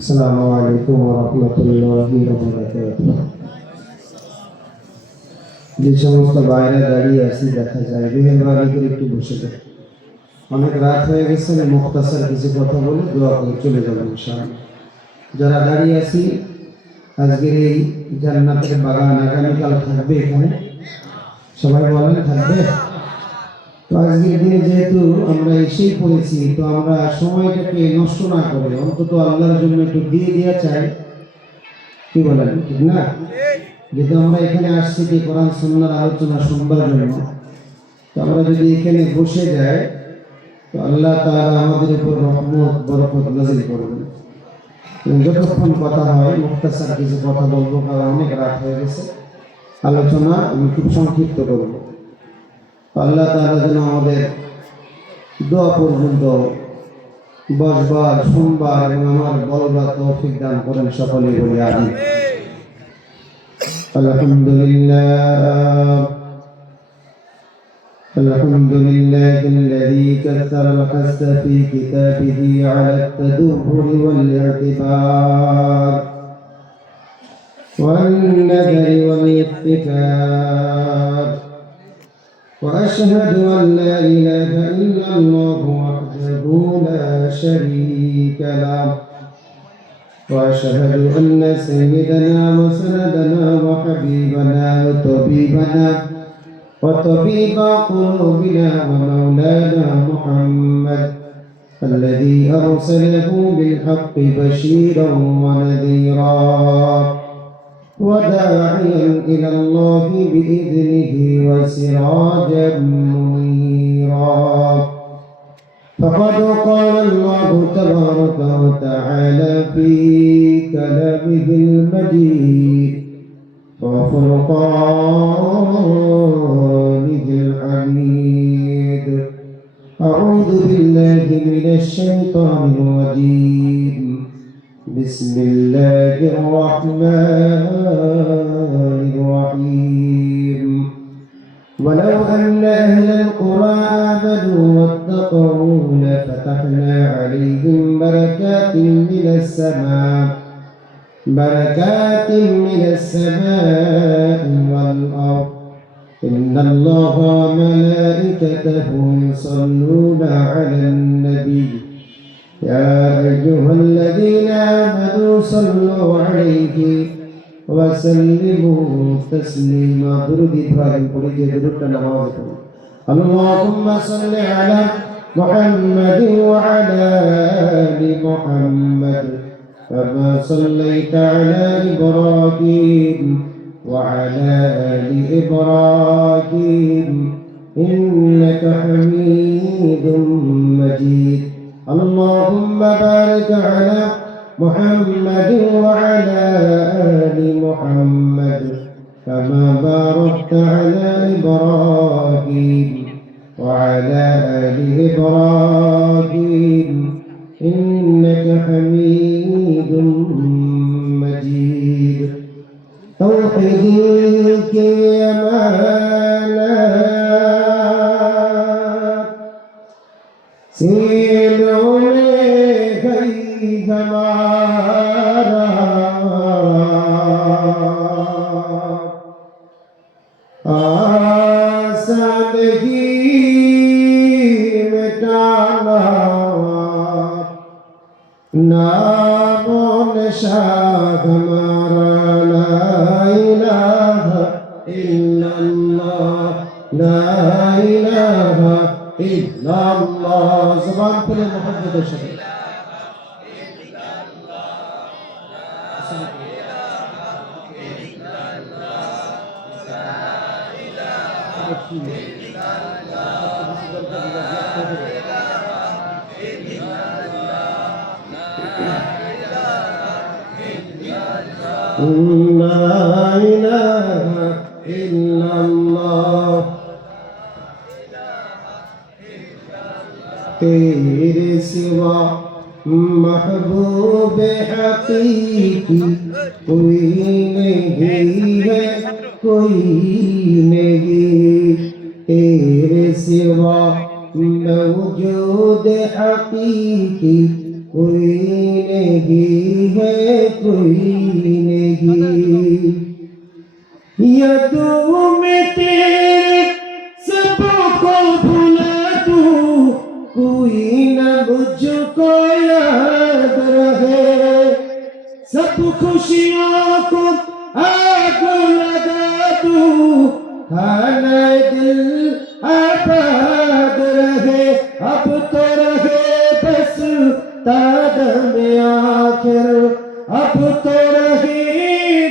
আসসালামু আলাইকুম ওয়া রাহমাতুল্লাহি ওয়া বারাকাতুহু। যে সমস্ত বাইরে দাঁড়িয়ে আছি দেখা যায় মেহরবানি করে একটু বসে যান। অনেক রাত হয়ে গেছে, মুখতাসার কিছু কথা বলে দোয়া করে চলে যাবেন ইনশাআল্লাহ। যারা দাঁড়িয়ে আছি আজকের এই জান্নাতের বাগান আগামীকাল থাকবে এখানে, সবাই বলেন থাকবে। তো আজকের দিনে যেহেতু আমরা এসেই পড়েছি, তো আমরা সময়টাকে নষ্ট না করে অন্তত আল্লাহর জন্য একটু দিয়ে দেওয়া চাই। কি বলেন, ঠিক না? যেহেতু আমরা এখানে আসছি যে কোরআন সুন্নাহর আলোচনা শুনবার জন্য, তো আমরা যদি এখানে বসে যাই তো আল্লাহ তাআলা আমাদের উপর রহমত বরকত নাযিল করবেন। যতক্ষণ কথা হয় মুখতাসার কিছু কথা বলবো, কারণ অনেক রাত হয়ে গেছে। আলোচনা আমি খুব সংক্ষিপ্ত করবো। আল্লাহ তাআলা যেন আমাদের দোয়া পর্যন্ত বসবার, শুনবার এবং আমার বলবার তৌফিক দান করেন। সকলে বলি আমিন। আলহামদুলিল্লাহ আলহামদুলিল্লাহ الذي كثر القصد في كتابه على التدبر والاعتبار والنذر والافتكار وأشهد أن لا إله إلا الله وحده لا شريك له وأشهد أن سيدنا وسندنا وحبيبنا وطبيب قلوبنا ومولانا محمد الذي أرسله بالحق بشيرا ونذيرا وداعيا إلى الله بإذنه وسراجا منيرا. فقد قال الله تبارك وتعالى في كلامه المجيد وفرقانه الحميد: أعوذ بالله من الشيطان الرجيم. بسم الله الرحمن الرحيم. ولو أن أهل القرى آمنوا واتقوا لفتحنا عليهم بركات من السماء والأرض. إن الله وملائكته يصلون على النبي يا أيها الذين آمنوا صلوا عليه وسلموا تسليما. درود إبراهيم পড়িয়ে درود নামাজ পড়ো। اللهم صل على محمد وعلى آل محمد كما صليت على إبراهيم وعلى آل إبراهيم إنك حميد مجيد. اللهم بارك على محمد وعلى آل محمد كما باركت على إبراهيم وعلى آل إبراهيم إنك حميد مجيد. توحيدك يا مالك سيلو हमारा आसादगी मिटाना नामो निशाद हमारा ला इलाहा इल्लल्लाह ला इलाहा इल्लल्लाह. ज़ुबान पे मोहम्मद शरीफ لا إله إلا الله. तेरे सिवा महबूब हकीकी कोई नहीं है, कोई नहीं. तेरे सिवा मौजूद हकीकी कोई नहीं कोई नहीं। यादों में तेरे सबको भुला दूं, कोई न मुझको याद रहे। सब खुशियों को आग लगा दूं, खाना दिल आबाद रहे। अब तो रहे बस तादम आखिर, अब तो रहे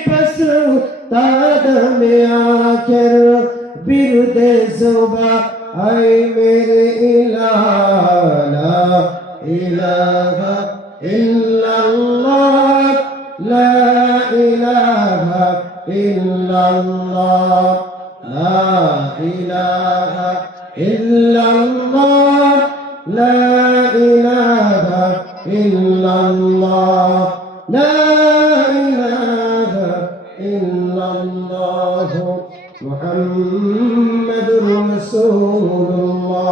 बस तादम आखिर। बिरदे ज़ुबा आए मेरे इलाहा, ला इलाहा इल्लल्लाह, ला इलाहा इल्लल्लाह, ला इलाहा इल्लल्लाह, ला इलाहा इल्लल्लाह, ला इलाहा इल्लल्लाह, मुहम्मदुर রাসূলুল্লাহ।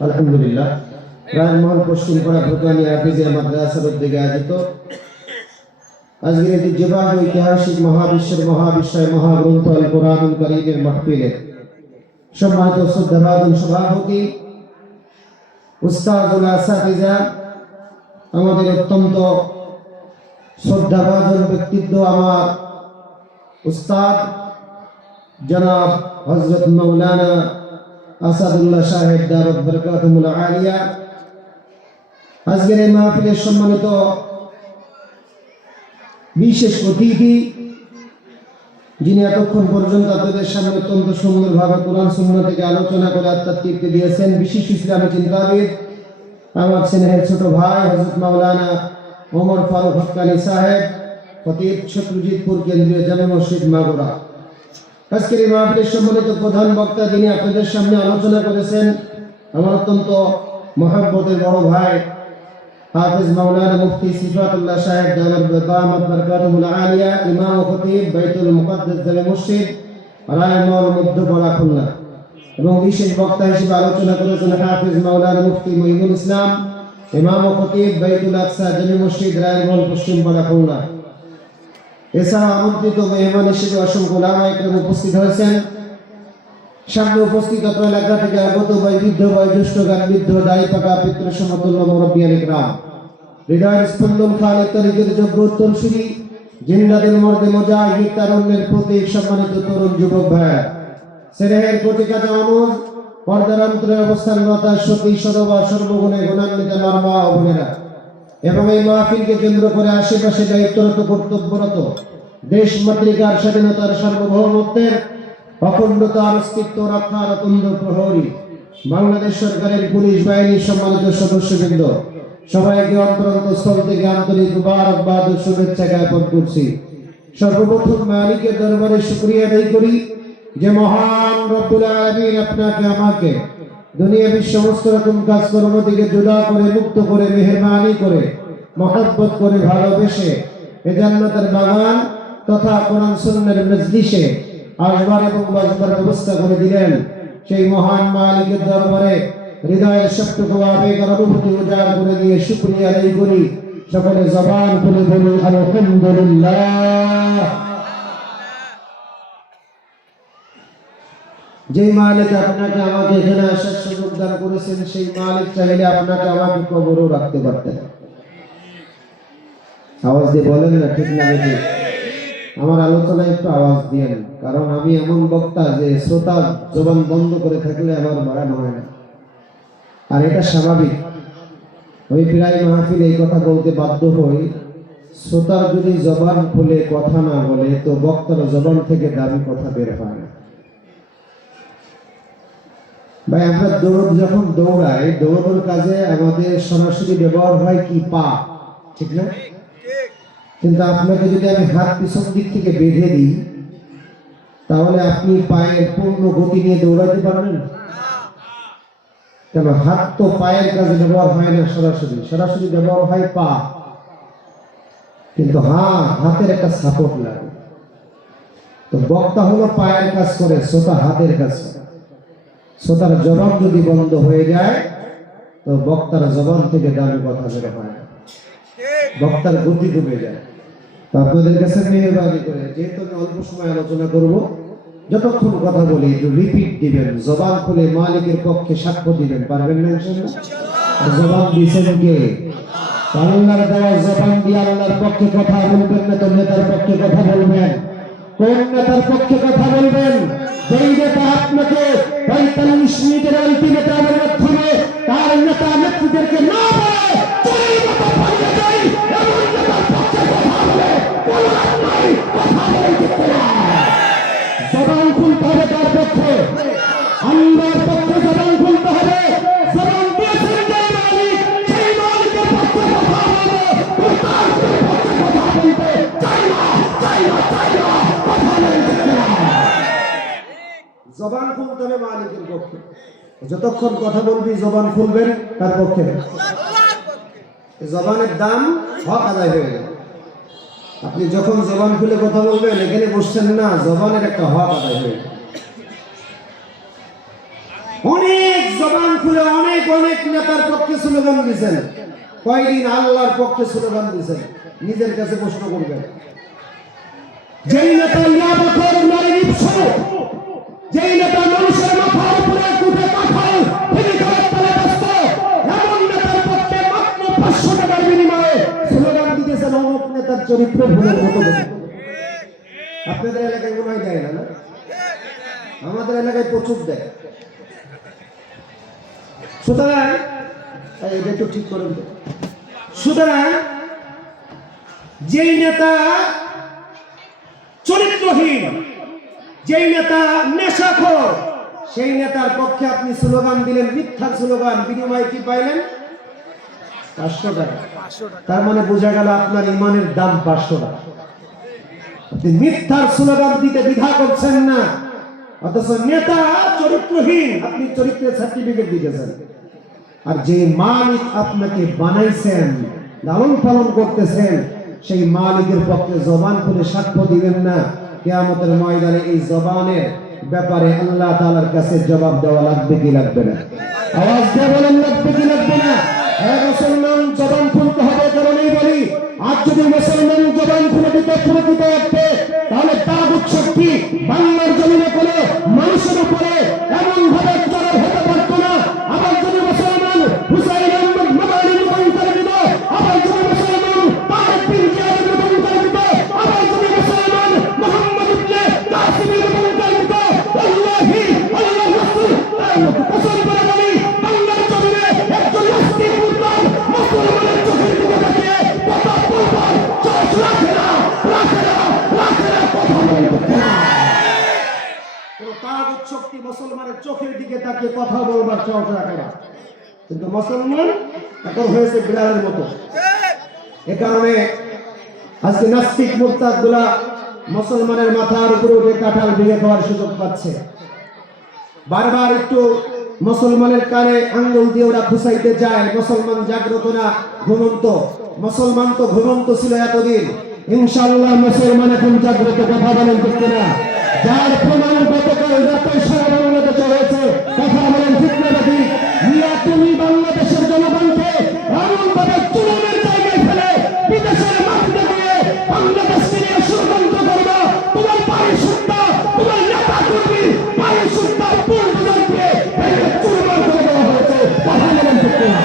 আলহামদুলিল্লাহ। রাজমহল পশ্চিমপাড়া ভুটানি হাফিজিয়া মাদ্রাসার উদ্যোগে আয়োজিত আজকের ঐতিহ্যবাহী ঐতিহাসিক মহাবিশ্বের মহাবিশ্বয় মহাগ্রন্থ আল কোরআনুল কারীমের মাহফিলের সম্মানিত শ্রদ্ধাভাজন সভাপতি উস্তাদুল আসাতিজা, আমাদের অত্যন্ত শ্রদ্ধাভাজন ব্যক্তিত্ব আমার উস্তাদ জনাব হযরত মাওলানা আসাদুল্লাহ সাহেব দারুল বরকাতুল আলিয়া, আজকের এই মাহফিলের সম্মানিত বিশেষ অতিথি, যিনি এতক্ষণ পর্যন্ত আপনাদের সামনে অত্যন্ত সুন্দরভাবে কোরআন সুন্নাহ থেকে আলোচনা করে আত্মার তৃপ্তি দিয়েছেন বিশিষ্ট ইসলামী চিন্তাবিদ আমার স্নেহের ছোট ভাই হযরত মাওলানা ওমর ফারুক হক্কানি সাহেব, খতিব শত্রুজিতপুর কেন্দ্রীয় জামে মসজিদ মাগুরা। আজকের এই মাহফিলের সম্মানিত প্রধান বক্তা যিনি আপনাদের সামনে আলোচনা করেছেন আমার অত্যন্ত মহব্বতের বড় ভাই হাফেজ মাওলানা মুফতি সিফাতুল্লাহ সাহেব দামাত বরকাতুল আলিয়া, ইমাম ও খতিব বাইতুল মুকাদ্দাস জামে মসজিদ রায়মহল মধ্যপাড়া খুলনা। এবং বিশেষ বক্তা হিসেবে আলোচনা করেছেন হাফেজ মাওলানা মুফতি মঈনুল ইসলাম, ইমাম ও খতিব বাইতুল আকসা জামে মসজিদ রায়মহল পশ্চিমপাড়া খুলনা। এছাড়া আমন্ত্রিত মেহমান হিসেবে অসংখ্য উলামা ইকরাম উপস্থিত হয়েছেন। সামনে উপস্থিত অত্র এলাকা থেকে আগত বয়োবৃদ্ধ, বয়োজ্যেষ্ঠ, জ্ঞানবৃদ্ধ, দায়ী পাকা, পিতৃ সমতুল্য মুরব্বিয়ান ইকরাম, হৃদয়ের স্পন্দন খালিদ তরিকের যোগ্য উত্তরসূরি, জিন্দাদিল মর্দে মুজাহিদ, তারুণ্যের প্রতীক, সম্মানিত তরুণ যুবক ভাইয়া, স্নেহের কোটিকাটা অনুজ, পর্দার অন্তরে অবস্থানরত সতী সর্বা সর্বগুণে গুণান্বিত নরমা ও বোনেরা, এবং এই মাহফিলকে কেন্দ্র করে আশেপাশে দায়িত্বরত কর্তব্যরত দেশ মাতৃকার স্বাধীনতার সার্বভৌমত্বের অখণ্ডতার অস্তিত্ব রক্ষার অতন্দ্র প্রহরী বাংলাদেশ সরকারের পুলিশ বাহিনীর সম্মানিত সদস্যবৃন্দ, সবাইকে অন্তরস্থল থেকে আন্তরিক মুবারকবাদ ও শুভেচ্ছা জ্ঞাপন করছি। সর্বপ্রথম মালিকের দরবারে শুকরিয়া আদায় করি যে মহান রব্বুল আলামিন আপনাকে আমাকে দুনিয়ার সমস্ত রকম কাজকর্ম থেকে জুদা করে, মুক্ত করে, মেহেরবানি করে, মহব্বত করে, ভালোবেসে এ জান্নাতের বাগান তথা কোরআন সুন্নাহর মজলিসে আসবার এবং বসবার ব্যবস্থা করে দিলেন। সেই মহান মালিকের দরবারে হৃদয়ের সবটুকু আবেগ আর অনুভূতি উজাড় করে দিয়ে শুকরিয়া আদায় করি। সকলে জবান খুলে বলুন আলহামদুলিল্লাহ। যে মালিক আপনাকে আমাকে এখানে আসার সুযোগ দান করেছেন, সেই মালিক চাইলে আপনাকে আমাকে কবরও রাখতে পারতেন। আওয়াজ দিয়ে বলেন না ঠিক না বেঠিক? আমার আলোচনায় একটু আওয়াজ দিয়েন, কারণ আমি এমন বক্তা যে শ্রোতা জবান বন্ধ করে থাকলে আমার বয়ান হয় না, আর এটা স্বাভাবিক। আমি প্রায় মাহফিলে এই কথা বলতে বাধ্য হই, শ্রোতার যদি জবান খুলে কথা না বলে তো বক্তার জবান থেকে দামি কথা বের হয় না। ভাই, আমরা যখন দৌড়াই, দৌড়ানোর কাজে আমাদের সরাসরি ব্যবহার হয় কি? পা, ঠিক না? কিন্তু আপনাকে যদি আমি হাত পিছন দিক থেকে বেঁধে দিই, তাহলে আপনি পায়ের পূর্ণ গতি নিয়ে দৌড়াতে পারবেন? কেন? হাত তো পায়ের কাজে ব্যবহার হয় না, সরাসরি ব্যবহার হয় পা। কিন্তু হাতের একটা সাপোর্ট লাগে। তো বক্তা হলো পায়ের কাজ করে, শ্রোতা হাতের কাজ করে। শ্রোতার জবাব যদি বন্ধ হয়ে যায় তো বক্তার জবান থেকে দামি কথা বের হয় না, বক্তার গতি কমে যায়। তো আপনাদের কাছে মেহেরবানি করে, যেহেতু আমি অল্প সময় আলোচনা করব, যতক্ষণ কথা বলি একটু রিপিট দিবেন, জবান খুলে মালিকের পক্ষে সাক্ষ্য দিবেন। পারবেন না ইনশাআল্লাহ? জবান দিয়েছেন কে? আল্লাহর দেওয়া জবান দিয়ে আল্লাহর পক্ষে কথা বলবেন না তো নেতার পক্ষে কথা বলবেন? কোন নেতার পক্ষে কথা বলবেন? যেই নেতা আপনাকে 45 মিনিটের আলটিমেটামের মাধ্যমে তার নেতা নেত্রীদেরকে না বলে চুরির মতো পালিয়ে যায়, এমন নেতার পক্ষে কথা বলে বলার নাই, কথা বলতে না। জবান খুলতে হবে তার পক্ষে, আল্লাহর পক্ষে জবান খুলতে হবে। জবান দিয়েছেন যে মালিক, সেই মালিকের পক্ষে কথা বলবো, তার পক্ষে কথা বলতে চাই না, চাই না, চাই না, কথা বলতে না। জবান খুলতে হবে মালিকের পক্ষে। যতক্ষণ কথা বলবি জবান খুলবেন তার পক্ষে। জবানের দাম হক আদায় হয়ে যাবে। আপনি যখন জবান খুলে কথা বলবেন, এখানে বসছেন না, জবানের একটা হক আদায় হয়ে যাবে। অনেক জবান খুলে অনেক অনেক নেতার পক্ষে স্লোগান দিয়েছেন, কয়দিন আল্লাহর পক্ষে স্লোগান দিয়েছেন। নিজের কাছে প্রশ্ন করবেন, যেই নেতা ইয়াবাখোর নারী নিপসু, যেই নেতা মানুষের মাথার উপরে কুটে কাঁঠাল ফেলে দেওয়ার তলে ব্যস্ত, এমন নেতার পক্ষে মাত্র 500 টাকার বিনিময়ে স্লোগান দিতেছেন অমুক নেতার চরিত্র ভুলের মতো। আপনাদের এলাকায় মনে হয় দেয় না? আমাদের এলাকায় প্রচুর দেয়। সুতরাং এটা একটু ঠিক করেন। সুতরাং যেই নেতা চরিত্রহীন, যেই নেতা নেশাখোর, সেই নেতার পক্ষে আপনি স্লোগান দিলেন, মিথ্যা স্লোগান, বিনিময়ে কি পাইলেন? 500 টাকা। তার মানে বোঝা গেল আপনার ইমানের দাম 500 টাকা। আপনি মিথ্যার স্লোগান দিতে দ্বিধা করছেন না, অথচ নেতা চরিত্রহীন, আপনি চরিত্রের সার্টিফিকেট দিতেছেন। আর যে মালিক আপনাকে বানাইছেন, লালন পালন করতেছেন, সেই মালিকের পক্ষে জবান খুলে সাক্ষ্য দিবেন না, কিয়ামতের ময়দানে এই জবানের ব্যাপারে আল্লাহ তাআলার কাছে জবাব দেওয়া লাগবে কি লাগবে না? আওয়াজ দিয়ে বলেন, লাগবে কি লাগবে না? হ্যাঁ, মুসলমান জবান খুলতে হবে। কারণেই বলি, আজ যদি মুসলমান জবান খুলে দিতে প্রকৃত অর্থে, তাহলে তাগুত শক্তি বাংলার জমিনে কোনো মানুষের উপরে এমন ভাবে চড়াও হতে পারত না। আবার যদি মুসলমান হুসাইন আহমদ মাদানি রূপান্তর দিত, আবার যদি মুসলমান তারেক বিন জিয়াদ রূপান্তর দিত, আবার যদি মুসলমান মুহাম্মদ ইবনে কাসিম রূপান্তর দিত, আল্লাহি আল্লাহ রাসূল কসম করে বলি, বাংলার জমিনে একজন নাস্তিক মুরতাদ মুসলমানের চোখের দিকে তাকিয়ে কথা বলবার চোখ রাখে না, রাখে না, রাখে না, কথা বলতে না। কোনো তাগুত শক্তি মুসলমানের চোখের দিকে তাকিয়ে কথা বলবার চোখ রাখে না। কিন্তু মুসলমান এখন হয়েছে বিড়ালের মতো। এ কারণে আজকে নাস্তিক মুরতাদ গুলা মুসলমানের মাথার উপরে উঠে কাঁঠাল ভেঙে খাওয়ার সুযোগ পাচ্ছে। বারবার একটু মুসলমানের কানে আঙ্গুল দিয়ে ওরা খুঁচাইতে যায়, মুসলমান জাগ্রত না, ঘুমন্ত। মুসলমান তো ঘুমন্ত ছিল এতদিন, ইনশাআল্লাহ মুসলমান এখন জাগ্রত। কথা বলেন ঠিক না? যার প্রমাণ গতকাল রাতে সারা বাংলাদেশে হয়েছে। কথা বলেন ঠিক না? ঠিক। তুমি বাংলাদেশের জনগণকে এমন ভাবে চুলের জায়গায় ফেলে বিদেশের মাটিতে গিয়ে বাংলাদেশকে নিয়ে ষড়যন্ত্র করবা, তোমার পায়ে সুদ্ধা, তোমার নেতা কর্মী পায়ে সুদ্ধা পূর্ণ দিয়ে চুরমার করে দেওয়া হয়েছে। কথা বলেন ঠিক না?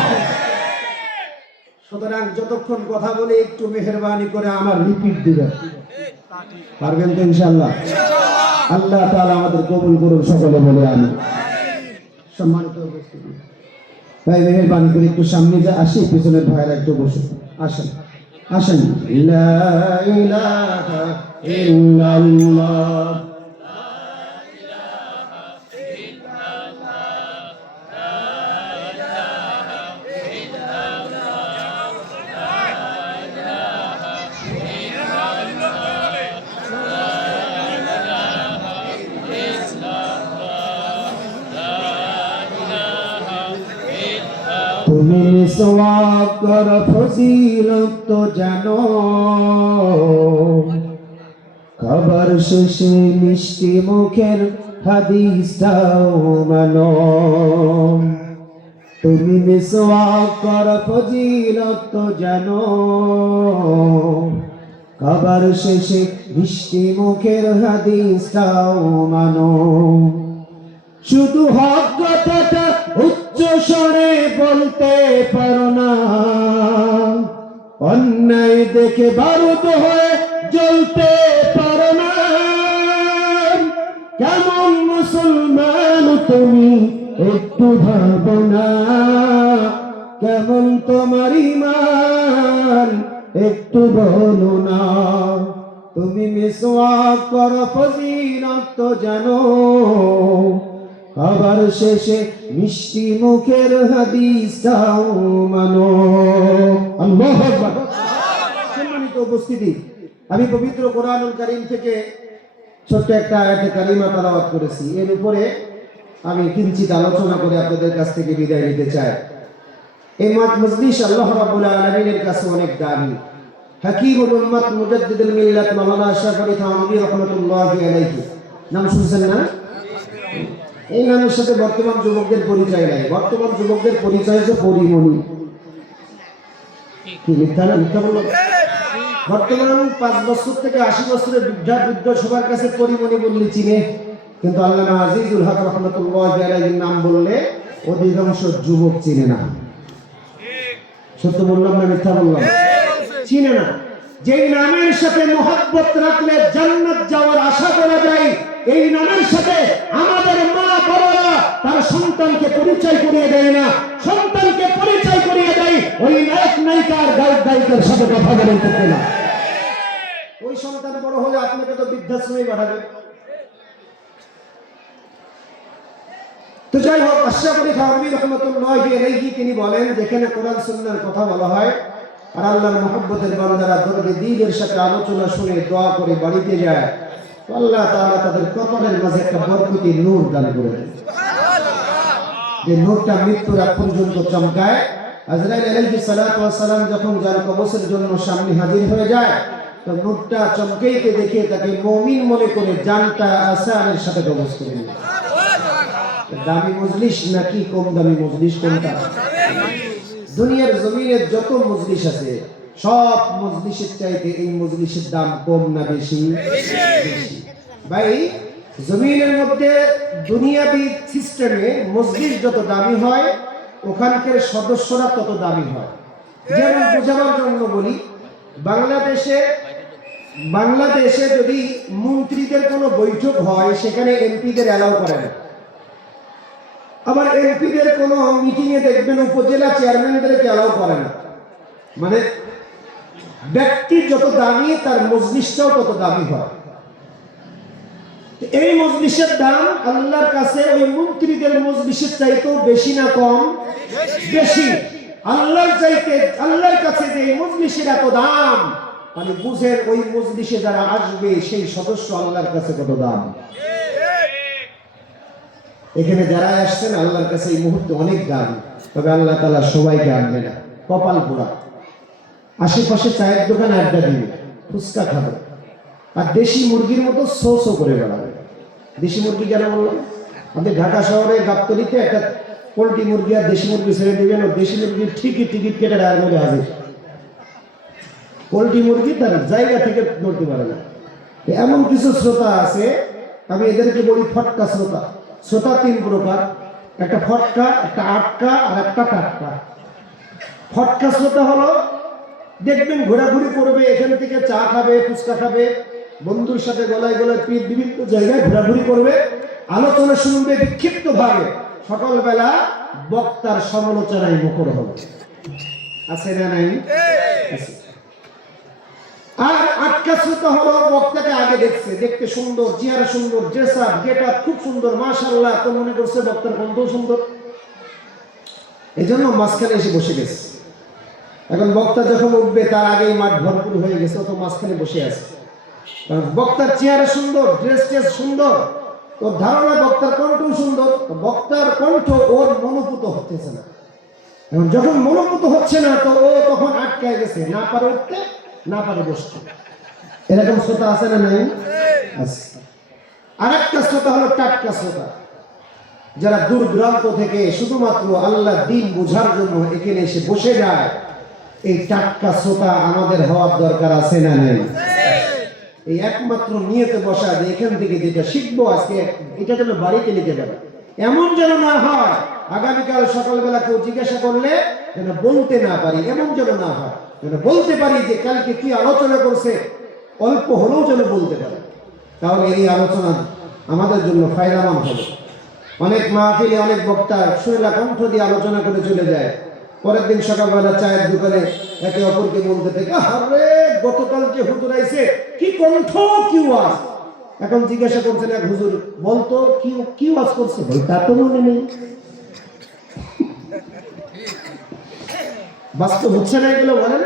সুতরাং যতক্ষণ কথা বলে একটু মেহেরবানি করে আমার রিপিট দিবেন। পারবেন তো ইনশাআল্লাহ? আল্লাহ তাআলা আমাদের কবুল করুন সকলে বলে আমি। সম্মানিত উপস্থিতি, ভাই মেহেরবানি করে একটু সামনে যা আসি, পিছনের ভাইরা একটু বসুন। আসেন, আসেন। লা ইলাহা ইল্লাল্লাহ, তুমি মিসওয়াক কর ফজিলত তো জানো, খাবার শেষে মিষ্টি মুখের হাদিসটাও মানো। তুমি মিসওয়াক কর ফজিলত জানো, খাবার শেষে মিষ্টি মুখের হাদিসটাও মানো। শুধু হক কথাটা উচ্চ স্বরে বলতে পারো না, অন্যায় দেখে বারুদ হয়ে জ্বলতে পারো না। কেমন মুসলমান তুমি একটু ভাবো না, কেমন তোমার ঈমান একটু বলো না। তুমি মিসওয়াক করো ফজিলত জানো, খাবার শেষে মিষ্টি মুখের হাদিসটাও মানো। আল্লাহু আকবার। সম্মানিত উপস্থিতি, আমি পবিত্র কোরআনুল কারীম থেকে ছোট্ট একটা আয়াতে কারিমা তেলাওয়াত করেছি। এর উপরে আমি কিঞ্চিত আলোচনা করে আপনাদের কাছ থেকে বিদায় নিতে চাই। এই মজলিস আল্লাহ রাব্বুল আলামিনের কাছে অনেক দামি। হাকিমুল উম্মাত মুজাদ্দিদুল মিল্লাত মাওলানা আশরাফ আলী থানভী রাহমাতুল্লাহি আলাইহি নাম শুনছেন না? এই নামের সাথে বর্তমান যুবকদের পরিচয় নাই। বর্তমান যুবকদের পরিচয় হচ্ছে পরিমণি। কি মিথ্যা না? মিথ্যা বললাম? বর্তমান 5 বছর থেকে 80 বছরের বৃদ্ধ সবার কাছে পরিমণি বললে চিনে, কিন্তু আল্লামা আজিজুল হক রাহমাতুল্লাহি আলাইহির নাম বললে অধিকাংশ যুবক চিনে না। সত্য বললাম না মিথ্যা বললাম? চিনে না। যেই নামের সাথে মহব্বত রাখলে জান্নাত যাওয়ার আশা করা যায়, এই নামের সাথে আমাদের মা বাবারা তার সন্তানকে পরিচয় করিয়ে দেয় না, সন্তানকে পরিচয় করিয়ে দেয় ওই নায়ক নায়িকার গায়ক গায়িকার সাথে কথা বলেন করতে না। ওই সন্তান বড় হলে আপনাকে তো বৃদ্ধাশ্রমে পাঠাবে। তো যাই হোক, আশরাফ আলী থানভী রাহমাতুল্লাহি আলাইহি তিনি বলেন, যেখানে কোরআন সুন্নাহর কথা বলা হয় আর আল্লাহর মহব্বতের বান্দারা দরদে দিলের সাথে আলোচনা শুনে দোয়া করে বাড়িতে যায়, আল্লাহ তাআলা তাদের কপালের মাঝে একটা বরকতি নূর দান করে দেন। যে নূরটা মৃত্যুর আগ পর্যন্ত চমকায়। আজরাইল আলাইহিস সালাতু ওয়াস সালাম যখন যার কবরের জন্য সামনে হাজির হয়ে যায়, তো নূরটা চমকাইতে দেখে তাকে মুমিন মনে করে জানটা আসানের সাথে কবজ করে নেয়। দামি মজলিস নাকি কম দামি মজলিস কোনটা? দুনিয়ার জমিনের যত মজলিস আছে সব মজলিসের চাইতে এই মজলিসের দাম কম না বেশি? বেশি। ভাই, জমিনের মধ্যে দুনিয়াবি সিস্টেমে মজলিস যত দামি হয় ওখানকার সদস্যরা তত দামি হয়। যেমন বোঝাবার জন্য বলি, বাংলাদেশে যদি মন্ত্রীদের কোনো বৈঠক হয় সেখানে এমপিদের অ্যালাউ করে না। আবার এমপিদের কোনো মিটিং এ দেখবেন উপজেলা চেয়ারম্যানদেরকে অ্যালাউ করে না। মানে ব্যক্তি যত দামি তার মজলিসটাও তত দামি হয়। এই মজলিসের দাম আল্লাহর কাছে ওই মন্ত্রীদের মজলিসের চাইতেও বেশি না কম? বেশি। আল্লাহর কাছে যে মজলিসের এত দাম, মানে বুঝেন ওই মজলিসে যারা আসবে সেই সদস্য আল্লাহর কাছে কত দাম। এখানে যারা আসছেন আল্লাহর কাছে এই মুহূর্তে অনেক দাম, তবে আল্লাহ তাআলা সবাইকে আনবে না। কপাল পোড়া। আশেপাশে চায়ের দোকানে আড্ডা দিবে, ফুচকা খাবে, আর দেশি মুরগির মতো শো শো করে বেড়াবে। দেশি মুরগি কেন বললাম? আপনি ঢাকা শহরে গাবতলীতে একটা পোল্ট্রি মুরগি আর দেশি মুরগি ছেড়ে দিবেন, ও দেশি মুরগির ঠিকই টিকিট কেটে ডায়ের মধ্যে হাজির। পোল্ট্রি মুরগি তার জায়গা থেকে নড়তে পারে না। এমন কিছু শ্রোতা আছে, আমি এদেরকে বলি ফটকা শ্রোতা। শ্রোতা 3 প্রকার, একটা ফটকা, একটা আটকা আর একটা টাটকা। ফটকা শ্রোতা হলো দেখবেন ঘোরাঘুরি করবে, এখান থেকে চা খাবে, ফুচকা খাবে, বন্ধুর সাথে গলায় গলায় পিঠ বিভিন্ন জায়গায় ঘোরাঘুরি করবে, আলোচনা শুনবে বিক্ষিপ্ত ভাবে, সকালবেলা বক্তার সমালোচনায় মুখর হবে। আছে না নাই? আর আটকা শ্রোতা হলো বক্তাকে আগে দেখছে, দেখতে সুন্দর, চেহারা সুন্দর, ড্রেস আপ গেট আপ খুব সুন্দর, মাশাআল্লাহ, তো মনে করছে বক্তার কণ্ঠ সুন্দর, এই জন্য মাঝখানে এসে বসে গেছে। এখন বক্তা যখন উঠবে তার আগেই মাঠ ভরপুর হয়ে গেছে, তো মাঝখানে বসে আছে। কারণ বক্তার চেহারা সুন্দর, ড্রেস সুন্দর, ওর ধারণা বক্তার কণ্ঠ সুন্দর, বক্তার কণ্ঠ ওর মনোপুত হচ্ছে না। এখন যখন মনোপুত হচ্ছে না, তো ও তখন আটকায় গেছে, না পারে উঠতে, না পারে বসতে। এরকম শ্রোতা আছে না নাই? আছে। আর একটা শ্রোতা হলো টাটকা শ্রোতা। যারা দূর দূরান্ত থেকে শুধুমাত্র আল্লাহ দ্বীন বোঝার জন্য এখানে এসে বসে যায়, এই টাটকা শ্রোতা আমাদের হওয়ার দরকার আছে না নেই? এই একমাত্র নিয়তে বসা যে এখান থেকে যেটা শিখবো আজকে এটা যেন বাড়িতে নিতে পারে, এমন যেন না হয় আগামীকাল সকালবেলা কেউ জিজ্ঞাসা করলে যেন বলতে না পারি, এমন যেন না হয়, যেন বলতে পারি যে কালকে কি আলোচনা করছে, অল্প হলেও যেন বলতে পারে। তাহলে এই আলোচনা আমাদের জন্য ফায়দামান হবে। অনেক মাহফিলে অনেক বক্তা সুরেলা কণ্ঠ দিয়ে আলোচনা করে চলে যায়, পরের দিন সকালবেলা চায়ের দোকানে একে অপরকে বলতে থাকে, আরে গতকাল যে হুজুর আইছে কি কণ্ঠ, কি ওয়াজ। এখন জিজ্ঞাসা করছেন এক হুজুর, বলতো কি ওয়াজ করছে, তা তো মনে নেই। বাস্তব হচ্ছে না এগুলো, বলেন?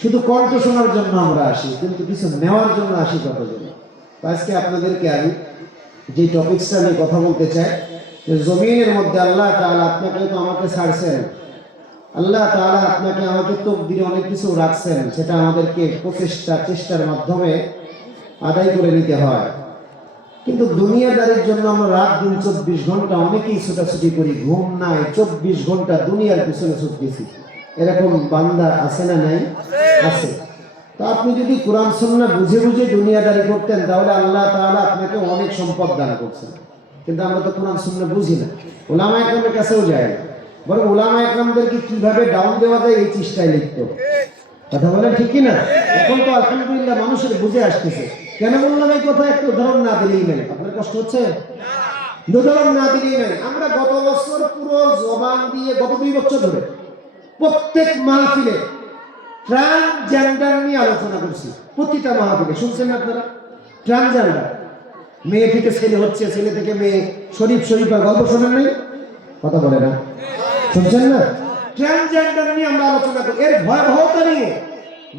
শুধু কণ্ঠ শোনার জন্য আমরা আসি, কিন্তু কিছু নেওয়ার জন্য আসি কতজন। আজকে আপনাদেরকে আমি যে টপিকসটা নিয়ে কথা বলতে চাই, যে জমিনের মধ্যে আল্লাহ তাআলা আপনাকে তো আমাকে ছাড়ছেন, আল্লাহ তাআলা আপনাকে আমাকে তকদিরে অনেক কিছু রাখছেন, সেটা আমাদেরকে চেষ্টার মাধ্যমে আদায় করে নিতে হয়। কিন্তু দুনিয়াদারির জন্য আমরা রাত দিন 24 ঘন্টা অনেকেই ছোটাছুটি করি, ঘুম নাই, 24 ঘন্টা দুনিয়ার পিছনে ছুটতেছি। এরকম বান্দা আছে না নাই? আছে। তো আপনি যদি কোরআন সুন্নাহ বুঝে বুঝে দুনিয়াদারি করতেন, তাহলে আল্লাহ তাআলা আপনাকে অনেক সম্পদ দান করছেন। কিন্তু আমরা তো কোরআন সুন্নাহ বুঝি না, উলামা একরামের কাছেও যাই না, বরং উলামা একরামদেরকে কিভাবে ডাউন দেওয়া যায় এই চেষ্টায় লিপ্ত। কথা বলেন ঠিক কিনা? এখন তো আলহামদুলিল্লাহ মানুষের বুঝে আসতেছে। কেন বললাম এই কথা? একটু উদাহরণ না দিলেই নাই। আপনার কষ্ট হচ্ছে? উদাহরণ না দিলেই নাই। আমরা গত বছর পুরো জবান দিয়ে গত 2 বছর ধরে প্রত্যেক মাহফিলে ট্রান্সজেন্ডার নিয়ে আলোচনা করছি। প্রতিটা মাহফিলে শুনছেন আপনারা? ট্রান্সজেন্ডার, মেয়ে থেকে ছেলে হচ্ছে, ছেলে থেকে মেয়ে, শরীফার গল্প শোনেন নাই? কথা বলে না, শুনছেন না? ট্রান্সজেন্ডার নিয়ে আমরা আলোচনা করি। এর ভয়াবহতা নিয়ে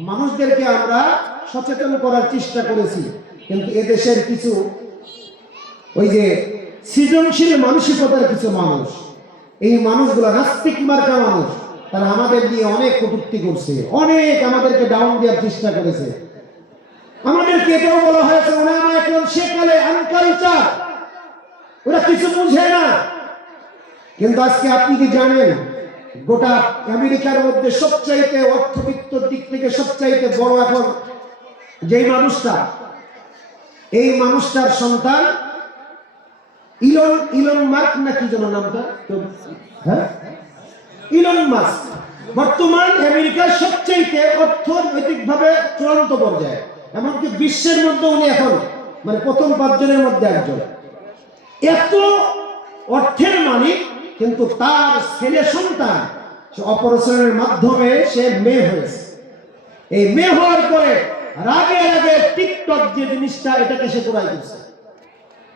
মানুষদেরকে আমরা সচেতন করার চেষ্টা করেছি। কিন্তু এদেশের কিছু ওই যে সৃজনশীল মানসিকতার কিছু মানুষ, এই মানুষগুলো নাস্তিক মার্কা মানুষ, তারা আমাদের নিয়ে অনেক কটূক্তি করছে, অনেক আমাদেরকে ডাউন দেওয়ার চেষ্টা করেছে। আমাদেরকে এটাও বলা হয়েছে ওলামা একরাম সেকালে আনকালচার, ওরা কিছু বুঝে না। কিন্তু আজকে আপনি কি জানেন, গোটা আমেরিকার মধ্যে সবচাইতে অর্থবিত্তর দিক থেকে সবচাইতে বড় এখন যেই মানুষটা, এই মানুষটার সন্তান ইলন মাস্ক না কি যেন নামটা, হ্যাঁ, ইলন মাস্ক বর্তমান আমেরিকার সবচাইতে অর্থনৈতিকভাবে চূড়ান্ত পর্যায়ে, এমনকি বিশ্বের মধ্যে উনি এখন মানে প্রথম 5 জনের মধ্যে একজন। এত অর্থের মালিক, কিন্তু তার ছেলে সন্তান অপারেশনের মাধ্যমে সে মেয়ে হয়েছে। এই মেয়ে হওয়ার পরে রাগে টিকটক যে জিনিসটা, এটাকে সে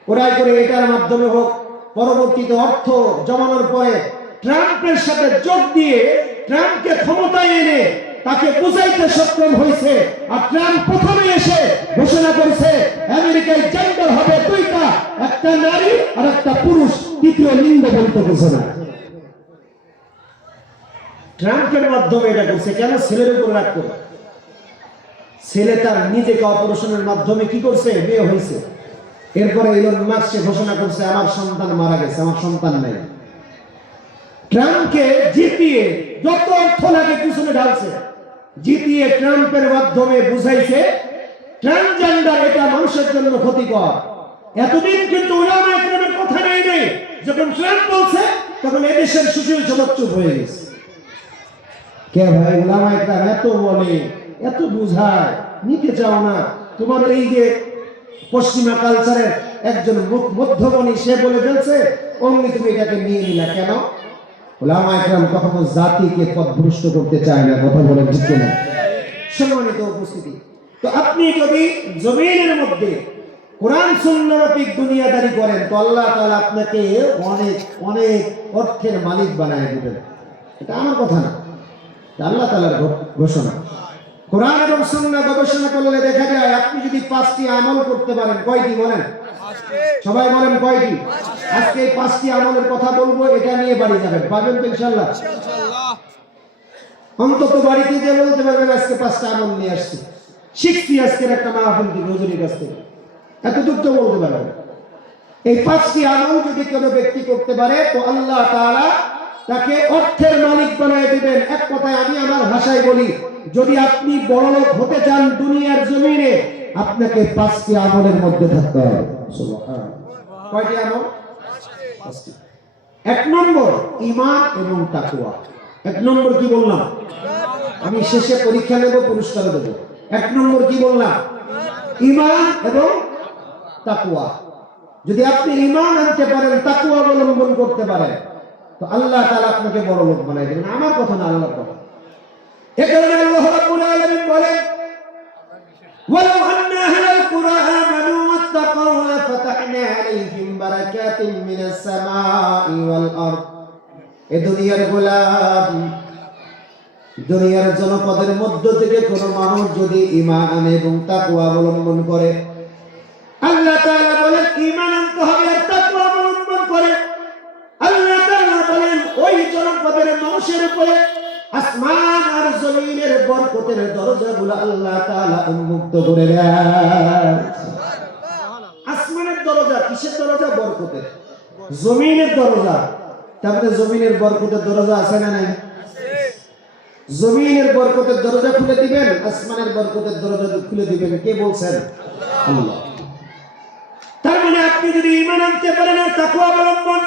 ক্রয় করে এটার মাধ্যমে হোক, পরবর্তীতে অর্থ জমানোর পরে ট্রাম্পের সাথে যোগ দিয়ে ট্রাম্পকে ক্ষমতায় এনে তাকে বুঝাইতে সক্ষম হয়েছে। আর ট্রাম্প প্রথমে এসে ঘোষণা করেছে আমেরিকায় জেন্ডার হবে 2টা, একটা নারী আর একটা পুরুষ, তৃতীয় লিঙ্গ বলতে ঘোষণা। ট্রাম্পের মাধ্যমে এটা করছে। কেন? ছেলের উপর রাগ করে। ছেলে তার নিজেকে অপারেশনের মাধ্যমে কি করছে? মেয়ে হয়েছে। এরপরে ইলন মাস্ক ঘোষণা করছে আমার সন্তান মারা গেছে, আমার সন্তান নাই। ট্রাম্পকে জিতিয়ে যত অর্থ লাগে পিছনে ঢালছে, জিতিয়ে ট্রাম্পের মাধ্যমে বুঝাইছে ট্রান্সজেন্ডার এটা মানুষের জন্য ক্ষতিকর। এতদিন কিন্তু উলামা একরামের কথা নেই। যখন ট্রাম্প বলছে তখন এদেশের সুশীল সমাজ চুপ হয়ে গেছে। কে ভাই, উলামা একরাম এত বলে, এত বুঝায়, নিতে চাও না। তোমার এই যে পশ্চিমা কালচারের একজন মধ্যমণি, সে বলে ফেলছে, অমনি তুমি এটাকে নিয়ে নিলা কেন? উলামা একরাম কখনো জাতিকে পথভ্রষ্ট করতে চায় না। কথা বলে ঠিক না? সম্মানিত উপস্থিতি, তো আপনি যদি জমিনের মধ্যে কোরআন সুন্নাহভিত্তিক দুনিয়াদারি করেন, তো আল্লাহ তাআলা আপনাকে অনেক অনেক অর্থের মালিক বানায় দিবেন। এটা আমার কথা না, আল্লাহ তাআলার ঘোষণা। কোরআন এবং সুন্নাহ গবেষণা করলে দেখা যায় আপনি যদি 5টি আমল করতে পারেন, কয়টি বলেন? সবাই বলেন কয়টি? আজকে এই 5টি আমলের কথা বলবো, এটা নিয়ে বাড়ি যাবেন, পাবেন তো ইনশাআল্লাহ? অন্তত বাড়িতে যে বলতে পারবেন আজকে 5টা আমল নিয়ে আসছি, শিখছি আজকের একটা মাহফিল থেকে হুজুরের কাছ থেকে, এতটুকু তো বলতে পারবেন। এই পাঁচটি আমল যদি কোনো ব্যক্তি করতে পারে তো আল্লাহ তাআলা তাকে অর্থের মালিক বানিয়ে দিবেন। এক কথায় আমি আমার ভাষায় বলি, যদি আপনি বড়লোক হতে চান দুনিয়ার জমিনে, আপনাকে পাঁচটি আমলের মধ্যে থাকতে হবে। সুবহানাল্লাহ। কয়টি আমল? পাঁচটি। এক নম্বর ঈমান এবং তাকওয়া। এক নম্বর কি বললাম? আমি শেষে পরীক্ষা নেব, পুরস্কার দেব। এক নম্বর কি বললাম? ঈমান এবং তাকওয়া। যদি আপনি ঈমান আনতে পারেন, তাকওয়া অবলম্বন করতে পারেন, তো আল্লাহ তাআলা আপনাকে বড় লোক বানাই দেবেন। আমার কথা না, আল্লাহর কথা। এই কারণে আল্লাহ রাব্বুল আলামিন বলেন, ওয়ালাউ আন্না আহলাল কুরআ আমানু ওয়াত্তাকাউ লাফাতাহনা আলাইহিম বারাকাতিন মিনাস সামাই ওয়াল আরদ। এই দুনিয়ার গোলাম, দুনিয়ার জনপদের মধ্য থেকে কোন মানুষ যদি ঈমান আনে এবং তাকওয়া অবলম্বন করে, আল্লাহ তাআলা বলেন ঈমান আনতে হবে আর তাকওয়া অবলম্বন করে, আল্লাহ তাআলা বলেন ওই জনপদের মানুষের উপরে আসমান আর জমিনের বরকতের দরজাগুলো আল্লাহ তাআলা উন্মুক্ত করে দেন। আসমানের দরজা কিসের দরজা? বরকতের। জমিনের দরজা, তারপরে জমিনের বরকতের দরজা আছে না নাই? জমিনের বরকতের দরজা খুলে দিবেন, আসমানের বরকতের দরজা খুলে দিবেন। কে বলছেন? আল্লাহ। তার মানে আপনি যদি ঈমান আনতে পারেন আর তাকওয়া অবলম্বন,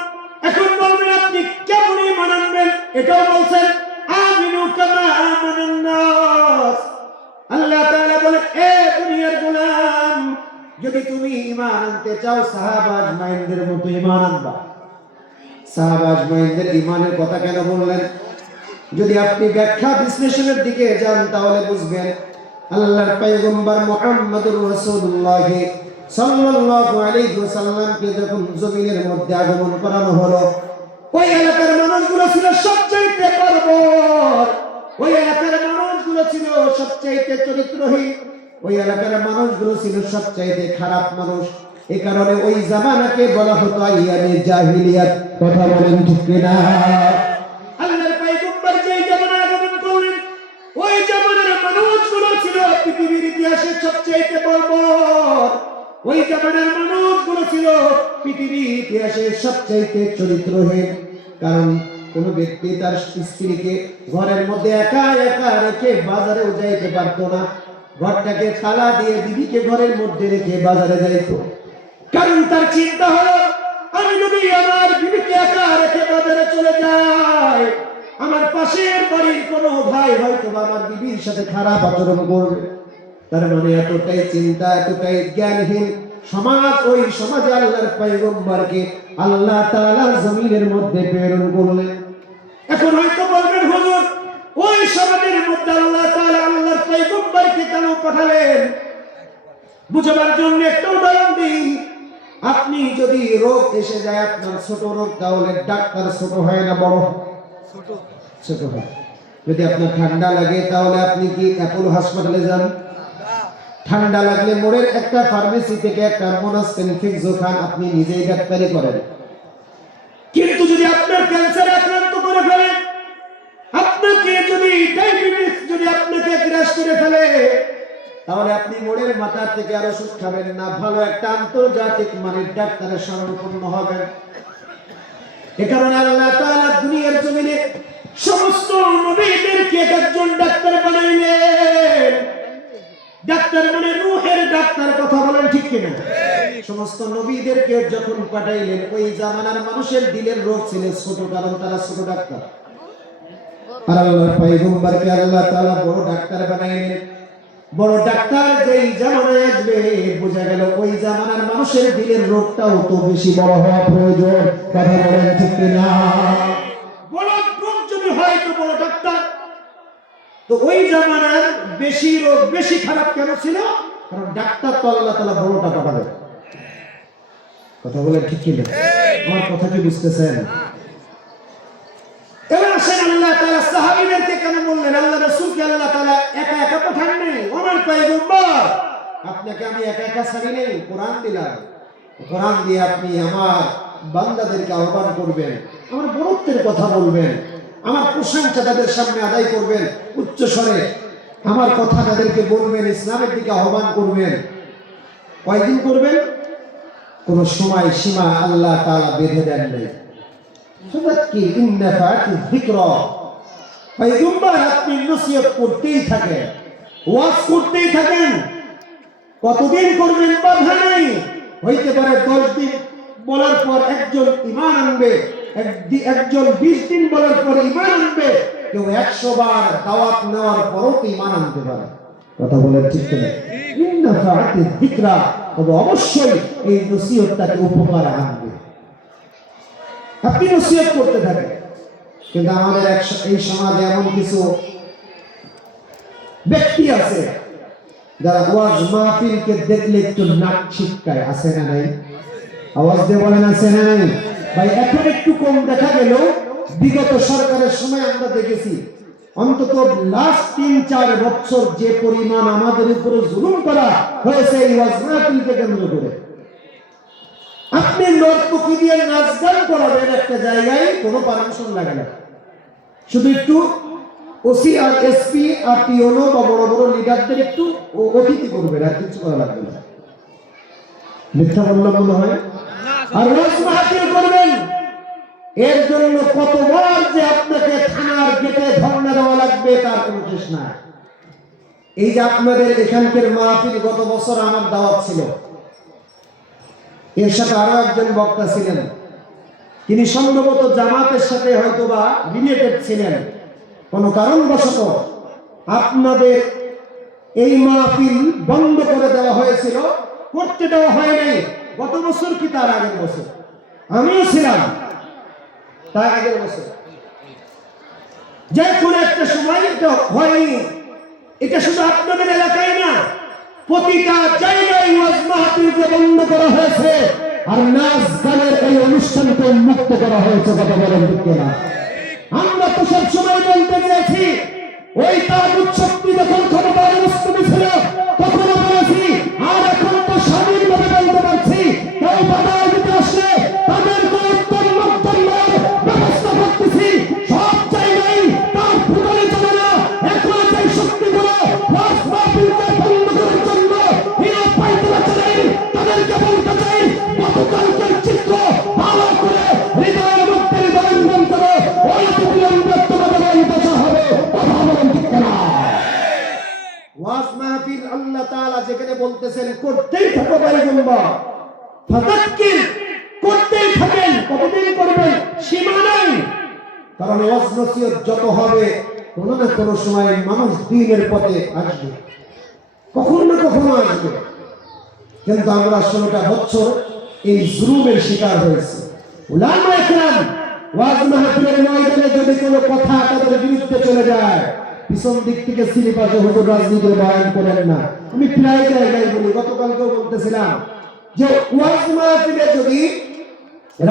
এখন বলবেন আপনি কেমন ঈমান আনবেন? এটাও বলছেন আমিনু কামা আমানান নাস। আল্লাহ তাআলা বলেন, এ দুনিয়ার গোলাম, যদি তুমি ঈমান আনতে চাও সাহাবা আজমাইনদের মতো ঈমান আনবা। সাহাবা আজমাইনদের ঈমানের কথা কেন বললেন? যদি আপনি ব্যাখ্যা বিশ্লেষণের দিকে যান তাহলে বুঝবেন আল্লাহর পয়গম্বর মুহাম্মদুর রাসূলুল্লাহ সাল্লাল্লাহু আলাইহি ওয়াসাল্লামকে যখন জমিনের মধ্যে আগমন করানো হলো, ওই এলাকার মানুষগুলো ছিল সবচাইতে বর্বর, ওই এলাকার মানুষগুলো ছিল সবচাইতে চরিত্রহীন, ওই এলাকার মানুষগুলো ছিল সবচাইতে খারাপ মানুষ। এই কারণে ওই জামানাকে বলা হতো আইয়ামে জাহিলিয়াত। কথা বলেন ঠিক কিনা? আল্লাহর পয়গম্বর যেই জামানায় আগমন করলেন, ওই জামানার মানুষগুলো ছিল পৃথিবীর ইতিহাসে সবচাইতে বর্বর, ওই জামানার মানুষগুলো ছিল পৃথিবীর ইতিহাসে সবচাইতে চরিত্রহীন। কারণ কোন ব্যক্তি তার স্ত্রীকে ঘরের মধ্যে একা একা রেখে বাজারেও যাইতে পারতো না, ঘরটাকে তালা দিয়ে বিবিকে ঘরের মধ্যে রেখে বাজারে যাইতো। কারণ তার চিন্তা হলো, আমি যদি আমার বিবিকে একা রেখে বাজারে চলে যাই, আমার পাশের বাড়ির কোনো ভাই হয়তো আমার বিবির সাথে খারাপ আচরণ করবে। তার মানে এতটাই চিন্তা, এতটাই জ্ঞানহীন সমাজ। ওই সমাজে আল্লাহর পয়গম্বরকে আল্লাহ তাআলা জমিনের মধ্যে প্রেরণ করলেন। এখন হয়তো বলবেন, হুজুর ওই সমাজের মধ্যে আল্লাহ তাআলা আল্লাহর পয়গম্বরকে কেন পাঠালেন? বুঝাবার জন্য একটা উদাহরণ দিই। আপনি যদি রোগ এসে যায়, আপনার ছোট রোগ, তাহলে ডাক্তার ছোট হয় না বড়? ছোট হয়। যদি আপনার ঠান্ডা লাগে তাহলে আপনি কি অ্যাপোলো হাসপাতালে যান? ঠান্ডা লাগলে মোড়ের একটা ফার্মেসি থেকে একটা মোনাস্টেন ফিক্সো খান, আপনি নিজেই ডাক্তারি করেন। কিন্তু যদি আপনার ক্যান্সারে আক্রান্ত করে ফেলে, আপনাকে যদি ডায়াবেটিস যদি আপনাকে গ্রাস করে ফেলে, তাহলে আপনি মোড়ের মাথা থেকে আর ওষুধ খাবেন না, ভালো একটা আন্তর্জাতিক মানের ডাক্তারের শরণাপন্ন হবেন। এ কারণে আল্লাহ তাআলা দুনিয়ার জমিনে সমস্ত নবীদেরকে একজন ডাক্তার বানাইলেন। ডাক্তার মানে রূহের ডাক্তার। কথা বলেন ঠিক কিনা? সমস্ত নবীদেরকে যখন পাঠাইলেন, ওই জামানার মানুষের দিলের রোগ ছিল ছোট, কারণ তারা ছোট ডাক্তার। আর আল্লাহর পয়গম্বরকে আল্লাহ তাআলা বড় ডাক্তার বানাইলেন। বড় ডাক্তার যেই জামানায় আসবে, বোঝা গেল ওই জামানার মানুষের দিলের রোগটাও তো বেশি বড় হওয়া প্রয়োজন। কথা বলেন ঠিক কিনা? বড় রোগ যদি হয় তো বড় ডাক্তার। তো ওই জামানার বেশি রোগ বেশি খারাপ কেন ছিল? কারণ ডাক্তার তো আল্লাহ তাআলা বড়টা পাঠাবে। কথা বলেন ঠিক কিনা? আমার কথা কি বুঝতেছেন? এবার আসেন আল্লাহ তাআলা সাহাবীদেরকে কেন বললেন? আল্লাহ রাসূলকে আল্লাহ তাআলা একা একা পাঠান নাই। আমার পয়গম্বর, আপনাকে আমি একা একা ছাড়ি নাই, কোরআন দিলাম। কোরআন দিয়ে আপনি আমার বান্দাদেরকে আহ্বান করবেন, আমার বড়ত্বের কথা বলবেন, আমার প্রশংসা তাদের সামনে আদায় করবেন উচ্চ স্বরে, আমার কথা তাদেরকে বলবেন, ইসলামের দিকে আহ্বান করবেন। কয়দিন করবেন? কোন সময় সীমা আল্লাহ তাআলা বেঁধে দেন নাই। ফাযাক্কির ইন নাফাতিয যিকরা, পয়গম্বর আপনি নসিহত করতেই থাকেন, ওয়াজ করতেই থাকেন। কতদিন করবেন বাধা নেই, হইতে পারে 10 দিন বলার পর একজন ঈমান আনবে, একজন 20 দিন বলার পর ঈমান আনবে, কেউ 100 বার দাওয়াত নেওয়ার পরও ঈমান আনতে পারে। কথা বলেন ঠিক কিনা? ইন্না ফাআতি যিকরা, তবে অবশ্যই এই নসিহতটাকে উপকারে আনবে। আপনি নসিহত করতে থাকেন। কিন্তু আমাদের এই সমাজে এমন কিছু ব্যক্তি আছে যারা ওয়াজ মাহফিলকে দেখলে একটু নাক ছিটকায়, আছে না নাই? আওয়াজ দিয়ে বলেন আছে না নাই? ভাই এখন একটু কম দেখা গেল, বিগত সরকারের সময় আমরা দেখেছি অন্তত লাস্ট 3-4 বছর যে পরিমাণ আমাদের উপরে জুলুম করা হয়েছে এই ওয়াজ মাহফিলকে কেন্দ্র করে। আপনি নর্তকী দিয়ে নাচ গান করাবেন একটা জায়গায়, কোনো পারমিশন লাগে না, শুধু একটু ওসি আর এসপি আর টিওনো বা বড় বড় লিডারদের একটু অতিথি করবেন, আর কিছু করা লাগবে না। মিথ্যা বললাম মনে হয়? আর ওয়াজ মাহফিল করবেন, এর জন্য কতবার যে আপনাকে থানার গেটে ধর্ণা দেওয়া লাগবে তার কোনো শেষ নাই। এই যে আপনাদের এখানকার মাহফিল, গত বছর আমার দাওয়াত ছিল, এর সাথে আরো একজন বক্তা ছিলেন, তিনি সম্ভবত জামাতের সাথে হয়তোবা রিলেটেড ছিলেন। কোন কারণবশত আপনাদের এই মাহফিল বন্ধ করে দেওয়া হয়েছিল, করতে দেওয়া হয় নাই। গত বছর কি তার আগের বছর? আমিও ছিলাম তার আগের বছর। যে কোনো একটা সময় এটা হয়নি। এটা শুধু আপনাদের এলাকায় না, প্রতিটা জায়গায় ওয়াজ মাহফিলকে বন্ধ করা হয়েছে, আর নাচ গানের এই অনুষ্ঠানকে মুক্ত করা হয়েছে। কথা বলেন ঠিক কিনা? আমরা তো সব সময় বলতে চেয়েছি, ওই তাগুত শক্তি যখন ক্ষমতার মস্তকে ছিল তখন বলেছি, আর এখন তো স্বাধীনভাবে বলতে পারছি, কেউ বাধা দিতে আসলে তাদেরকে উত্তম মন্তব্যের ব্যবস্থা করতেছি। সব জায়গায় তার ফুটলে চলে না। এখন যে শক্তিগুলো ওয়াজ মাহফিলকে বন্ধ করার জন্য হিরো পাইতলা চলে, তাদেরকে বলতে চাই, গতকালকের চিত্র ভালো করে হৃদয়ের মধ্যে হৃদয়ঙ্গম করে ওই বিলম্বে তোমাদের এই দশা হবে। কথা বলেন ঠিক কিনা? ওয়াজ মাহফিল আল্লাহ তাআলা যেখানে বলতেছেন করতেই থাকো পয়গম্বর, ফাযাক্কির, করতেই থাকেন। কতদিন করবেন সীমা নাই। কারণ ওয়াজ নসিহত যত হবে, কোনো না কোনো সময় মানুষ দ্বীনের পথে আসবে, কখনো না কখনো আসবে। কিন্তু আমরা 16টা বছর এই জুলুমের শিকার হয়েছি। উলামায়ে কেরাম ওয়াজ মাহফিলের ময়দানে যদি কোনো কথা তাদের বিরুদ্ধে চলে যায়, পিছন দিক থেকে সিলিপাসে হুজুর রাজনীতির বয়ান করেন না। আমি প্রায় জায়গায় বলি, গতকালকেও বলতেছিলাম যে ওয়াজ মাহফিলে যদি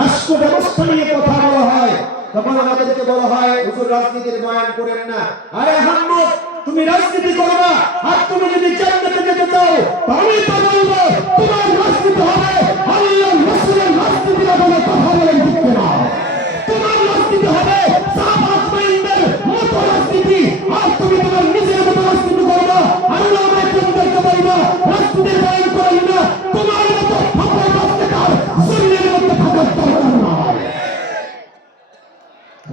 রাষ্ট্র ব্যবস্থা নিয়ে কথা বলা হয়, তখন আমাদেরকে বলা হয় হুজুর রাজনীতির বয়ান করেন না। আরে আহমদ, তুমি রাজনীতি করবা, আর তুমি যদি জান্নাতে যেতে চাও, আমি তো বলবো তোমার রাজনীতি হবে আল্লাহর রাসূলের রাজনীতি হবে। কথা বলেন ঠিক কিনা? তোমার রাজনীতি হবে সাহাবাত মাইন্ডের মতো রাজনীতি, আর তুমি তোমার নিজের মতো রাজনীতি করবা। আল্লাহ আমাদেরকে বলবা রাজনীতির বয়ান করেন না, তোমার মতো ফাঁকা রাজনীতির জমিনের মধ্যে থাকার দরকার নাই।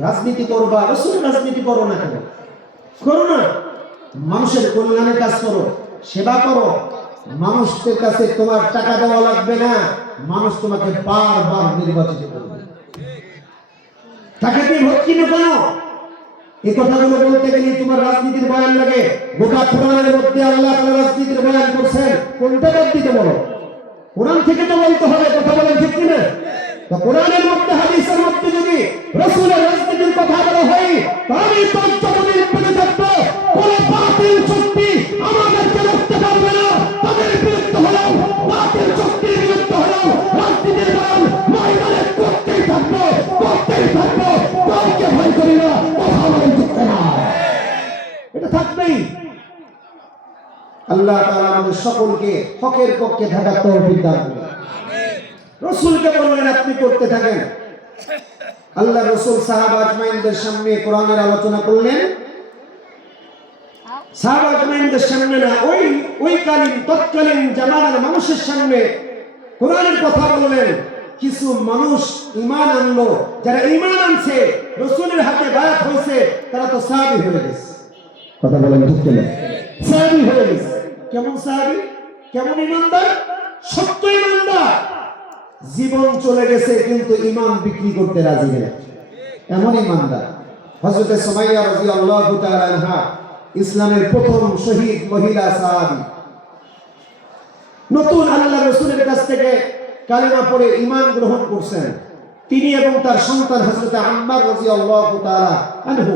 রাজনীতি করবা, রাসূলের রাজনীতি করো না কেন? করো না। মানুষের কল্যাণের কাজ করো, সেবা করো। মানুষের কাছে তোমার টাকা দেওয়া লাগবে না, মানুষ তোমাকে বারবার নির্বাচিত করবে। টাকা দিয়ে ভোট কিনো কেন? এই কথাগুলো বলতে গেলে তোমার রাজনীতির বয়ান লাগে। গোটা কোরআনের মধ্যে আল্লাহ তাআলা রাজনীতির বয়ান করছেন, কোনটা বাদ দিতে বলো? কোরআন থেকে তো বলতে হবে। কথা বলেন ঠিক কিনা? তো কোরআনের মধ্যে হাদিসের মধ্যে যদি রাসূলের রাজনীতির কথা বলা হয়, তাহলে তো যতদিন বেঁচে থাকবো কোন বাতিল শক্তি আমাদেরকে রুখতে পারবে না। তাদের বিরুদ্ধে হলেও, বাতিল শক্তির বিরুদ্ধে হলেও রাজনীতির বয়ান ময়দানে করতেই থাকবো, করতেই থাকবো। কাউকে ভয় করি না। কথা বলেন ঠিক কিনা? এটা থাকবেই। আল্লাহ তাআলা আমাদের সকলকে হকের পক্ষে থাকার তৌফিক দান করুন। রাসূলকে বললেন আপনি করতে থাকেন। আল্লাহ রাসূল সাহাবা আজমাইনদের সামনে কোরআনের আলোচনা করলেন। সাহাবা আজমাইনদের সামনে না, ওই কালীন তৎকালীন জামানার মানুষের সামনে কোরআনের কথা বললেন, কিছু মানুষ ঈমান আনলো, যারা ঈমান আনছে রাসূলের হাতে বায়াত হয়েছে, তারা তো সাহাবী হয়ে গেছে। কথা বলেন ঠিক কিনা? সাহাবী হয়ে গেছে। কেমন সাহাবী, কেমন ঈমানদার? সত্য ঈমানদার। জীবন চলে গেছে কিন্তু ঈমান বিক্রি করতে রাজি নেই, এমন ঈমানদার। হযরত সুমাইয়া রাদিয়াল্লাহু তাআলা আনহা ইসলামের প্রথম শহীদ মহিলা সাহাবী। নতুন আল্লাহ রাসূলের কাছ থেকে কালেমা পড়ে ঈমান গ্রহণ করছেন তিনি এবং তার সন্তান হযরত আম্মার রাদিয়াল্লাহু তাআলা আনহু।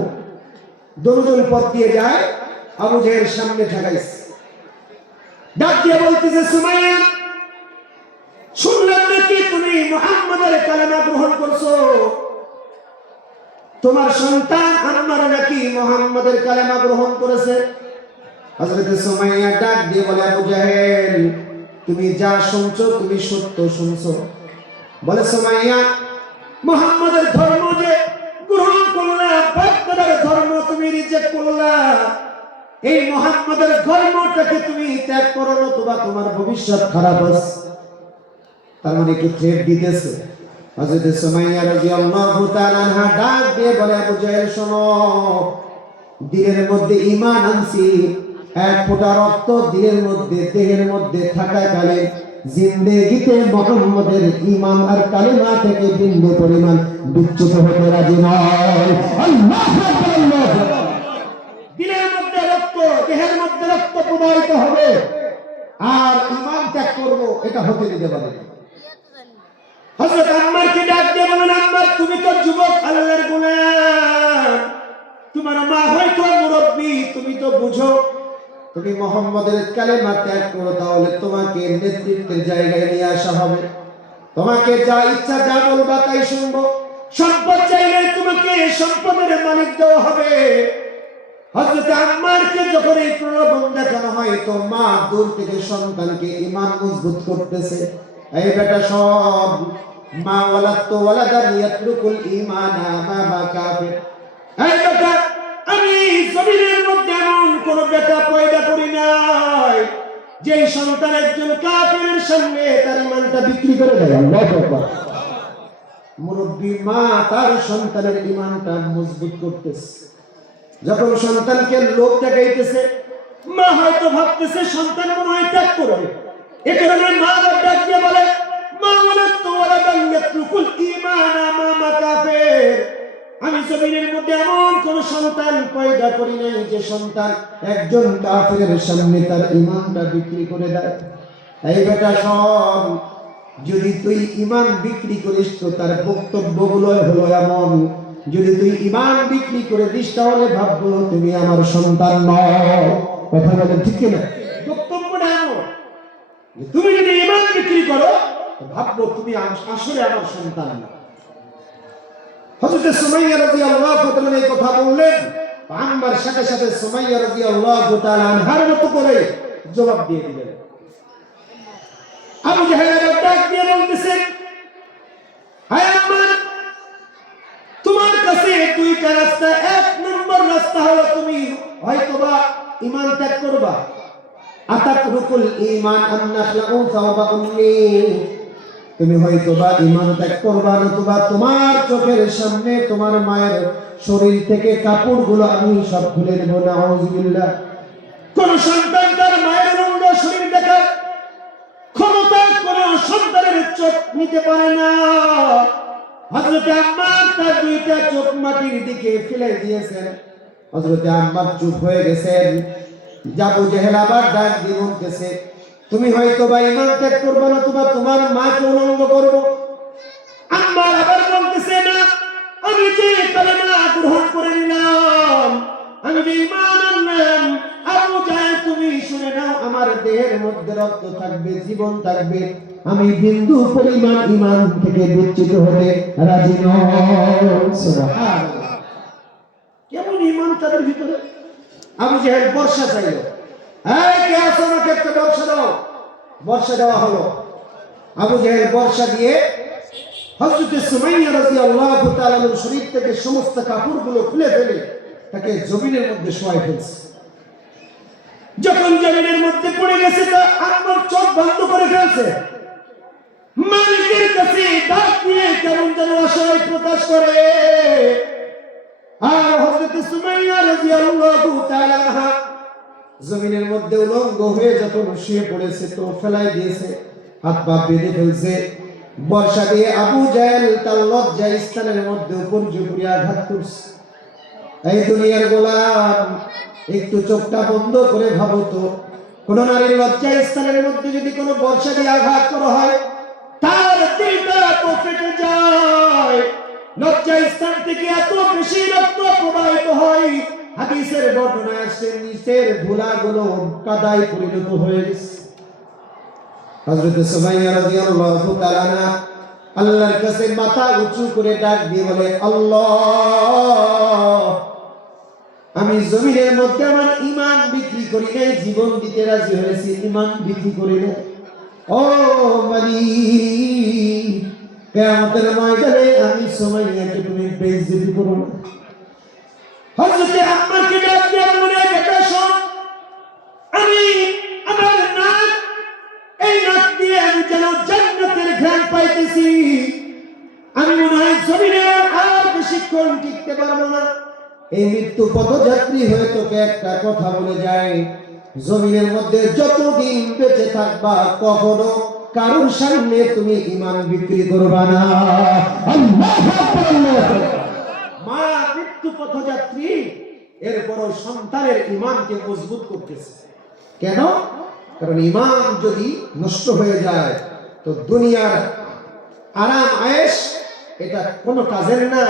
দুজন পথ দিয়ে যায়, আবু জাহেল সামনে ঠেকাইছে, ডাক দিয়ে বলতেছে, সুমাইয়া শুনলাম নাকি তুমি মুহাম্মাদের কালেমা গ্রহণ করছো, তোমার সন্তান আম্মার নাকি মুহাম্মাদের কালেমা গ্রহণ করেছে। হযরত সুমাইয়া ডাক দিয়ে বলে, আবু জাহেল তুমি যা শুনছো তুমি সত্য শুনছো। বলে, সুমাইয়া মুহাম্মাদের ধর্ম যে গ্রহণ করলা, বাপদাদার ধর্ম তুমি রিজেক্ট করলা, এই মুহাম্মাদের ধর্মটাকে তুমি ত্যাগ করো নতুবা তোমার ভবিষ্যৎ খারাপ হবে। তার মানে কি থ্রেট দিতেছে। হযরত সুমাইয়া রাদিয়াল্লাহু তাআলা আনহা ডাক দিয়ে বলে, আবু জাহেল শোনো, দিলের মধ্যে ঈমান আনছি, এক ফোঁটা রক্ত দিলের মধ্যে দেহের মধ্যে থাকাকালে জিন্দেগিতে মুহাম্মাদের ঈমান আর কালেমা থেকে বিন্দু পরিমাণ বিচ্যুত হতে রাজি নয়। আল্লাহু আকবার, আল্লাহু আকবার। দিলের মধ্যে রক্ত, দেহের মধ্যে রক্ত প্রবাহিত হবে আর ঈমান ত্যাগ করব, এটা হতে দিতে পারে না। হযরত আম্মারকে ডাক দিয়ে বলেন, আম্মার তুমি তো যুবক, আল্লাহর গোলাম, তোমার মা হয়তো মুরব্বী, তুমি তো বুঝো, তুমি মুহাম্মাদের কালেমা ত্যাগ করো তাহলে তোমাকে নেতৃত্বের জায়গায় নিয়ে আসা হবে, তোমাকে যা ইচ্ছা যা বলবা তাই শুনবো, সম্পদ চাইলে তোমাকে সম্পদের মালিক দেওয়া হবে। হযরত আম্মারকে যখন এই প্রলোভন দেখানো হয় তো মা দূর থেকে সন্তানকে ঈমান মজবুত করতেছে, এই বেটা সব মা ওয়ালাদতু ওয়ালাদান ইয়াতরুকুল ঈমানা মা কাফির। এই বেটা আমি জমিনের মধ্যে এমন কোন বেটা পয়দা করি নাই যে সন্তান একজন কাফিরের সামনে তার ঈমানটা বিক্রি করে দেয়। আল্লাহু আকবার। মুরব্বী মা তার সন্তানের ঈমানটা মজবুত করতেছে। যখন সন্তানকে লোভ দেখাইতেছে, মা হয়তো ভাবতেছে সন্তান মনে হয় ত্যাগ করবে, এ কারণে মা ডাক দিয়ে বলে, মা ওয়ালাদতু ওয়ালাদান ইয়াতরুকুল ঈমানা মা কাফির। আমি জমিনের মধ্যে এমন কোন সন্তান পয়দা করি নাই যে সন্তান একজন কাফিরের সামনে তার ঈমানটা বিক্রি করে দেয়। এই বেটা সব, যদি তুই ঈমান বিক্রি করিস তো তার বক্তব্যগুলো হলো এমন, যদি তুই ঈমান বিক্রি করে দিস তাহলে ভাববো তুমি আমার সন্তান নও। কথা বলে ঠিক কিনা? বক্তব্যটা এমন, তুমি যদি ঈমান বিক্রি করো ভাববো তুমি আসলে আমার সন্তান না। হযরত সুমাইয়া রাদিয়াল্লাহু তাআলা এই কথা বললেন, আম্মার সাথে সাথে সুমাইয়া রাদিয়াল্লাহু তাআলা আনহার মতো করে জবাব দিয়ে দিলেন। আবু জাহেল ডাক দিয়ে বলতেছেন, হায় আম্মার, তোমার কাছে দুইটা রাস্তা, এক নম্বর রাস্তা হলো তুমি হয়তোবা ঈমান ত্যাগ করবা, আতাতরুকুল ঈমান আন্নাখলাউ সাওবা উম্মি, তুমি হয়তোবা ঈমান ত্যাগ করবা নতুবা তোমার চোখের সামনে তোমার মায়ের শরীর থেকে কাপড়গুলো আমি সব খুলে দেব। নাউযুবিল্লাহ। কোন সন্তান তার মায়ের রঙ শরীর দেখার ক্ষমতা কোন সন্তানের চোখ নিতে পারে না। হযরত আম্মার তার দুইটা চোখ মাটির দিকে ফেলে দিয়েছেন। হযরত আম্মার চুপ হয়ে গেছেন। আবু জাহেল আবার ডাক দিয়ে বলতেছে, তুমি হয়তো বা ঈমান ত্যাগ করবে না তোমার তোমার মাকে উলঙ্গ করব। আম্মার আবার বলতেছে, না, আমি যে কালেমা গ্রহণ করে নিলাম, আমি যে ঈমান আনলাম, আবু জাহেল তুমি শুনে নাও, আমার দেহের মধ্যে রক্ত থাকবে, জীবন থাকবে, আমি বিন্দু পরিমাণ ঈমান থেকে বিচ্যুত হতে রাজি নই। সুবহানাল্লাহ। কেমন ঈমান তাদের ভিতরে। আবু জাহেল বর্ষা চাইল, এই কে আছো আমাকে একটা বর্ষা দাও। বর্ষা দেওয়া হলো। আবু জাহেল বর্ষা দিয়ে হযরত সুমাইয়া রাদিয়াল্লাহু তাআলা শরীর থেকে সমস্ত কাপড়গুলো খুলে ফেলে তাকে জমিনের মধ্যে শোয়াই ফেলছে। যখন জমিনের মধ্যে পড়ে গেছে তা আম্মার চোখ বন্ধ করে ফেলছে। মালিকের কাছে ডাক দিয়ে কেমন যেন আশায় প্রকাশ করে। আর হযরত সুমাইয়া রাদিয়াল্লাহু তাআলা আনহা জমিনের মধ্যে উলঙ্গ হয়ে যখন শুয়ে পড়েছে, তো ফেলাই দিয়েছে, হাত পা বেঁধে ফেলছে। বর্ষা দিয়ে আবু জাহেল তার লজ্জা স্থানের মধ্যে উপর জুড়ে আঘাত করছে। এই দুনিয়ার গোলাম, একটু চোখটা বন্ধ করে ভাবো তো, কোন নারীর লজ্জা স্থানের মধ্যে যদি কোনো বর্ষা দিয়ে আঘাত করা হয়, তার দিলটা তো ফেটে যায়। লজ্জা স্থান থেকে এত বেশি রক্ত প্রবাহিত হয়, হাদিসের বর্ণনায় আসছে নিচের ধুলাগুলো কাদায় পরিণত হয়ে গেছে। হযরত সুমাইয়া রাদিয়াল্লাহু তাআলা আনহা আল্লাহর কাছে মাথা উঁচু করে ডাক দিয়ে বলে, আল্লাহ, আমি জমিনের মধ্যে আমার ঈমান বিক্রি করি নাই, জীবন দিতে রাজি হয়েছি, ঈমান বিক্রি করি না। ও মালিক, কিয়ামতের ময়দানে আমি সুমাইয়াকে তুমি বেইজ্জতি করো না। হযরত আম্মারকে ডাক দিয়ে বলে, বেটা শোন, আমি আমার নাক, এই নাক দিয়ে আমি যেন জান্নাতের ঘ্রাণ পাইতেছি। আমি মনে হয় জমিনে আর বেশিক্ষণ টিকতে পারবো না। এই মৃত্যু পথযাত্রী হয়ে তোকে একটা কথা বলে যায়, জমিনের মধ্যে যতদিন বেঁচে থাকবা কখনো কারোর সামনে তুমি ঈমান বিক্রি করবা না। আল্লাহু আকবার। মা মৃত্যু পথযাত্রী, এরপরও সন্তানের ঈমানকে মজবুত করতেছে। কেন? কারণ ঈমান যদি নষ্ট হয়ে যায় তো দুনিয়ার আরাম আয়েশ এটা কোনো কাজের না।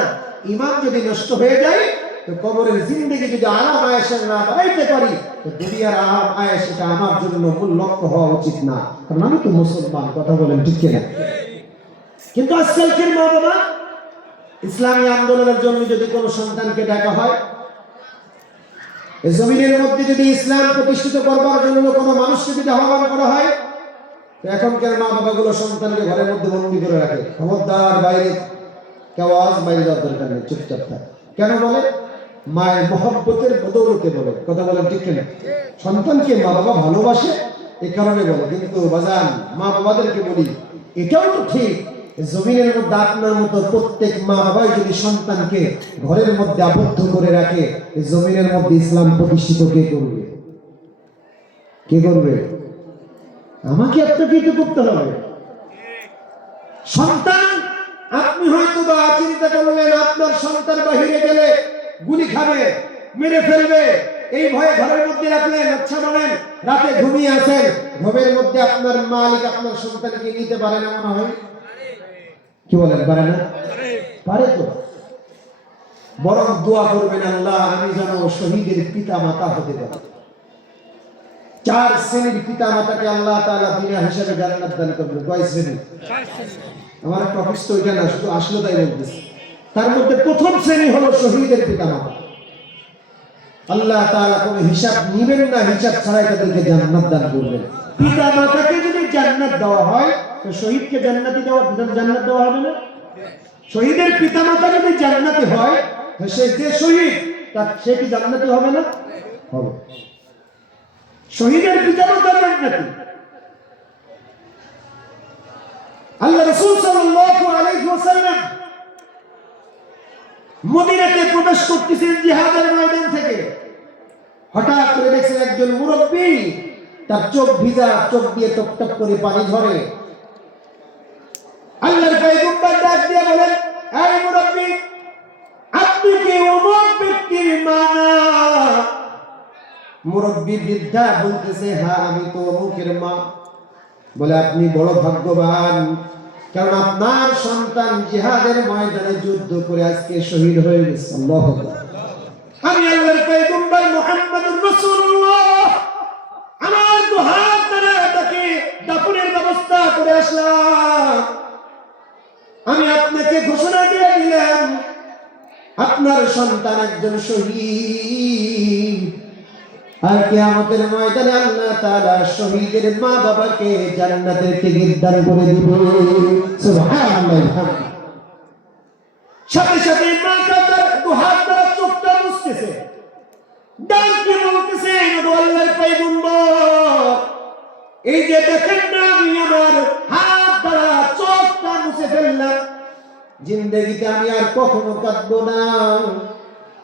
ঈমান যদি নষ্ট হয়ে যায় তো কবরের জিন্দেগি যদি আরাম আয়েশের না বানাইতে পারি, তো দুনিয়ার আরাম আয়েশ এটা আমার জন্য মূল লক্ষ্য হওয়া উচিত না। কারণ আমি তো মুসলমান, কথা বলেন ঠিক কিনা? কিন্তু আজকালকার মা বাবা ইসলামী আন্দোলনের জন্য যদি কোনো সন্তানকে ডাকা হয়, এই জমিনের মধ্যে যদি ইসলাম প্রতিষ্ঠিত করবার জন্য কোনো মানুষকে যদি আহ্বান করা হয়, তো এখনকার মা বাবাগুলো সন্তানকে ঘরের মধ্যে বন্দী করে রাখে। খবরদার, বাইরে কেউ আজ বাইরে যাওয়ার দরকার নেই, চুপচাপ থাক। কেন বলে? মায়ের মহব্বতের বদৌলতে বলে, কথা বলেন ঠিক কিনা? সন্তানকে মা বাবা ভালোবাসে এই কারণে বলে। কিন্তু বাজান, মা বাবাদেরকে বলি, এটাও তো ঠিক, জমিনের মধ্যে আপনার মতো প্রত্যেক মা বাবাই যদি সন্তানকে ঘরের মধ্যে আবদ্ধ করে রাখে, এই জমিনের মধ্যে ইসলাম প্রতিষ্ঠিত কে করবে? কে করবে? আমাকে আপনাকে এটা করতে হবে। সন্তান, আপনি হয়তো বা চিন্তা করলেন আপনার সন্তান বাহিরে গেলে গুলি খাবে, মেরে ফেলবে, এই ভয়ে ঘরের মধ্যে রাখলেন। আচ্ছা বলেন, রাতে ঘুমিয়ে আছেন, ঘুমের মধ্যে আপনার মালিক আপনার সন্তানকে নিতে পারে না মনে হয়? কি বলেন, পারে না? পারে তো। বরং দোয়া করবেন, আল্লাহ আমি যেন শহীদের পিতা মাতা হতে পারি। 4 শ্রেণীর পিতা মাতাকে আল্লাহ তাআলা দুনিয়া হিসেবে জান্নাত দান করবেন। কয় শ্রেণী? 4 শ্রেণী। আমার টপিক তো এটা না, শুধু আসলে তাই বলতেছি। তার মধ্যে প্রথম শ্রেণী হলো শহীদের পিতা মাতা। আল্লাহ তাআলা কোনো হিসাব নেবেন না, হিসাব ছাড়াই তাদেরকে জান্নাত দান করবেন। পিতা মাতাকে যদি জান্নাত দেওয়া হয়, তো শহীদকে জান্নাত দেওয়া হবে না? শহীদের পিতা মাতা যদি জান্নাতি হয়, তো সে যে শহীদ সে কি জান্নাতি হবে না? হবে। শহীদের পিতা মাতা জান্নাতি। আল্লাহ রাসূল সাল্লাল্লাহু আলাইহি ওয়াসাল্লাম মদিনাতে প্রবেশ করতেছেন জিহাদের ময়দান থেকে। হঠাৎ করে দেখছেন একজন মুরব্বী, তার চোখ ভিজা, চোখ দিয়ে টপ টপ করে পানি ঝরে। আল্লাহর পয়গম্বর ডাক দিয়ে বলেন, এই মুরব্বী, আপনি কি অমুক ব্যক্তির মা? মুরব্বী বৃদ্ধা বলতেছে, হ্যাঁ আমি তো অমুকের মা। বলে, আপনি বড় ভাগ্যবান, কারণ আপনার সন্তান জিহাদের ময়দানে যুদ্ধ করে আজকে শহীদ হয়ে গেছে। আল্লাহু আকবার। আমি আল্লাহর পয়গম্বর মুহাম্মদুর রাসূলুল্লাহ আমার দুহাত ধরে তাকে দাফনের ব্যবস্থা করে আসলাম। আমি আপনাকে ঘোষণা দিয়ে দিলাম, আপনার সন্তান একজন শহীদ। আর কিয়ামতের ময়দানে আল্লাহ তাআলা শহীদের মা বাবাকে জান্নাতের টিকিট দান করে দিবেন। সুবহানাল্লাহ। সাথে সাথে মা তার দুহাত দ্বারা চোখটা মুছতেছে, ডাক দিয়ে বলতেছে, আল্লাহর পয়গম্বর, এই যে দেখেন না, আমি আমার হাত দ্বারা জিন্দেগিতে আমি আর কখনো কাঁদবো না,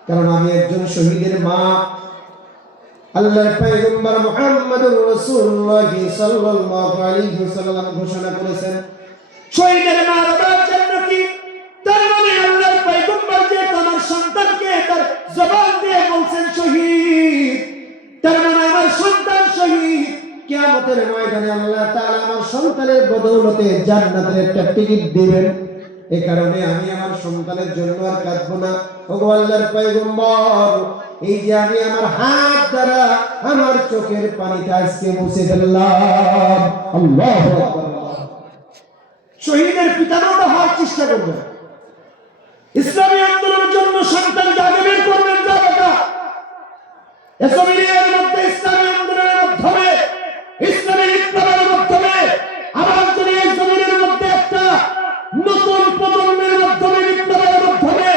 কারণ আমি একজন শহীদের মা। আল্লাহর পয়গম্বর মুহাম্মদুর রাসূলুল্লাহ সাল্লাল্লাহু আলাইহি ওয়াসাল্লাম ঘোষণা করেছেন, শহীদের মা বাবার জন্য কি? তার মানে আল্লাহর পয়গম্বর যে তোমার সন্তানকে তার জবান দিয়ে বলছেন শহীদ, তার মানে আমার সন্তান শহীদ। কিয়ামতের ময়দানে আল্লাহ তাআলা আমার সন্তানের বদৌলতে জান্নাতের একটা টিকিট দিবেন। এই কারণে আমি আমার সন্তানের জন্য আর কাঁদবো না। ওগো আল্লাহর পয়গম্বর, এই যে আমি আমার হাত দ্বারা আমার চোখের পানিটা আজকে মুছে ফেললাম। আল্লাহু আকবার। শহীদের পিতামাতা হওয়ার চেষ্টা করবেন, ইসলামী আন্দোলনের জন্য সন্তানকে আগে বের করবেন। জায়গাটা এসবের মধ্যে ইসলামী আন্দোলনের মাধ্যমে, ইসলামী বিপ্লবের মাধ্যমে আবার যদি এই জমিনের মধ্যে একটা নতুন প্রজন্মের মাধ্যমে, বিপ্লবের মাধ্যমে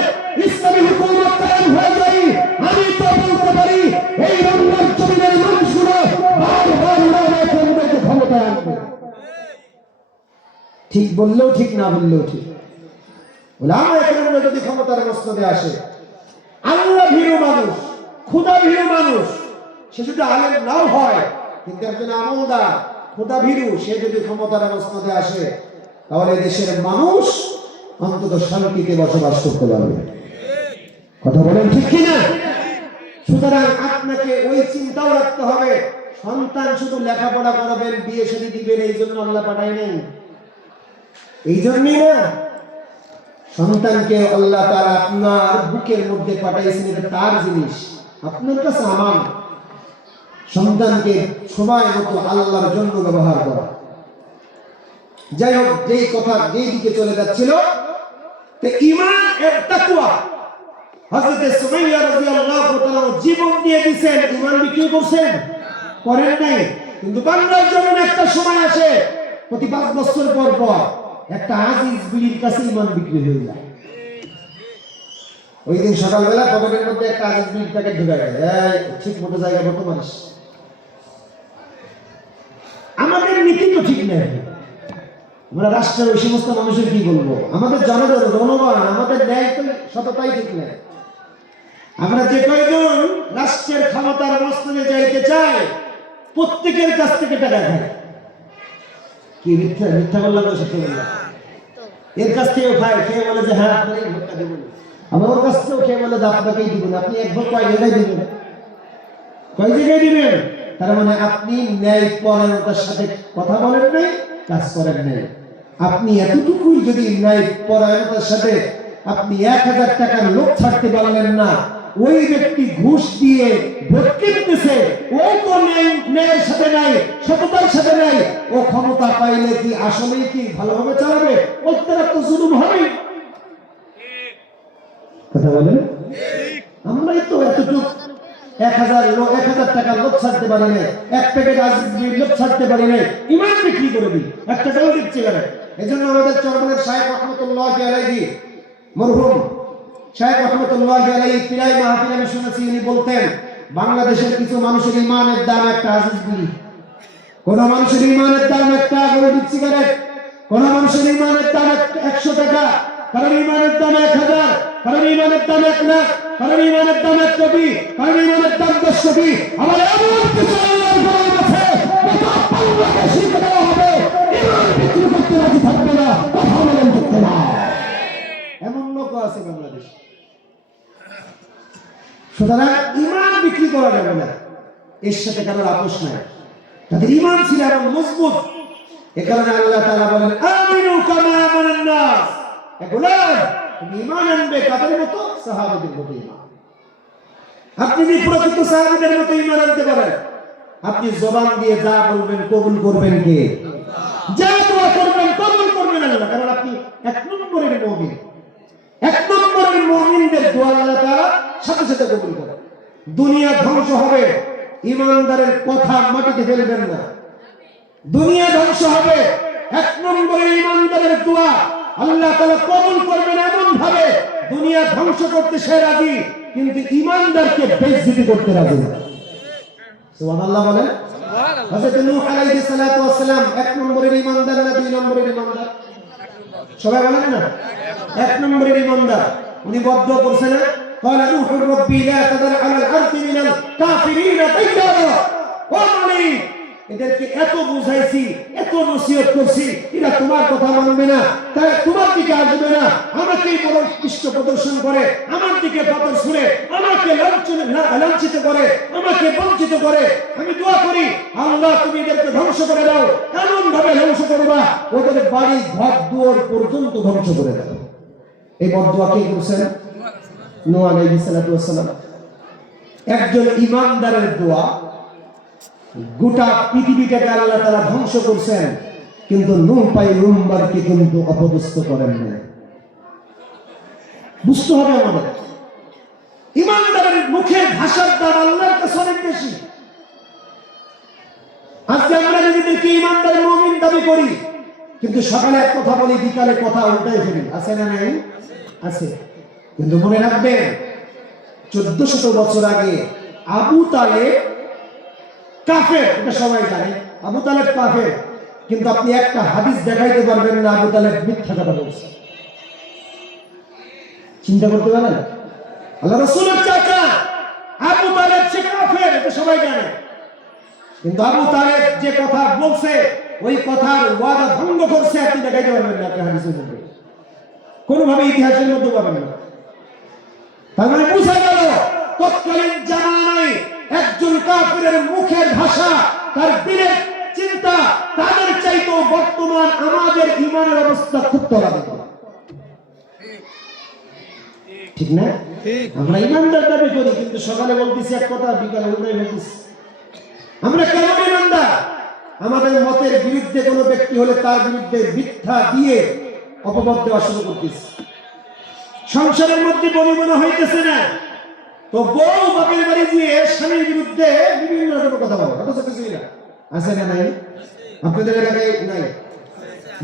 ইসলামী হুকুমত কায়েম হয়ে যায়, আমি তো বলতে পারি এই বাংলার জমিনের মানুষগুলো ক্ষমতায় আনবে। ঠিক বললেও ঠিক, না বললেও ঠিক। ওলামা একরামরা যদি ক্ষমতার মসনদে আসে, আল্লাহ ভীরু মানুষ, খোদা ভীরু মানুষ, সে যদি আলেম নাও হয় কিন্তু একজন আমলদার, খোদা ভীরু, সে যদি ক্ষমতার মসনদে আসে, তাহলে দেশের মানুষ অন্তত শান্তিতে বসবাস করতে পারবে। কথা বলেন ঠিক কিনা? সুতরাং আপনাকে ওই চিন্তাও রাখতে হবে, সন্তান শুধু লেখাপড়া করাবেন, বিয়ে শাদী দিবেন, এই জন্য আল্লাহ পাঠায় নেই। এই জন্যই না, সন্তানকে আল্লাহ তাআলা আপনার বুকের মধ্যে পাঠাইছেন, এটা তার জিনিস, আপনার কাছে আমানত। সন্তানকে সময় মতো আল্লাহর জন্য ব্যবহার করা। যাই হোক, যেই কথা যেই দিকে চলে যাচ্ছিল, ঈমান এর তাকওয়া, হযরত সুমাইয়া রাদিয়াল্লাহু তাআলা জীবন দিয়ে দিয়েছেন, ঈমান বিক্রি করছেন, করেন নাই। কিন্তু বাংলার জন্য একটা সময় আসে, প্রতি 5 বছর পর পর একটা আজিজ বিলির কাছে ঈমান বিক্রি হয়ে যায়। ওই দিন সকালবেলা পকেটের মধ্যে একটা আজিজ বিলির প্যাকেট ঢুকায় দেয়, ঠিক মতো জায়গা মতো মানুষ। আমাদের নীতি তো ঠিক নেই, আমরা রাষ্ট্রের ওই সমস্ত মানুষের কি বলবো, আমাদের জনগণ, আমাদের ন্যায় তো সততাই ঠিক নেই। আমরা যে কয়জন রাষ্ট্রের ক্ষমতার মসনদে যাইতে চাই, প্রত্যেকের কাছ থেকে টাকা খায়। কি মিথ্যা বললাম না সত্য বললাম? এর কাছ থেকেও খায়, খেয়ে বলে যে হ্যাঁ আপনাকে ভোটটা দেবো, আমার ওর কাছ থেকেও খেয়ে বলে যে আপনাকেই দিব না। আপনি এক ভোট কয় জায়গায় দিবেন? কয় জায়গায় দিবেন? তার মানে আপনি ন্যায় পরায়ণতার সাথে কথা বলেন নাই, কাজ করেন নাই। আপনি এতটুকুই যদি ন্যায় পরায়ণতার সাথে আপনি 1000 টাকার লোক ছাড়তে পারলেন না, ওই ব্যক্তি ঘুষ দিয়ে ভোট কিনতেছে, ও তো ন্যায়ের সাথে নাই, সততার সাথে নাই, ও ক্ষমতা পাইলে কি আসলেই কি ভালোভাবে চালাবে? ওর দ্বারা তো জুলুম হবে। কথা বলেন? আমরাই তো এতটুকু 1000 টাকার লোক ছাড়তে পারি নাই, এক প্যাকেট আজিজ লোক ছাড়তে পারি নাই, ঈমান বিক্রি করে দিই, একটা টাকাও দিচ্ছে না। এজন্য আমাদের চরমনের শাইখ রহমাতুল্লাহি আলাইহি, মরহুম শাইখ রহমাতুল্লাহি আলাইহি প্রায় মাহফিলে আমি শুনেছি, উনি বলতেন, বাংলাদেশের কিছু মানুষের ঈমানের দাম একটা আজিজ বিড়ি, কোন মানুষের ঈমানের দাম একটা গরুর সিগারেট, কোন মানুষের ঈমানের দাম 100 টাকা, কারণ ঈমানের দাম 1000, কারণ ঈমানের দাম 1 লাখ, কারণ ঈমানের দাম 1 কোটি, কারণ ঈমানের দাম 10 কোটি। আমার এমন কিছু আল্লাহর গোলাম আছে, এটা আল্লাহকে শিখতে হবে, ঈমান বিক্রি করতে রাজি থাকবে না, কথা বলেন ঠিক না? এমন লোক আছে বাংলাদেশে। সুতরাং ঈমান বিক্রি করা যাবে না, এর সাথে কারোর আপোষ নাই। তাদের ঈমান ছিল এমন মজবুত, এ কারণে আল্লাহ তাআলা বলেন, আমিনু কামা আমানান নাস, গোলাম তুমি ঈমান আনবে কাদের মতো? সাহাবাদের মতো ঈমান। আপনি যদি প্রকৃত সাহাবীদের মতো ঈমান আনতে পারেন, আপনি জবান দিয়ে যা বলবেন কবুল করবেন কে? যা দোয়া করবেন কবুল করবেন আল্লাহ, কারণ আপনি 1 নম্বরের মুমিন। 1 নম্বরের মুমিনদের দোয়া আল্লাহ তাআলা সাথে সাথে কবুল করেন। দুনিয়া ধ্বংস হবে, ঈমানদারের কথা মাটিতে ফেলবেন না। দুনিয়া ধ্বংস হবে, 1 নম্বরের ঈমানদারের দোয়া আল্লাহ তাআলা কবুল করবেন এমন ভাবে, দুনিয়া ধ্বংস করতে সে রাজি, কিন্তু ঈমানদারকে বেইজ্জতি করতে রাজি না। সুবহানাল্লাহ বলেন। হযরত নূহ আলাইহিস সালাতু ওয়াস সালাম 1 নম্বরের ঈমানদার না 2 নম্বরের ঈমানদার? সবাই বলেন না? এক নম্বরের ইমানদার উনি বদদুয়া করছে না, قال نوح ربي لا تذر على الارض من الكافرين ديارا। ও মালিক, এদেরকে এত বুঝাইছি, এত নসিহত করছি, এরা তোমার কথা মানবে না, তাই তোমার দিকে আসবে না, আমাকে বড় পৃষ্ঠ প্রদর্শন করে, আমার দিকে পাথর ছুঁড়ে, আমাকে লাঞ্ছিত করে, আমাকে বঞ্চিত করে। আমি দোয়া করি, আল্লাহ তুমি এদেরকে ধ্বংস করে দাও। কেমন ভাবে ধ্বংস করবা? ওদের বাড়ি ঘর দুয়ার পর্যন্ত ধ্বংস করে দাও। এই বদদুয়া কে করছেন? নূহ আলাইহিস সালাতু ওয়াস সালাম। একজন ইমানদারের দোয়া। গোটা পৃথিবীটাকে আল্লাহ তাআলা ধ্বংস করছেন, কিন্তু নূহ পয়গম্বরকে কিন্তু অপদস্থ করেন না। বুঝতে হবে আমাদের, ইমানদারের মুখে ভাষার দাম আল্লাহর কাছে অনেক বেশি। আজকে আমরা নিজেদেরকে ইমানদার মুমিন দাবি করি, কিন্তু সকালে এক কথা বলি, বিকালে কথা উল্টাই ফেলি। আছে না নাই? আছে। কিন্তু মনে রাখবেন, 1400 বছর আগে আবু তালেব কাফের, এটা সবাই জানে। আবু তালেব কাফের, কিন্তু আপনি একটা হাদিস দেখাইতে পারবেন না আবু তালেব মিথ্যা কথা বলছে। চিন্তা করতে পারেন? আল্লাহ রাসূলের চাচা আবু তালেব সে কাফের, এটা সবাই জানে। কিন্তু আবু তালেব যে কথা বলছে, ওই কথার ওয়াদা ভঙ্গ করছে, আপনি দেখাইতে পারবেন না একটা হাদিসের মধ্যে, কোনোভাবে ইতিহাসের মধ্যে পাবেন না। তার মানে বুঝা গেল, তৎকালীন জামানায় একজন কাফিরের মুখের ভাষা, তার দিলের চিন্তা, তাদের চাইতেও বর্তমান আমাদের ঈমানের অবস্থা খুব তলানিত। ঠিক না? আমরা ঈমানদার দাবি করি, কিন্তু সকালে বলতেছি এক কথা, বিকালে উল্টাই বলতেছি। আমরা কেমন ঈমানদার? আমাদের মতের বিরুদ্ধে কোনো ব্যক্তি হলে তার বিরুদ্ধে মিথ্যা দিয়ে অপবাদ দেওয়া শুরু করতেছি। সংসারের মধ্যে বনিবনা হইতেছে না, তো বউ বাপের বাড়ি গিয়ে স্বামীর বিরুদ্ধে বিভিন্ন রকমের কথা বলে, অথচ কিছুই না। আছে না নাই? আপনাদের এলাকায় নাই?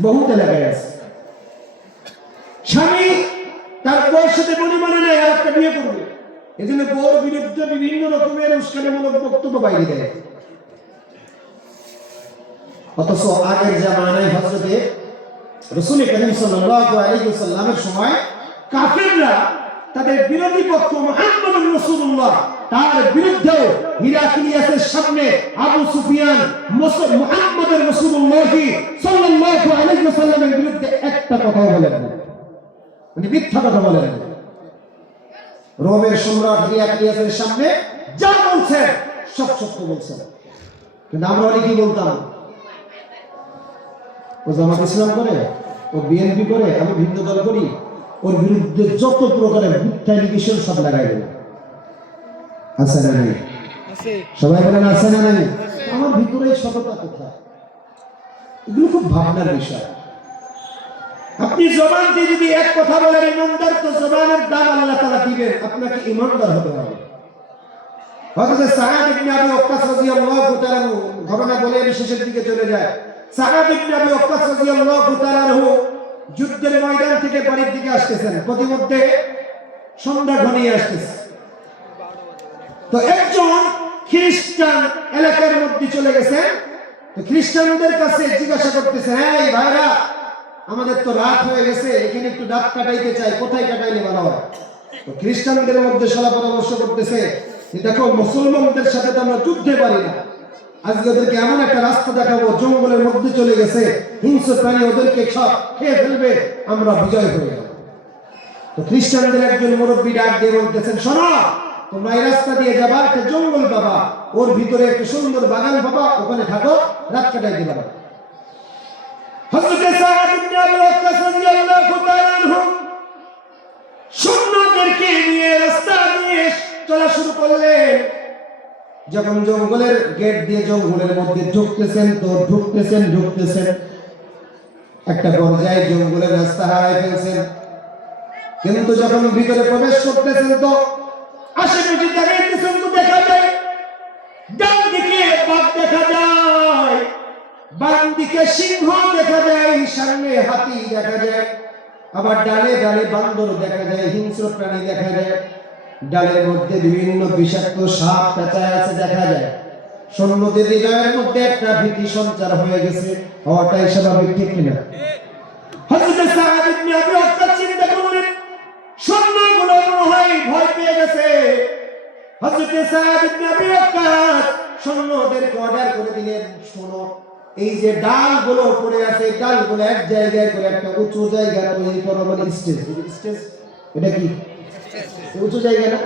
বহুত এলাকায় আছে। স্বামী তার বউর সাথে বনিবনা নাই, আর একটা বিয়ে করবে, এজন্য বউর বিরুদ্ধে বিভিন্ন রকমের উস্কানিমূলক বক্তব্য বাইরে দেয়। অথচ আগের জামানায় হযরতে রাসূল করিম সাল্লাল্লাহু আলাইহি ওয়াসাল্লামের সময় কাফেররা তাদের বিরোধী পক্ষ মুহাম্মদুর রাসূলুল্লাহ, তার বিরুদ্ধে হিরাক্লিয়াসের সামনে আবু সুফিয়ান মুহাম্মদুর রাসূলুল্লাহ সাল্লাল্লাহু আলাইহি ওয়াসাল্লামের বিরুদ্ধে একটা কথা বলেন না, মানে মিথ্যা কথা বলেন না। রোমের সম্রাট হিরাক্লিয়াসের সামনে যা বলছেন সব সত্য বলছেন। কিন্তু আমরা অনেকেই বলতাম, ও জামাত ইসলাম করে, ও বিএনপি করে, আমি ভিন্ন দল করি, ওর বিরুদ্ধে যত প্রকারের মিথ্যা এলিগেশন সব লাগাই দেব। আছে না নাই? সবাই বলেন আছে না নাই? আমার ভিতরে সততা কোথায়? এগুলো খুব ভাবনার বিষয়। আপনি জবান দিয়ে যদি এক কথা বলেন ইমানদার, তো জবানের দাম আল্লাহ তাআলা দিবেন, আপনাকে ইমানদার হতে হবে। হযরত সাআদ ইবনে আবি ওয়াক্কাস রাদিয়াল্লাহু তাআলা ঘটনা বলে আমি শেষের দিকে চলে যায়। সাআদ ইবনে আবি ওয়াক্কাস রাদিয়াল্লাহু তাআলা যুদ্ধের ময়দান থেকে বাড়ির দিকে আসতেছেন, প্রতিমধ্যে সন্ধ্যা ঘনিয়ে আসতেছে। তো একজন খ্রিস্টান এলাকার মধ্যে চলে গেছেন, তো খ্রিস্টানদের কাছে জিজ্ঞাসা করতেছে, হ্যাঁ ভাইরা, আমাদের তো রাত হয়ে গেছে, এখানে একটু রাত কাটাইতে চাই, কোথায় কাটাইলে ভালো হয়? তো খ্রিস্টানদের মধ্যে সলা পরামর্শ করতেছে, দেখো মুসলমানদের সাথে তো আমরা যুদ্ধে পারি না, আজকে ওদেরকে এমন একটা রাস্তা দেখাবো, জঙ্গলের মধ্যে চলে গেছে, হিংস্র প্রাণী ওদেরকে সব খেয়ে ফেলবে, আমরা বিজয় হয়ে যাব। তো খ্রিস্টানদের একজন মুরব্বী ডাক দিয়ে বলতেছেন, শোনো, তোমরা এই রাস্তা দিয়ে যাবা, একটা জঙ্গল পাবা, ওর ভিতরে একটা সুন্দর বাগান পাবা, ওখানে থাকো, রাত কাটাইতে পারো। হযরত সাআদ ইবনে আবি ওয়াক্কাস রাদিয়াল্লাহু তাআলা আনহু সৈন্যদেরকে নিয়ে রাস্তা দিয়ে চলা শুরু করলেন। যখন জঙ্গলের গেট দিয়ে জঙ্গলের মধ্যে ঢুকতেছেন, তো ঢুকতেছেন, একটা পর্যায়ে জঙ্গলের রাস্তা হারাই ফেলছেন। কিন্তু যখন ভিতরে প্রবেশ করতেছেন, তো আশেপাশে দেখাইতেছেন, তো দেখা যায় ডান দিকে বাঘ দেখা যায়, বাম দিকে সিংহ দেখা যায়, সামনে হাতি দেখা যায়, আবার ডালে ডালে বান্দর দেখা যায়, হিংস্র প্রাণী দেখা যায়, ডালের মধ্যে বিভিন্ন বিষাক্ত সাপ পেঁচায় আছে দেখা যায়। সৈন্যদের হৃদয়ের মধ্যে একটা ভীতি সঞ্চার হয়ে গেছে, হওয়াটাই স্বাভাবিক, ঠিক কিনা? হযরত সাদ ইবনে আবি ওয়াক্কাস চিন্তা করলেন সৈন্যগুলো মনে হয় ভয় পেয়ে গেছে। হযরত সাদ ইবনে আবি ওয়াক্কাস সৈন্যদেরকে অর্ডার করে দিলেন, শোনো, এই যে ডালগুলো পড়ে আছে, ডালগুলো এক জায়গায় করে একটা উঁচু জায়গা তৈরি করো, মানে স্টেজ। স্টেজ এটা কি? উঁচু জায়গা না?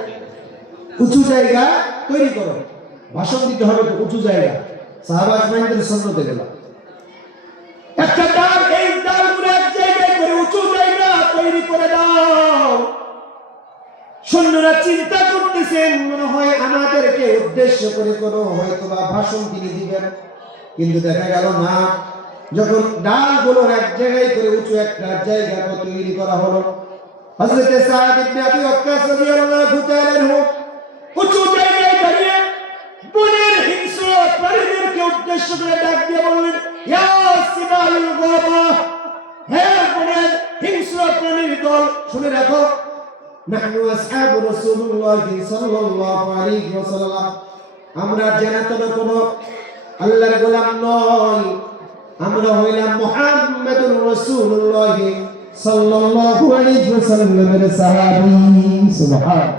উঁচু জায়গা তৈরি করো, ভাষণ দিতে হবে তো উঁচু জায়গা। সাহাবা আজমাইনদের সুন্নতে গেল একটা ডাল, এই ডালগুলো এক জায়গায় করে উঁচু জায়গা তৈরি করে দাও। সৈন্যরা চিন্তা করতেছেন মনে হয় আমাদেরকে উদ্দেশ্য করে কোনো হয়তো বা ভাষণ তিনি দিবেন, কিন্তু দেখা গেল না। যখন ডালগুলো এক জায়গায় করে উঁচু একটা জায়গা তৈরি করা হলো, হযরত সাদ ইবনে আবি ওয়াক্কাস রাদিয়াল্লাহু তাআলা আনহু উঁচু জায়গায় দাঁড়িয়ে বনের হিংস্র প্রাণীদেরকে উদ্দেশ্য করে ডাক দিয়ে বললেন, ইয়া সিবালুল গাবা, হে বনের হিংস্র প্রাণীর দল, শুনে রাখো, নাহনু আসহাবু রাসূলুল্লাহ সাল্লাল্লাহু আলাইহি ওয়াসাল্লাম, আমরা জানাতন কোন আল্লাহর গোলাম নয়, আমরা হইলাম মুহাম্মাদুর রাসূলুল্লাহ সাল্লাল্লাহু আলাইহি ওয়াসাল্লামের সাহাবী। সুবহান।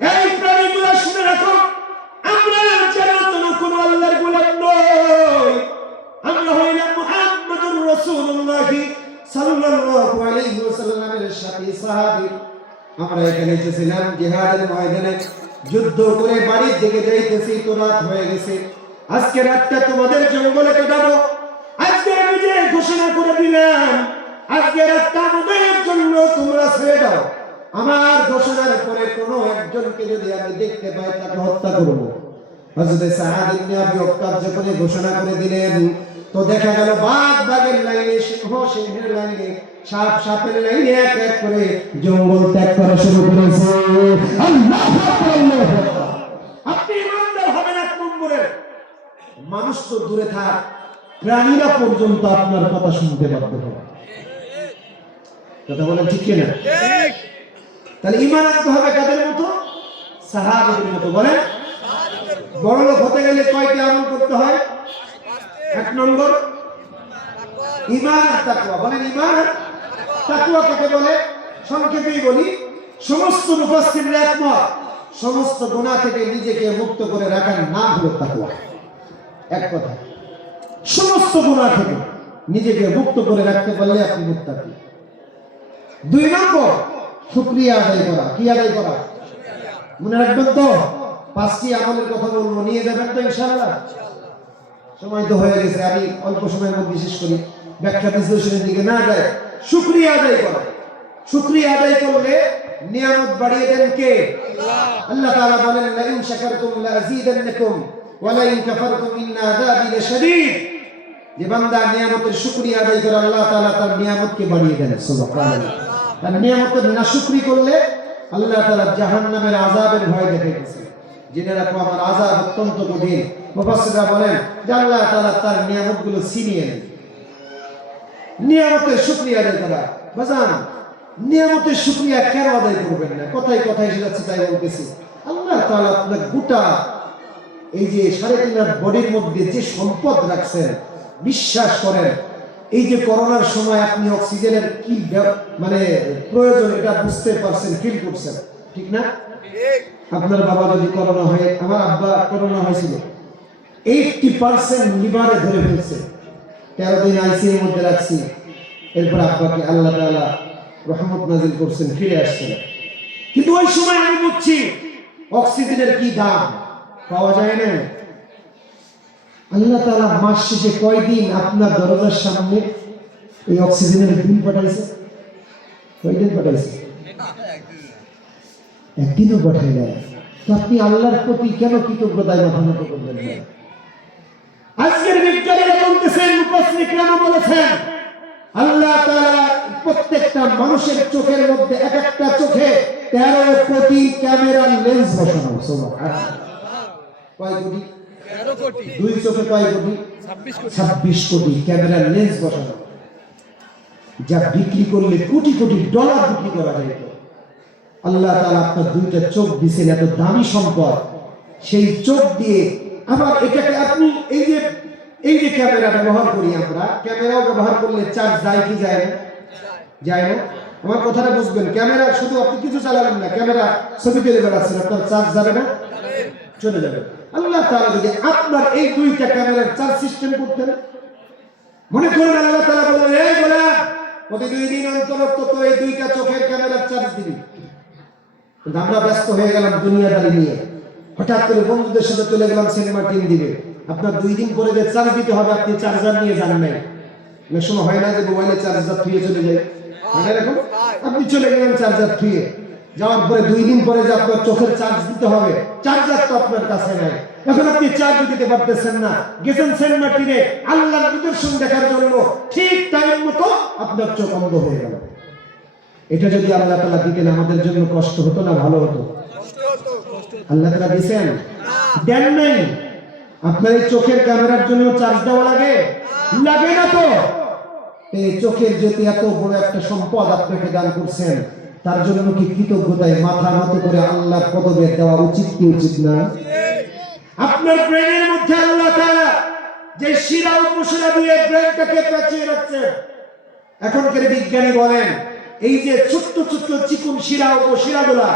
এই প্রাণীগুলো শুনে রাখো, আমরা জানাতন কোন আল্লাহর গোলাম নয়, আমরা হইলাম মুহাম্মাদুর রাসূলুল্লাহ সাল্লাল্লাহু আলাইহি ওয়াসাল্লামের সাথী সাহাবী। আমরা এখানে এসেছিলাম জিহাদের ময়দানে, যুদ্ধ করে বাড়ির দিকে যাইতেছি তো রাত হয়ে গেছে। আজকে রাতটা তোমাদের জঙ্গলে কাটাবো। আজকে আমি যে ঘোষণা করে দিলাম, আজকে রাতটা আমাদের জন্য তোমরা ছেড়ে দাও। আমার ঘোষণার পরে কোনো একজনকে যদি আমি দেখতে পাই তাকে হত্যা করব। হযরত সাদ ইবনে আবি ওয়াক্কাস যখন ঘোষণা করে দিলেন, তো দেখা গেল বাঘ বাঘের লাইনে, সিংহ সিংহের লাইনে, সাপ সাপের লাইনে এক এক করে জঙ্গল ত্যাগ করা শুরু করেছে। আল্লাহু আকবার। আপনি ইমানদার হবেন এক নম্বরের। মানুষ তো দূরে থাক, প্রাণীরা পর্যন্ত আপনার কথা শুনতে বাধ্য হবে। কথা বলেন ঠিক কিনা? ঠিক। তাহলে ঈমান আনতে হবে কাদের মতো? সাহাবাদের মতো। বলেন, বড় লোক হতে গেলে কয়টি আমল করতে হয়? এক নম্বর ঈমান আর তাকওয়া। বলেন, ঈমান আর তাকওয়া কাকে বলে? সংক্ষেপেই বলি, সমস্ত মুফাসসিররা একমত, সমস্ত গুনাহ থেকে নিজেকে মুক্ত করে রাখার নাম হলো তাকওয়া। এক কথা, সমস্ত গুনাহ থেকে নিজেকে মুক্ত করে রাখতে পারলে আপনি মুত্তাকি। দুই নম্বর শুকরিয়া আদায় করা। কি আদায় করা? মনে রাখবেন তো, 5টি আমলের কথা বলবো, নিয়ে যাবেন তো ইনশাআল্লাহ? সময় তো হয়ে গেছে, আমি অল্প সময়ের মধ্যে বিশেষ করি ব্যাখ্যা বিশ্লেষণের দিকে না যায়। শুকরিয়া আদায় করা। শুকরিয়া আদায় করলে নিয়ামত বাড়িয়ে দেন কে? আল্লাহ তাআলা বলেন, লা ইন শাকারতুম লা আযীদান্নাকুম ওয়া লা ইন কাফারতুম ইন্না আযাবি লাশাদীদ। যে বান্দা নিয়ামতের শুকরিয়া আদায় করে আল্লাহ তাআলা তার নিয়ামতকে বাড়িয়ে দেন। সুবহানাল্লাহ। তার নিয়ামতের নাশুকরি করলে আল্লাহ তাআলা জাহান্নামের আযাবের ভয় দেখাইতেছে। জেনে রাখো আমার আযাব অত্যন্ত কঠিন। মুফাসসিররা বলেন যে আল্লাহ তাআলা তার নিয়ামতগুলো ছিনিয়ে নেন। নিয়ামতের শুকরিয়া আদায় করা। বাজান, নিয়ামতের শুকরিয়া কেন আদায় করবেন না? কথায় কথায় এসে যাচ্ছে তাই বলতেছি। আল্লাহ তাআলা আপনার গোটা এই যে 3.5 বডির মধ্যে যে সম্পদ রাখছেন, বিশ্বাস করেন, এই যে করোনার সময় আপনি অক্সিজেনের কি মানে প্রয়োজন এটা বুঝতে পারছেন, ফিল করছেন, ঠিক না? আপনার বাবা যদি করোনা হয়, আমার আব্বা করোনা হয়েছিল, 80% লিভারে ধরে ফেলছে, 13 দিন আইসিইউর মধ্যে রাখছি। এরপর আব্বাকে আল্লাহ তাআলা রহমত নাজিল করছেন, ফিরে আসছেন। কিন্তু ওই সময় আমি বুঝছি অক্সিজেনের কি দাম, পাওয়া যায় না। আল্লাহ তাআলা মাস শেষে কয়দিন আপনার দরজার সামনে এই অক্সিজেনের বিল পাঠাইছে? কয়দিন পাঠাইছে? একদিনও পাঠাই নাই। তো আপনি আল্লাহর প্রতি কেন কৃতজ্ঞতায় মাথা নত করবেন না? আজকের বিজ্ঞানীরা বলতেছেন, মুফাসসিররা বলেছেন, আল্লাহ তাআলা প্রত্যেকটা মানুষের চোখের মধ্যে এক একটা চোখে 13 কোটি ক্যামেরার লেন্স বসানো। সুবহানাল্লাহ। কয় কোটি? 13 কোটি। দুই চোখে কয় কোটি? 26 কোটি ক্যামেরার লেন্স বসানো, যা বিক্রি করলে কোটি কোটি ডলার বিক্রি করা যেত। আল্লাহ তাআলা আপনার দুইটা চোখ দিয়েছেন, এত দামি সম্পদ। সেই চোখ দিয়ে আবার এটাকে আপনি এই যে এই যে ক্যামেরা ব্যবহার করি আমরা, ক্যামেরাও ব্যবহার করলে চার্জ যায় কি যায় না? যায় না? আমার কথাটা বুঝবেন, ক্যামেরা শুধু আপনি কিছু চালাবেন না, ক্যামেরা ছবি তুলে বেড়াচ্ছেন, আপনার চার্জ যাবে না? চলে যাবে। আল্লাহ তাআলা যদি আপনার এই দুইটা ক্যামেরার চার্জ সিস্টেম করতেন, মনে করেন আল্লাহ তাআলা বলেন, এই গোলাম প্রতি 2 দিন অন্তর তো এই দুইটা চোখের ক্যামেরার চার্জ দিবি। কিন্তু আমরা ব্যস্ত হয়ে গেলাম দুনিয়াদারি নিয়ে, হঠাৎ করে বন্ধুদের সাথে চলে গেলাম সিনেমা টিম দিবে, আপনার 2 দিন পরে যে চার্জ দিতে হবে আপনি চার্জার নিয়ে যান নাই। অনেক সময় হয় না যে মোবাইলে চার্জার থুয়ে চলে যায়, মানে এরকম আপনি চলে গেলেন চার্জার থুয়ে, যাওয়ার পরে 2 দিন পরে যে আপনার চোখের চার্জ দিতে হবে, চার্জার তো আপনার কাছে নাই, এখন আপনি চার্জ দিতে পারতেছেন না, গেছেন সিনেমা টিমে আল্লাহর নিদর্শন দেখার জন্য, ঠিক টাইম মতো আপনার চোখ অন্ধ হয়ে গেল। এটা যদি আল্লাহ তাআলা দিতেন আমাদের জন্য কষ্ট হতো না ভালো হতো? আল্লাহ তাআলা দিবেন, দেন নাই। আপনার এই চোখের ক্যামেরার জন্য চার্জ দেওয়া লাগে? লাগে না তো। এই চোখের যদি এত বড় একটা সম্পদ আপনাকে দান করছেন, তার জন্য কি কৃতজ্ঞতায় মাথা নত করে আল্লাহর পদবে দেওয়া উচিত কি উচিত না? আপনার ব্রেনের মধ্যে আল্লাহ তাআলা যে শিরা উপশিরা দিয়ে ব্রেনটাকে পেঁচিয়ে রাখছেন, এখনকার বিজ্ঞানী বলেন এই যে ছোট্ট ছোট্ট চিকন শিরা উপশিরাগুলা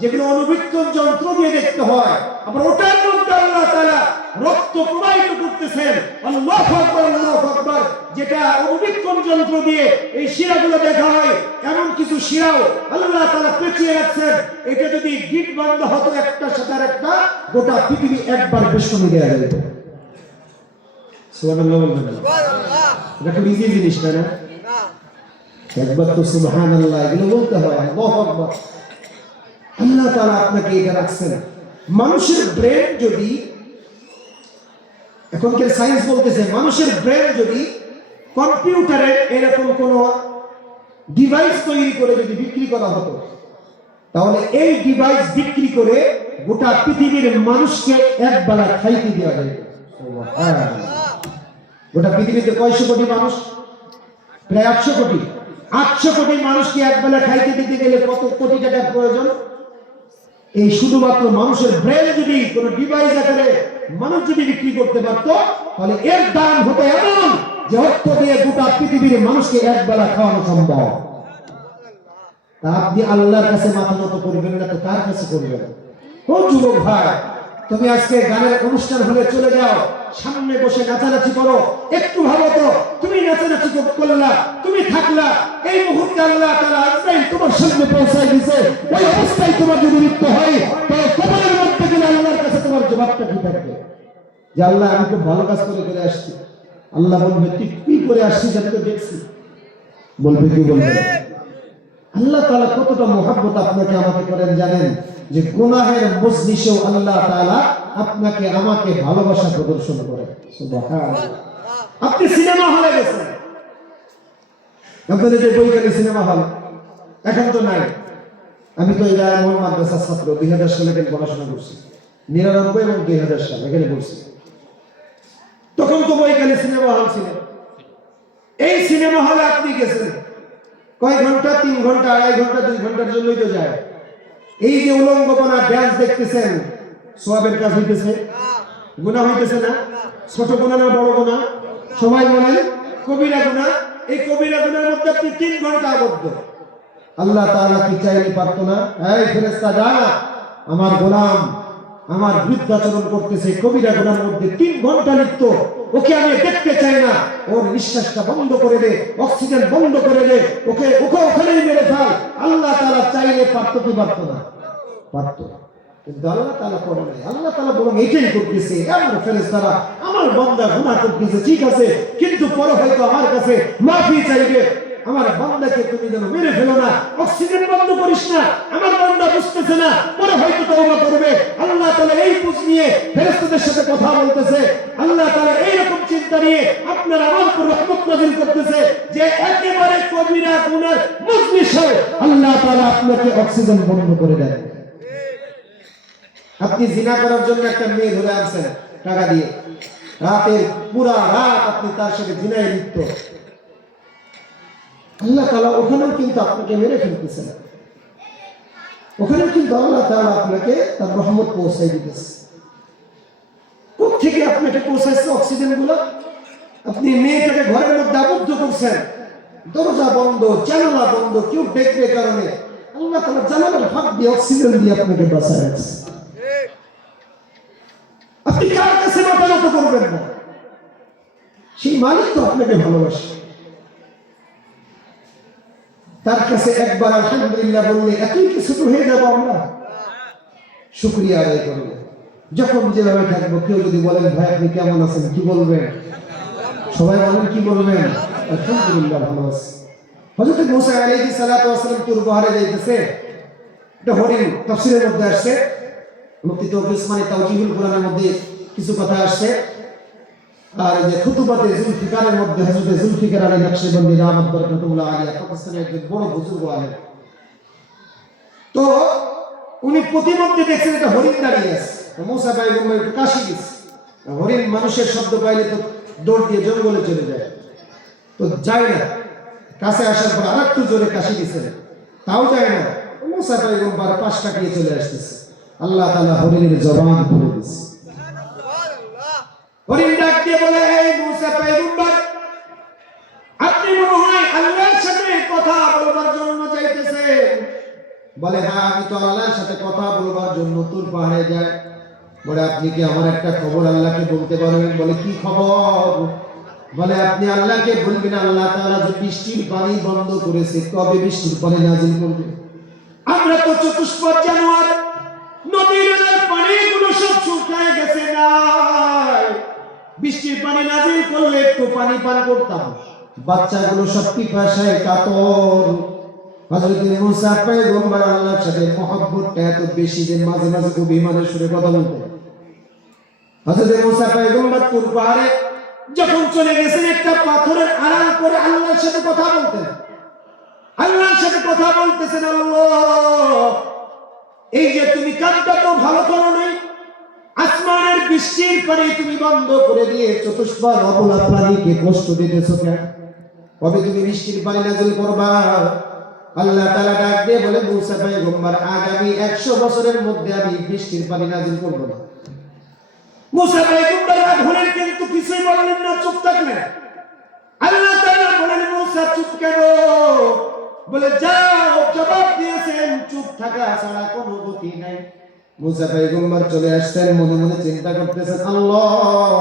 যেগুলো অনুবীক্ষণ যন্ত্র দিয়ে দেখতে হয়, আবার ওটার মধ্যে আল্লাহ তাআলা রক্ত প্রবাহিত করতেছেন, আল্লাহু আকবার আল্লাহু আকবার, যেটা অনুবীক্ষণ যন্ত্র দিয়ে এই শিরাগুলো দেখা হয়, এমন কিছু শিরাও আল্লাহ তাআলা পেঁচিয়ে রাখছেন। এটা যদি গিট বন্ধ হতো একটার সাথে আরেকটা, গোটা পৃথিবী একবার বেষ্টনী দেওয়া যেত। সুবহানাল্লাহ বলবেন? সুবহানাল্লাহ। এটা খুব ইজি জিনিস না? একবার তো সুবহানাল্লাহ এগুলো বলতে হয়, আল্লাহু আকবার। আল্লাহ তাআলা আপনাকে এটা রাখছেন। মানুষের ব্রেন যদি, এখনকার সায়েন্স বলতেছে মানুষের ব্রেন যদি কম্পিউটারের এরকম কোন ডিভাইস তৈরি করে যদি বিক্রি করা হতো, তাহলে এই ডিভাইস বিক্রি করে গোটা পৃথিবীর মানুষকে একবেলা খাইতে দেওয়া যেত। গোটা পৃথিবীতে কয়শো কোটি মানুষ? প্রায় 800 কোটি। 800 কোটি মানুষকে একবেলা খাইতে দিতে গেলে কত কোটি টাকার প্রয়োজন? এই শুধুমাত্র মানুষের ব্রেন যদি কোন ডিভাইস আকারে মানুষ যদি বিক্রি করতে পারত, তাহলে এর দাম হতো এমন যে অর্থ দিয়ে গোটা পৃথিবীর মানুষকে একবেলা খাওয়ানো সম্ভব। তা আপনি আল্লাহর কাছে মাথা নত করবেন না তো কার কাছে করবেন? ও যুবক ভাই, তুমি আজকে গানের অনুষ্ঠান হলে চলে যাও, সামনে বসে নাচানাচি করো, একটু ভাবো তো তুমি নাচানাচি করলা, তুমি থাকলা, এই মুহূর্তে আল্লাহ তাআলা আজরাইল তোমার সামনে পৌঁছায় দিয়েছে, ওই অবস্থায় তোমার যদি মৃত্যু হয়, তাহলে কবরের মধ্যে গেলে আল্লাহর কাছে তোমার জবাবটা কি থাকবে? যে আল্লাহ আমি তো ভালো কাজ করে আসছি। আল্লাহ বলবে তুই কি করে আসছিস আমি তো দেখছি। বলবে কি বলবে? আল্লাহ তাআলা কতটা মহব্বত আপনাকে আমাকে করেন জানেন? যে গুনাহের মজলিসেও আল্লাহ তাআলা আপনাকে আমাকে ভালোবাসা প্রদর্শন করে। সুবহানাল্লাহ। আপনি সিনেমা হলে গেছেন, আপনাদের যে বৈকালী সিনেমা হল এখন তো নাই। আমি তো এই মোহাম্মদ মাদ্রাসার ছাত্র, 2000 সালে থেকে পড়াশোনা করছি, 99 এবং 2000 সাল এখানে পড়ছি। তখন তো বৈকালী সিনেমা হল ছিল। এই সিনেমা হলে আপনি গেছেন কয় ঘন্টা? 3 ঘন্টা, 2.5 ঘন্টা, 2 ঘন্টার জন্যই তো যায়। এই যে উলঙ্গপনা ড্যান্স দেখতেছেন, সওয়াবের কাজ হইতেছে? গুনাহ হইতেছে না? ছোট গুনাহ না বড় গুনাহ? সবাই বলেন কবিরা গুনাহ। এই কবিরা গুনাহের মধ্যে আপনি 3 ঘন্টা আবদ্ধ। আল্লাহ তাআলা কি চাইলে পারতো না? এই ফেরেশতা যা, আমার গোলাম আমার বিরুদ্ধাচরণ করতেছে, কবিরা গুনাহের মধ্যে 3 ঘন্টা লিপ্ত, ওকে আমি দেখতে চাই না, ওর নিঃশ্বাসটা বন্ধ করে দে, অক্সিজেন বন্ধ করে দে, ওকে ওখানেই মেরে ফেল। আল্লাহ তাআলা চাইলে পারতো কি পারতো না? পারতো। কিন্তু আল্লাহ তাআলা করে নাই। আল্লাহ তাআলা বরং এটাই করতেছে, আমার ফেরেশতারা আমার বান্দা গুনাহ করতেছে ঠিক আছে, কিন্তু পরে হয়তো আমার কাছে মাফি চাইবে। আমার বান্দাকে তুমি যেন মেরে ফেলো না, অক্সিজেন বন্ধ করিস না, আমার বান্দা বুঝতেছে না, পরে হয়তো তওবা করবে। আল্লাহ তাআলা এই বুঝ নিয়ে ফেরেশতাদের সাথে কথা বলতেছে। আল্লাহ তাআলা এই রকম চিন্তা নিয়ে আপনার আমার উপর রহমত নাযিল করতেছে যে একেবারে কবিরা গুনাহ মজলিসে আল্লাহ তাআলা আপনাকে অক্সিজেন বন্ধ করে দেন। আপনি জিনা করার জন্য একটা মেয়ে ধরে আনছেন টাকা দিয়ে, রাতের পুরা রাত আপনি তার সাথে জিনায় লিপ্ত, আল্লাহ তাআলা ওখানেও কিন্তু আপনাকে মেরে ফেলতেছেন, ওখানে কিন্তু আল্লাহ তাআলা আপনাকে তার রহমত পৌঁছাই দিতেছে। কোথা থেকে আপনাকে পৌঁছাইছে অক্সিজেন গুলো? আপনি মেয়েটাকে ঘরের মধ্যে আবদ্ধ করছেন, দরজা বন্ধ, জানালা বন্ধ, কেউ দেখবে কারণে আল্লাহ তাআলা জানালার ফাঁক দিয়ে অক্সিজেন দিয়ে আপনাকে বাঁচায় রাখছে। আপনি কার কাছে মাথা নত করবেন না? সেই মালিক তো আপনাকে ভালোবাসে। তার কাছে একবার আলহামদুলিল্লাহ বললে এতই কিছু তো হয়ে যাবো। আমরা শুকরিয়া আদায় করব। যখন যেভাবে থাকবো, কেউ যদি বলেন ভাই আপনি কেমন আছেন, কি বলবেন? সবাই বলেন কি বলবেন? আলহামদুলিল্লাহ ভালো আছি। হযরত মুসা আলাইহিস সালাতু ওয়াস সালাম তুর পাহাড়ে যাইতেছে, এটা হরিণ তাফসীরের মধ্যে আসছে, মুফতি তৌফিক উসমানী তাওজীহুল কোরআনের মধ্যে কিছু কথা আসছে। আর এই যে খুতুবাতে জুলফিকারের মধ্যে হযরত জুলফিকার আলী নকশবন্দি রাহমাত বরকাতুল্লাহ আলাইহি পাকিস্তানের একজন বড় বুজুর্গ আলেম। তো উনি প্রতিমধ্যে দেখছেন এটা হরিণ দাঁড়িয়ে আছে। মুসা পয়গম্বর একটু কাশি দিচ্ছে। হরিণ মানুষের শব্দ পাইলে তো দৌড় দিয়ে জঙ্গলে চলে যায়, তো যায় না। কাছে আসার পর আরেকটু জোরে কাশি দিচ্ছে, তাও যায় না। মুসা পয়গম্বর পাশ কাটিয়ে চলে আসতেছে। আল্লাহ তাআলা হরিণের জবান খুলে দিয়েছে। হরিণ ডাক দিয়ে বলে, এই মুসা পয়গম্বর, আপনি মনে হয় আল্লাহর সাথে কথা বলবার জন্য যাইতেছেন? বলে, হ্যাঁ আমি তো আল্লাহর সাথে কথা বলবার জন্য তুর পাহাড়ে যাই। বলে, আপনি কি আমার একটা খবর আল্লাহকে বলতে পারবেন? বলে, কি খবর? বলে, আপনি আল্লাহকে বলবেন আল্লাহ তাআলা যে বৃষ্টির পানি বন্ধ করেছে, কবে বৃষ্টির পানি নাযিল করবে? আমরা তো চতুষ্পদ জানোয়ার, নদীর পানিগুলো সব শুকিয়ে গেছে না, বৃষ্টির পানি নাযিল করলে একটু পানি পান করতাম। বাচ্চাগুলো সব পিপাসায় কাতর। হযরত মুসা পয়গম্বর আল্লাহর সাথে মহব্বতটা এত বেশি যে মাঝে মাঝে খুব বিমানের সুরে কথা বলতেন। হযরত মুসা পয়গম্বর তুর পাহাড়ে যখন চলে গেছেন, একটা পাথরের আড়াল করে আল্লাহর সাথে কথা বলতেন। আল্লাহর সাথে কথা বলতেছেন, আল্লাহ এই যে তুমি কাজটা তো ভালো করো নাই, আসমানের বৃষ্টির পানি তুমি বন্ধ করে দিয়ে চতুষ্পদ অবলা প্রাণীকে কষ্ট দিতেছো কেন? কবে তুমি বৃষ্টির পানি নাযিল করবা? আল্লাহ তাআলা ডাক দিয়ে বলে, মুসা পয়গম্বর আগামী 100 বছরের মধ্যে আমি বৃষ্টির পানি নাযিল করব না। মুসা পয়গম্বর রাগ হলেন, কিন্তু কিছুই বললেন না, চুপ থাকলেন। আল্লাহ তাআলা বলেন, মুসা চুপ কেন? বলে, যাও, জবাব দিয়েছেন, চুপ থাকা ছাড়া কোনো গতি নাই। মুসা পয়গম্বর চলে আসছেন, মনে মনে চিন্তা করতেছেন, আল্লাহ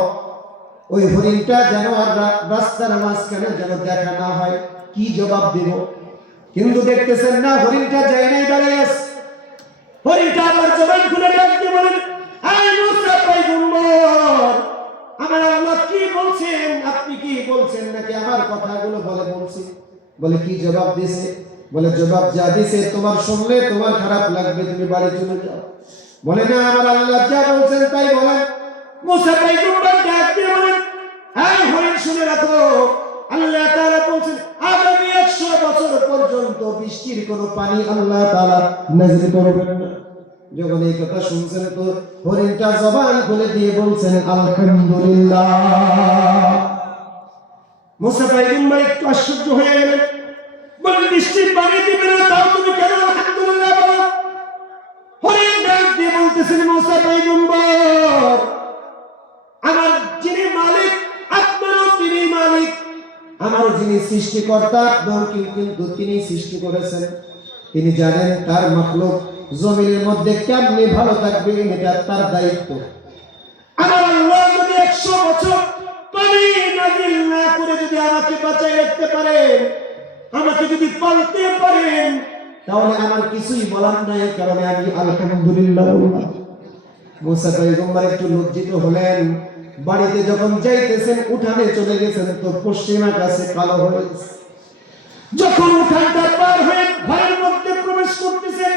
ওই হরিণটা যেন আর রাস্তার মাঝখানে যেন দেখা না হয়, কি জবাব দেব? কিন্তু দেখতেছেন না, হরিণটা যায় নাই, দাঁড়িয়ে আছে। হরিণটা আবার জবান খুলে ডাক দিয়ে বলেন, এই মুসা পয়গম্বর, আমার আল্লাহ কি বলছেন? আপনি কি বলছেন নাকি আমার কথাগুলো বলছি? বলে, কি জবাব দিছে? বলে, জবাব যা দিছে তোমার শুনলে তোমার খারাপ লাগবে, তুমি বাড়ি চলে যাও। বলে, না, আমার আল্লাহ যা বলছেন তাই বলেন। মুসা পয়গম্বর ডাক দিয়ে বলেন, এই হরিণ শুনে রাখো, আল্লাহ তাআলা বলছেন আগামী 100 বছর পর্যন্ত বৃষ্টির কোনো পানি আল্লাহ তাআলা নাযিল করবেন না। যখন এই কথা শুনছেন, তো হরিণটা জবান খুলে দিয়ে বলছেন আলহামদুলিল্লাহ। মুসা পয়গম্বর একটু আশ্চর্য হয়ে গেলেন, বলেন, বৃষ্টির পানি দিবে না, তাও তুমি কেন আলহামদুলিল্লাহ বলো? হরিণ ডাক দিয়ে বলতেছেন, মুসা পয়গম্বর, আমার যিনি মালিক, আপনারও তিনি মালিক, আমার যিনি সৃষ্টিকর্তা, কিন্তু তিনি সৃষ্টি করেছেন, তিনি জানেন তার মাখলুক জমিনের মধ্যে কেমনে ভালো থাকবে, এটা তার দায়িত্ব। আমার আল্লাহ যদি 100 বছর পানি নাযিল না করে যদি আমাকে বাঁচাই রাখতে পারেন, আমাকে যদি পালতে পারেন, তাহলে আমার কিছুই বলার নাই, কারণ আমি আলহামদুলিল্লাহ বললাম। মুসা পয়গম্বর একটু লজ্জিত হলেন। বাড়িতে যখন যাইতেছেন, উঠানে চলে গেছেন, তো পশ্চিম আকাশে কালো হয়ে গেছে। যখন উঠানটা পার হয়ে ঘরের মধ্যে প্রবেশ করতেছেন,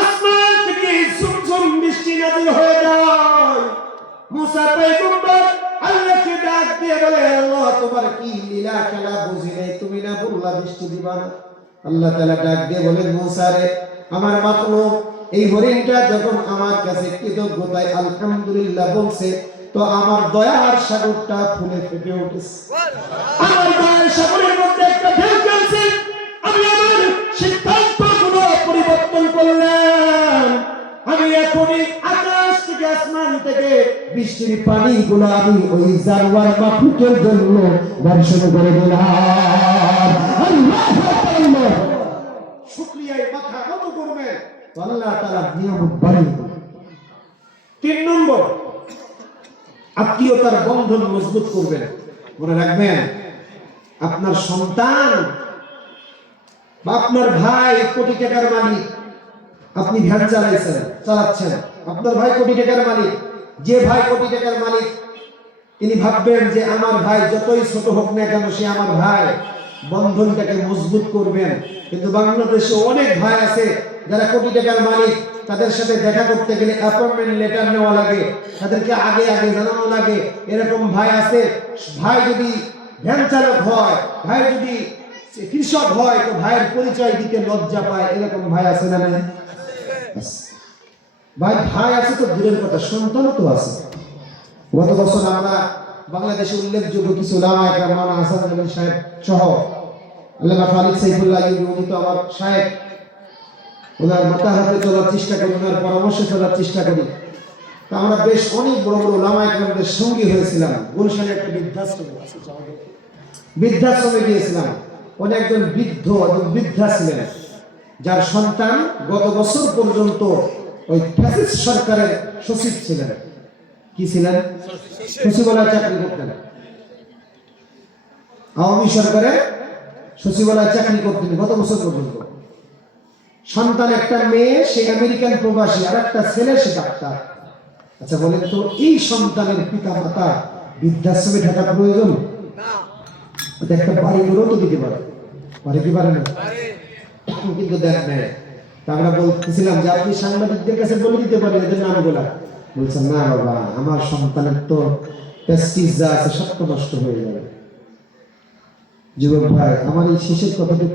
আসমান থেকে ঝুমঝুম বৃষ্টি নাযিল হয়ে যায়। মুসা পয়গম্বর আল্লাহকে ডাক দিয়ে বলে, আল্লাহ তোমার কি লীলা খেলা বুঝি নাই, তুমি না বললা বৃষ্টি দিবা না? আল্লাহ তাআলা ডাক দিয়ে বলেন, মুসা রে, আমার মাখলুক এই হরিণটা যখন আমার কাছে কৃতজ্ঞতায় আলহামদুলিল্লাহ বলছে, তো আমার দয়ার সাগরটা ফুলে ফেটে উঠেছে। আমার দয়ার সাগরের মধ্যে একটা ঢেউ খেলছে। আমি আমার সিদ্ধান্তগুলো পরিবর্তন করলাম। আমি এখনই আকাশ থেকে আসমান আসমান থেকে বৃষ্টির পানিগুলো আমি ওই জানোয়ার মাখলুকের জন্য বর্ষণ করে দিলাম। আল্লাহু আকবার। শুকরিয়ায় মাথা নত করবে, আল্লাহ তাআলা নিয়ামত বাড়িয়ে দেবে। 3 নম্বর, আত্মীয়তার বন্ধন মজবুত করবেন। মনে রাখবেন, আপনার সন্তান বা আপনার ভাই কোটি টাকার মালিক, আপনি ভ্যান চালাচ্ছেন, আপনার ভাই কোটি টাকার মালিক। যে ভাই কোটি টাকার মালিক, তিনি ভাববেন যে আমার ভাই যতই ছোট হোক না কেন সে আমার ভাই, বন্ধনটাকে মজবুত করবেন। কিন্তু বাংলাদেশে অনেক ভাই আছে যারা কোটি টাকার মালিক, তাদের সাথে দেখা করতে গেলে অ্যাপয়েন্টমেন্ট লেটার নেওয়া লাগে, তাদেরকে আগে আগে জানানো লাগে। এরকম ভাই আছে। ভাই যদি ভ্যান চালক হয়, ভাই যদি কৃষক হয়, তো ভাইয়ের পরিচয় দিতে লজ্জা পায়। এরকম ভাই আছে না? ভাই আছে তো দূরের কথা, সন্তানও তো আছে। গত বছর আমরা বাংলাদেশে উল্লেখযোগ্য কিছু ওলামা একরাম, মাওলানা হাসান আলী সাহেব সহ আল্লামা খালিদ সাইফুল্লাহ উনি তো আমার সাহেব, ওনার মাতাহাতে চলার চেষ্টা করি, ওনার পরামর্শে চলার চেষ্টা করি। তো আমরা বেশ অনেক বড় বড় ওলামা একরামদের সঙ্গী হয়েছিলাম। গুলশানে একটা বৃদ্ধাশ্রমে গিয়েছিলাম। উনি একজন বৃদ্ধা ছিলেন, যার সন্তান গত বছর পর্যন্ত ওই ফ্যাসিস্ট সরকারের সচিব ছিলেন। কি ছিলেন? সচিবালয়ে চাকরি করতেন। আওয়ামী সরকারের সচিবালয়ে চাকরি করতেন গত বছর পর্যন্ত। সন্তান একটা মেয়ে, সে আমেরিকান প্রবাসী, আর একটা ছেলে, সে ডাক্তার। আচ্ছা বলেন তো, এই সন্তানের পিতা মাতা বৃদ্ধাশ্রমে থাকা প্রয়োজন? একটা বাড়ি গড়েও তো দিতে পারে, কি পারে না? কিন্তু দেখ নেই। আমরা বলতেছিলাম যে আপনি সাংবাদিকদের কাছে বলে দিতে পারেন এদের নামগুলা। বলছেন না বাবা, আমার সন্তানের তো প্রেস্টিজ যা আছে সব তো নষ্ট হয়ে যাবে। যুবক ভাই, আমার এই শেষের কথাটা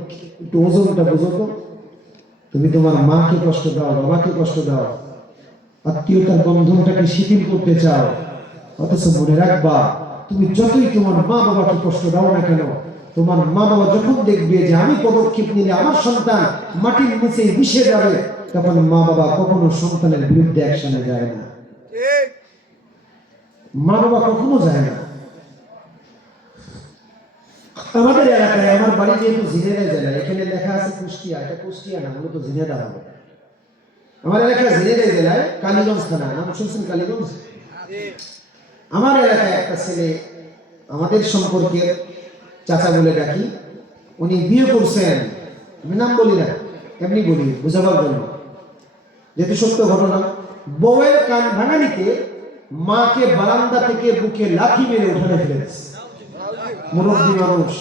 একটু ওজনটা বুঝো তো। তুমি তোমার মাকে কষ্ট দাও, বাবাকে কষ্ট দাও, আত্মীয়তার বন্ধনটাকে শিথিল করতে চাও, অথচ মনে রাখবা তুমি যতই তোমার মা বাবাকে কষ্ট দাও না কেন, তোমার মা বাবা যখন দেখবে যে আমি পদক্ষেপ নিলে আমার সন্তান মাটির নিচে মিশে যাবে, তখন মা বাবা কখনো সন্তানের বিরুদ্ধে অ্যাকশনে যায় না। মা বাবা কখনো যায় না। আমাদের এলাকায়, আমার বাড়ি যেহেতু ঝিনাইদহ জেলা, এখানে লেখা আছে কুষ্টিয়া, এটা কুষ্টিয়া না, মূলত ঝিনাইদহ হবে। আমার এলাকা ঝিনাইদহ জেলায় কালীগঞ্জ থানা, নাম শুনছেন কালীগঞ্জ? আমার এলাকায় একটা ছেলে, আমাদের সম্পর্কের চাচা বলে ডাকি, উনি বিয়ে করছেন। আমি নাম বলি না, এমনি বলি বোঝাবার জন্য, যেহেতু সত্য ঘটনা। বউয়ের কান ভাঙানিতে মাকে বারান্দা থেকে বুকে লাথি মেরে উঠানে ফেলে দিচ্ছে। মুরব্বী মানুষ,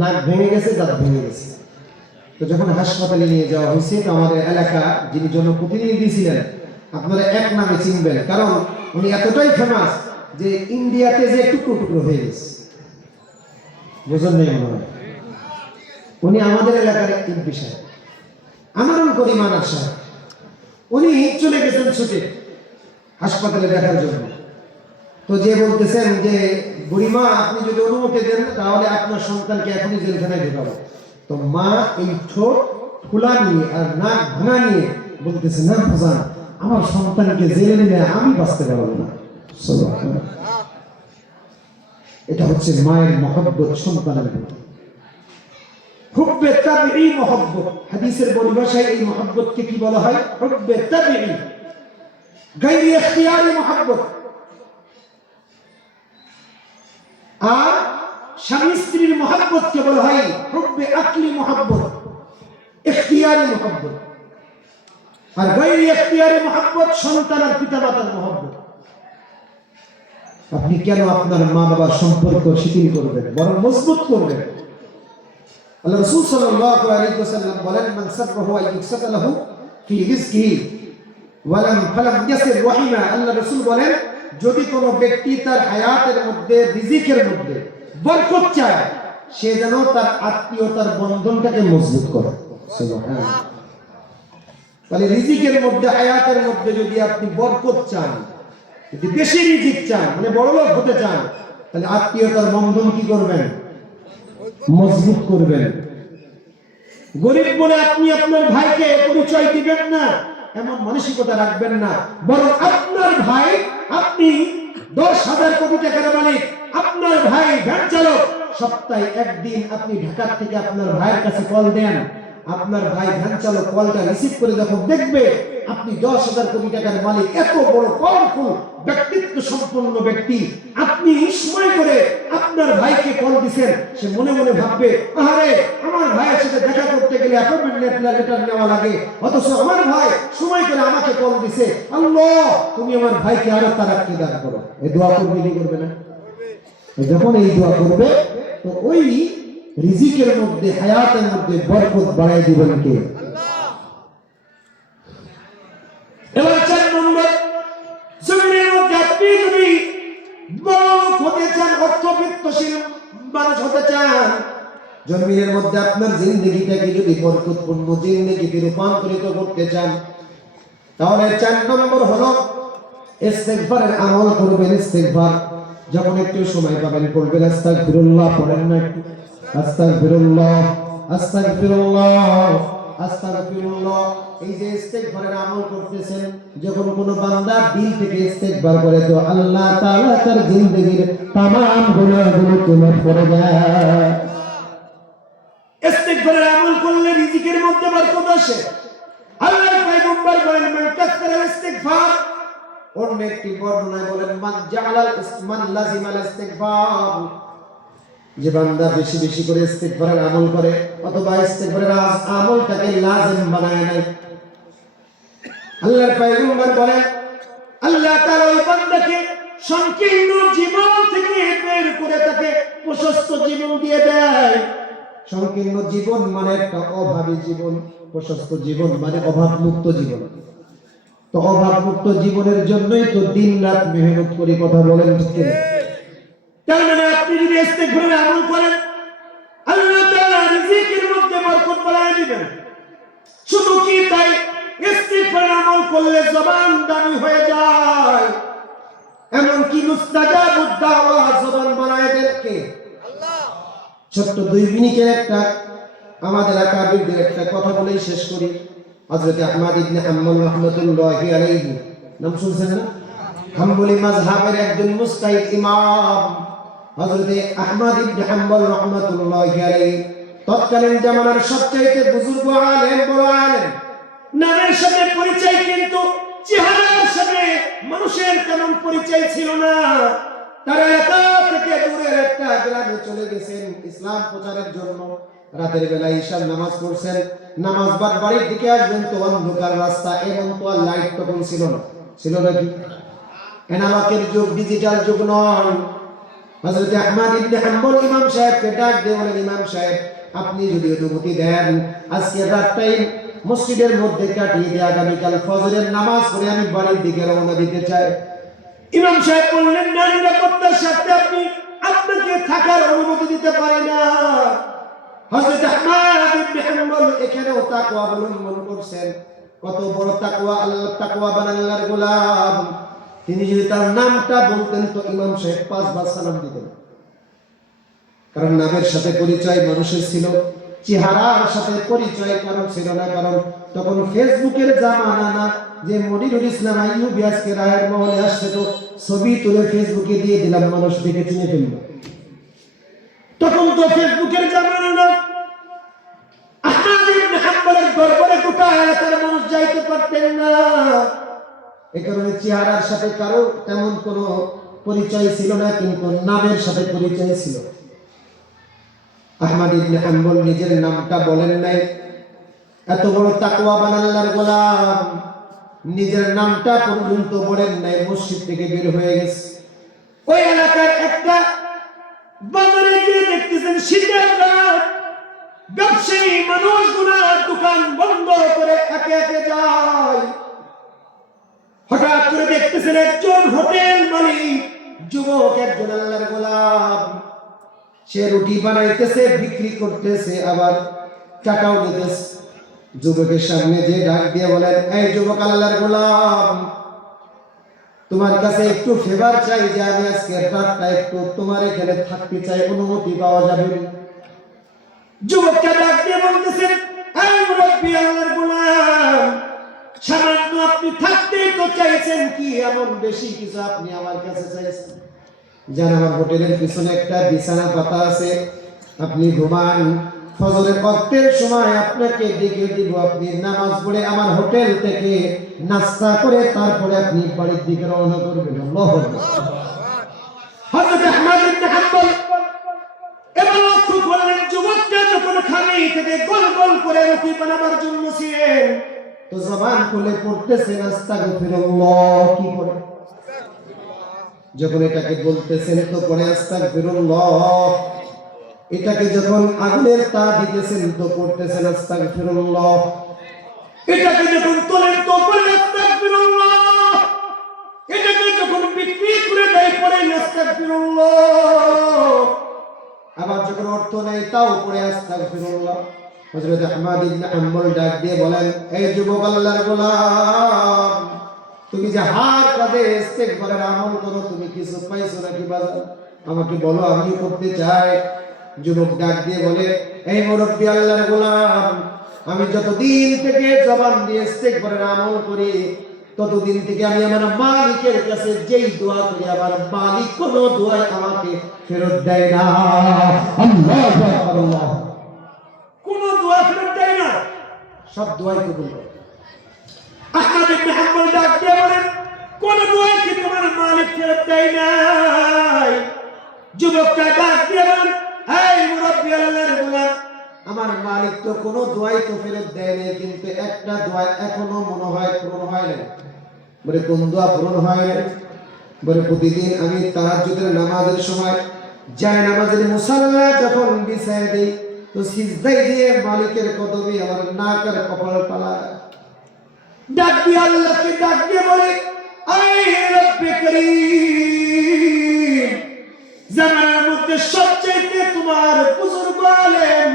নাক ভেঙে গেছে, দাঁত ভেঙে গেছে। তো যখন হাসপাতালে নিয়ে যাওয়া হয়েছে, তো আমাদের এলাকা যিনি জনপ্রতিনিধি ছিলেন, আপনারা এক নামে চিনবেন, কারণ উনি এতটাই ফেমাস যে ইন্ডিয়াতে যে টুকরো টুকরো হয়ে গেছে। বুঝলেন নেই মনে হয়? উনি আমাদের এলাকার এমপি সাহেব, আমারও পরিমাণ আশা। উনি চলে গেছেন ছুটে হাসপাতালে দেখার জন্য। তো যে বলতেছেন যে বুড়িমা, আপনি যদি অনুমতি দেন তাহলে আপনার সন্তানকে এখনই জেলখানায় ঢোকাবো। তো মা এই ঠোঁট ফুলা নিয়ে আর নাক ভাঙা নিয়ে বলতেছে, না ভাজান, আমার সন্তানকে জেলে নিলে আমি বাঁচতে পারবো না। এটা হচ্ছে মায়ের মহব্বত সন্তানের প্রতি। হুব্বে তাবিঈ মহব্বত, হাদিসের পরিভাষায় এই মহব্বতকে কি বলা হয়? হুব্বে তাবিঈ, গায়রে ইখতিয়ারি মহব্বত। আর স্বামী স্ত্রীর মহব্বতকে বলা হয় হুব্বে আকলি মহব্বত, ইখতিয়ারি মহব্বত। আর গায়রে ইখতিয়ারি মহব্বত সন্তান আর পিতামাতার মহব্বত। আপনি কেন আপনার মা বাবার সম্পর্ক শিথিল করবেন, বরং মজবুত করবেন। আল্লাহ রাসূল সাল্লাল্লাহু আলাইহি ওয়াসাল্লাম বলেন, মান সাররাহু আন ইউকসাতা লাহু ফি রিজকিহি ওয়া লাম ফালাম ইয়াসির রাহিমা। আল্লাহ রাসূল বলেন, যদি কোনো ব্যক্তি তার হায়াতের মধ্যে, রিজিকের মধ্যে বরকত চায়, সে যেন তার আত্মীয়তার বন্ধনটাকে মজবুত করে। সুবহানাল্লাহ। তাহলে রিজিকের মধ্যে, হায়াতের মধ্যে যদি আপনি বরকত চান, যদি বেশি রিজিক চান, মানে বড়লোক হতে চান, তাহলে আত্মীয়তার বন্ধন কি করবেন? মজবুত করবেন। গরিব বলে আপনি আপনার ভাইকে পরিচয় দিবেন না, এমন মানসিকতা রাখবেন না, বরং আপনার ভাই আপনি 10,000 কোটি টাকার মালিক, আপনার ভাই ভ্যান চালক, সপ্তাহে একদিন আপনি ঢাকা থেকে আপনার ভাইয়ের কাছে কল দেন, আপনার ভাই ভ্যান চালক কলটা রিসিভ করে যখন দেখবে আপনি 10,000 কোটি টাকার মালিক, এত বড় পাওয়ারফুল ব্যক্তিত্ব সম্পন্ন ব্যক্তি, আপনি সময় করে আপনার ভাইকে কল দিবেন, সে মনে মনে ভাববে, আরে আমার ভাইয়ের সাথে দেখা করতে গেলে অ্যাপয়েন্টমেন্ট লেটার নেওয়া লাগে, অথচ আমার ভাই সময় করে আমাকে কল দিছে, আল্লাহ তুমি আমার ভাইকে আরো তারাক্কি দান করো। এই দোয়া করবে কি করবে না? যখন এই দোয়া করবে তো ওই রিজিকের মধ্যে, হায়াতের মধ্যে বরকত বাড়াই দিবেন কে? এবার 4 নম্বর, জমিনের মধ্যে আপনি যদি বড় হতে চান, অর্থবিত্তশীল মানুষ হতে চান, জমিনের মধ্যে আপনার জিন্দেগিটাকে যদি বরকতপূর্ণ জিন্দেগিতে রূপান্তরিত করতে চান, তাহলে 4 নম্বর হলো ইস্তেগফারের আমল করবেন। ইস্তেগফার যখন একটু সময় পাবেন করবেন, আস্তাগফিরুল্লাহ পড়েন না একটু, আস্তাগফিরুল্লাহ আস্তাগফিরুল্লাহ আস্তাগফিরুল্লাহ। এই যে ইস্তেগফারের আমল করতেছেন, যখন কোনো বান্দা দিল থেকে ইস্তেগফার করে তো আল্লাহ তাআলা তার জিন্দেগীর तमाम গুনাহগুলোকে মাফ করে দেয়। ইস্তেগফারের আমল করলে রিজিকের মধ্যে বরকত আসে। আল্লাহর পয়গম্বর বলেন, মান কাসরা ইস্তেগফার, অন্য একটি বর্ণনায় বলেন, মান জাআলাল ইসমান লাজিমাল ইস্তেগফার, যে বান্দা বেশি বেশি করে ইস্তেগফারের আমল করে অথবা ইস্তেগফারের আমলটাকে লাজিম বানায় নেয়, আল্লাহর পয়গম্বর বলেন আল্লাহ তাআলা ওই বান্দাকে সংকীর্ণ জীবন থেকে বের করে তাকে প্রশস্ত জীবন দিয়ে দেয়। সংকীর্ণ জীবন মানে একটা অভাবী জীবন, প্রশস্ত জীবন মানে অভাবমুক্ত জীবন। তো অভাবমুক্ত জীবনের জন্যই তো দিন রাত মেহনত করি, কথা বলেন ঠিক কিনা? তার মানে আপনি যদি ইস্তেগফারের আমল করেন, আল্লাহ তাআলা রিজিকের মধ্যে বরকত বাড়ায় দিবেন। শুধু কি তাই, ইস্তেগফারের আমল করলে জবান দামি হয়ে যায়, এমন কি মুস্তাজাবুদ দাওয়া জবান বাড়ায় দেন কে? আল্লাহ। ছোট্ট 2 মিনিটের একটা আমাদের আকাবিরদের একটা কথা বলেই শেষ করি। হযরত আহমদ ইবনে হাম্বল রাহমাতুল্লাহি আলাইহি, নাম শুনছেন না? হাম্বলি মাযহাবের একজন মুস্তাহিদ ইমাম হযরত আহমদ ইবনে হাম্বল রাহমাতুল্লাহি আলাইহি, তৎকালীন জামানার সবচেয়ে বুজুর্গ আলেম, বড় আলেম। নামের সাথে পরিচয়, কিন্তু চেহারার সাথে মানুষের তেমন পরিচয় ছিল না। তারা একা থেকে দূরের একটা গ্রামে চলে গেছেন ইসলাম প্রচারের জন্য। রাতের বেলা ঈশার নামাজ পড়ছেন, নামাজ বাদ বাড়ির দিকে আসবেন তো অন্ধকার রাস্তা, এবং তো আর লাইট তখন ছিল না। ছিল নাকি? এনালকের যুগ, ডিজিটাল যুগ নয়। হযরত আহমদ ইবনে হাম্বল ইমাম সাহেবকে ডাক দিয়ে বলেন, ইমাম সাহেব আপনি যদি অনুমতি দেন, আজকে রাতটাই মসজিদের মধ্যে কাটিয়ে দিয়ে আগামীকাল ফজরের নামাজ পড়ে আমি বাড়ির দিকে রওনা দিতে চাই। ইমাম সাহেব বললেন, না, নিরাপত্তার সাথে আপনাকে থাকার অনুমতি দিতে পারি না। হযরত আহমদ ইবনে হাম্বল এখানেও তাকওয়া অবলম্বন করছেন। কত বড় তাকওয়া, আল্লাহ তাকওয়াবান আল্লাহর গোলাম। তিনি যদি তার নামটা বলতেন তো ইমাম সাহেব 5 বার সালাম দিতেন, কারণ নামের সাথে পরিচয় মানুষের ছিল, চেহারার সাথে পরিচয় কারণ ছিল না। কারণ তখন ফেসবুকের জামানা না, যে মনিরুল ইসলাম আইয়ুবী আজকে রায়ের মহলে আসছে তো ছবি তুলে ফেসবুকে দিয়ে দিলাম, মানুষ দেখে চিনে ফেলল। তখন তো ফেসবুকের জামানা না। আহমদ ইবনে হাম্বলের দরবারে গোটা এলাকার মানুষ যাইতে পারতেন না, এই কারণে চেহারার সাথে কারো তেমন কোনো পরিচয় ছিল না, কিন্তু নামের সাথে পরিচয় ছিল। আহমদ ইবনে হাম্বল নিজের নামটা বলেন নাই, এত বড় তাকওয়াবান আল্লাহর গোলাম নিজের নামটা পর্যন্ত বলেন নাই, মসজিদ থেকে বের হয়ে গেছে। ওই এলাকার একটা বাজারে গিয়ে দেখতেছেন শীতের রাত, ব্যবসায়ী মানুষগুলা দোকান বন্ধ করে একে একে যায়। হঠাৎ করে দেখতেছেন একজন হোটেল মালিক, যুবক, একজন আল্লাহর গোলাম, সে রুটি বানাইতেছে, বিক্রি করতেছে, আবার টাকাও দিতেছে। যুবকের সামনে যে ডাক দিয়ে বলেন, এই যুবক আল্লাহর গোলাম, তোমার কাছে একটু ফেভার চাই, যে আমি আজকে রাতটা একটু তোমার এখানে থাকতে চাই, অনুমতি পাওয়া যাবে? যুবকটা ডাক দিয়ে বলতেছেন, এই মুরব্বি আল্লাহর গোলাম, সামান্য আপনি থাকতেই তো চাইছেন কি এমন বেশি কিছু আপনি আমার কাছে চাইছেন? যান, আমার হোটেলের পিছনে একটা বিছানা পাতা আছে, আপনি ঘুমান। ফজরের ওয়াক্তের সময় আপনাকে ডেকে দিব, আপনি নামাজ পড়ে আমার হোটেল থেকে নাস্তা করে তারপরে আপনি বাড়ির দিকে রওনা করবেন। আল্লাহু আকবার। হযরত আহমদ ইবনে হাম্বল এবার লক্ষ্য করলেন যুবকটা যখন খালি থেকে গোল গোল করে রুটি বানাবার জন্য ছিলেন, তো জবান খুলে পড়তেছেন আস্তাগফিরুল্লাহ। কি পড়ে? যখন এটাকে বলতেছেন তো পড়ে আস্তাগফিরুল্লাহ। এটাকে যখন আগুনের তা দিতেছেন তো পড়তেছেন আস্তাগফিরুল্লাহ। এটাকে যখন তোলেন তো পড়ে আস্তাগফিরুল্লাহ। এটাকে যখন বিক্রি করে দেয় পড়ে আস্তাগফিরুল্লাহ। আবার যখন অর্থ নেই তাও পড়ে আস্তাগফিরুল্লাহ। হযরত আহমদ ইবনে হাম্বল ডাক দিয়ে বলেন, এই যুবক আল্লাহর গোলাম, তুমি যে হাত কাঁধে ইস্তেগফারের আমল করো, তুমি কিছু পাইছো নাকি বাজার? আমাকে বলো, আমি করতে চাই। যুবক ডাক দিয়ে বলে, এই মুরব্বী আল্লাহর গোলাম, আমি যতদিন থেকে জবান দিয়ে ইস্তেগফারের আমল করি ততদিন থেকে আমি আমার মালিকের কাছে যেই দোয়া করি আমার মালিক কোনো দোয়া আমাকে ফেরত দেয় না। আল্লাহু আকবার। কোন দোয়া ফেরত দেয় না, সব দোয়াই কবুল করে। আহমদ ইবনে হাম্বল ডাক দিয়ে বলেন, কোন দোয়া কি তোমার মালিক ফেরত দেয় নাই? যুবকটা ডাক দিয়ে বলেন, এই মুরব্বী আল্লাহর গোলাম, আমার মালিক তো কোনো দোয়াই তো ফেরত দেয় নাই, কিন্তু একটা দোয়া এখনো মনে হয় পূরণ হয় না। বলে, কোন দোয়া পূরণ হয় না? বলে, প্রতিদিন আমি তাহাজ্জুদের নামাজের সময় যায় নামাজের মুসাল্লা যখন বিছায় দেই তো সিজদায় দিয়ে মালিকের কদমে আমার নাক আর কপাল পালায়। ডাক দিয়ে আল্লাহকে ডাক দিয়ে বলে, আয় রব্বে করিম, জামানার মধ্যে সবচেয়ে তোমার বুজুর্গ আলেম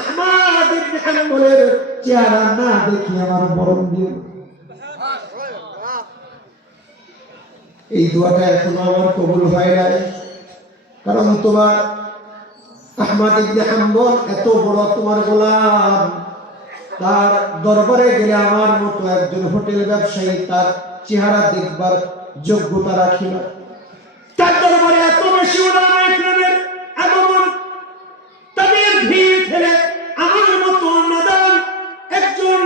আহমদ ইবনে হাম্বলের চেহারা না দেখি আমার মরণ দিও। এই দোয়াটা এখনো আমার কবুল হয় নাই, কারণ তোমার আহমদ ইবনে হাম্বল এত বড় তোমার গোলাম, তার দরবারে গেলে আমার মতো একজন হোটেল ব্যবসায়ী তার চেহারা দেখবার যোগ্যতা রাখি না। তার দরবারে এত বেশি উলামা ইকরামের আগমন, তাদের ভিড় ঠেলে আমার মতো নাদান একজন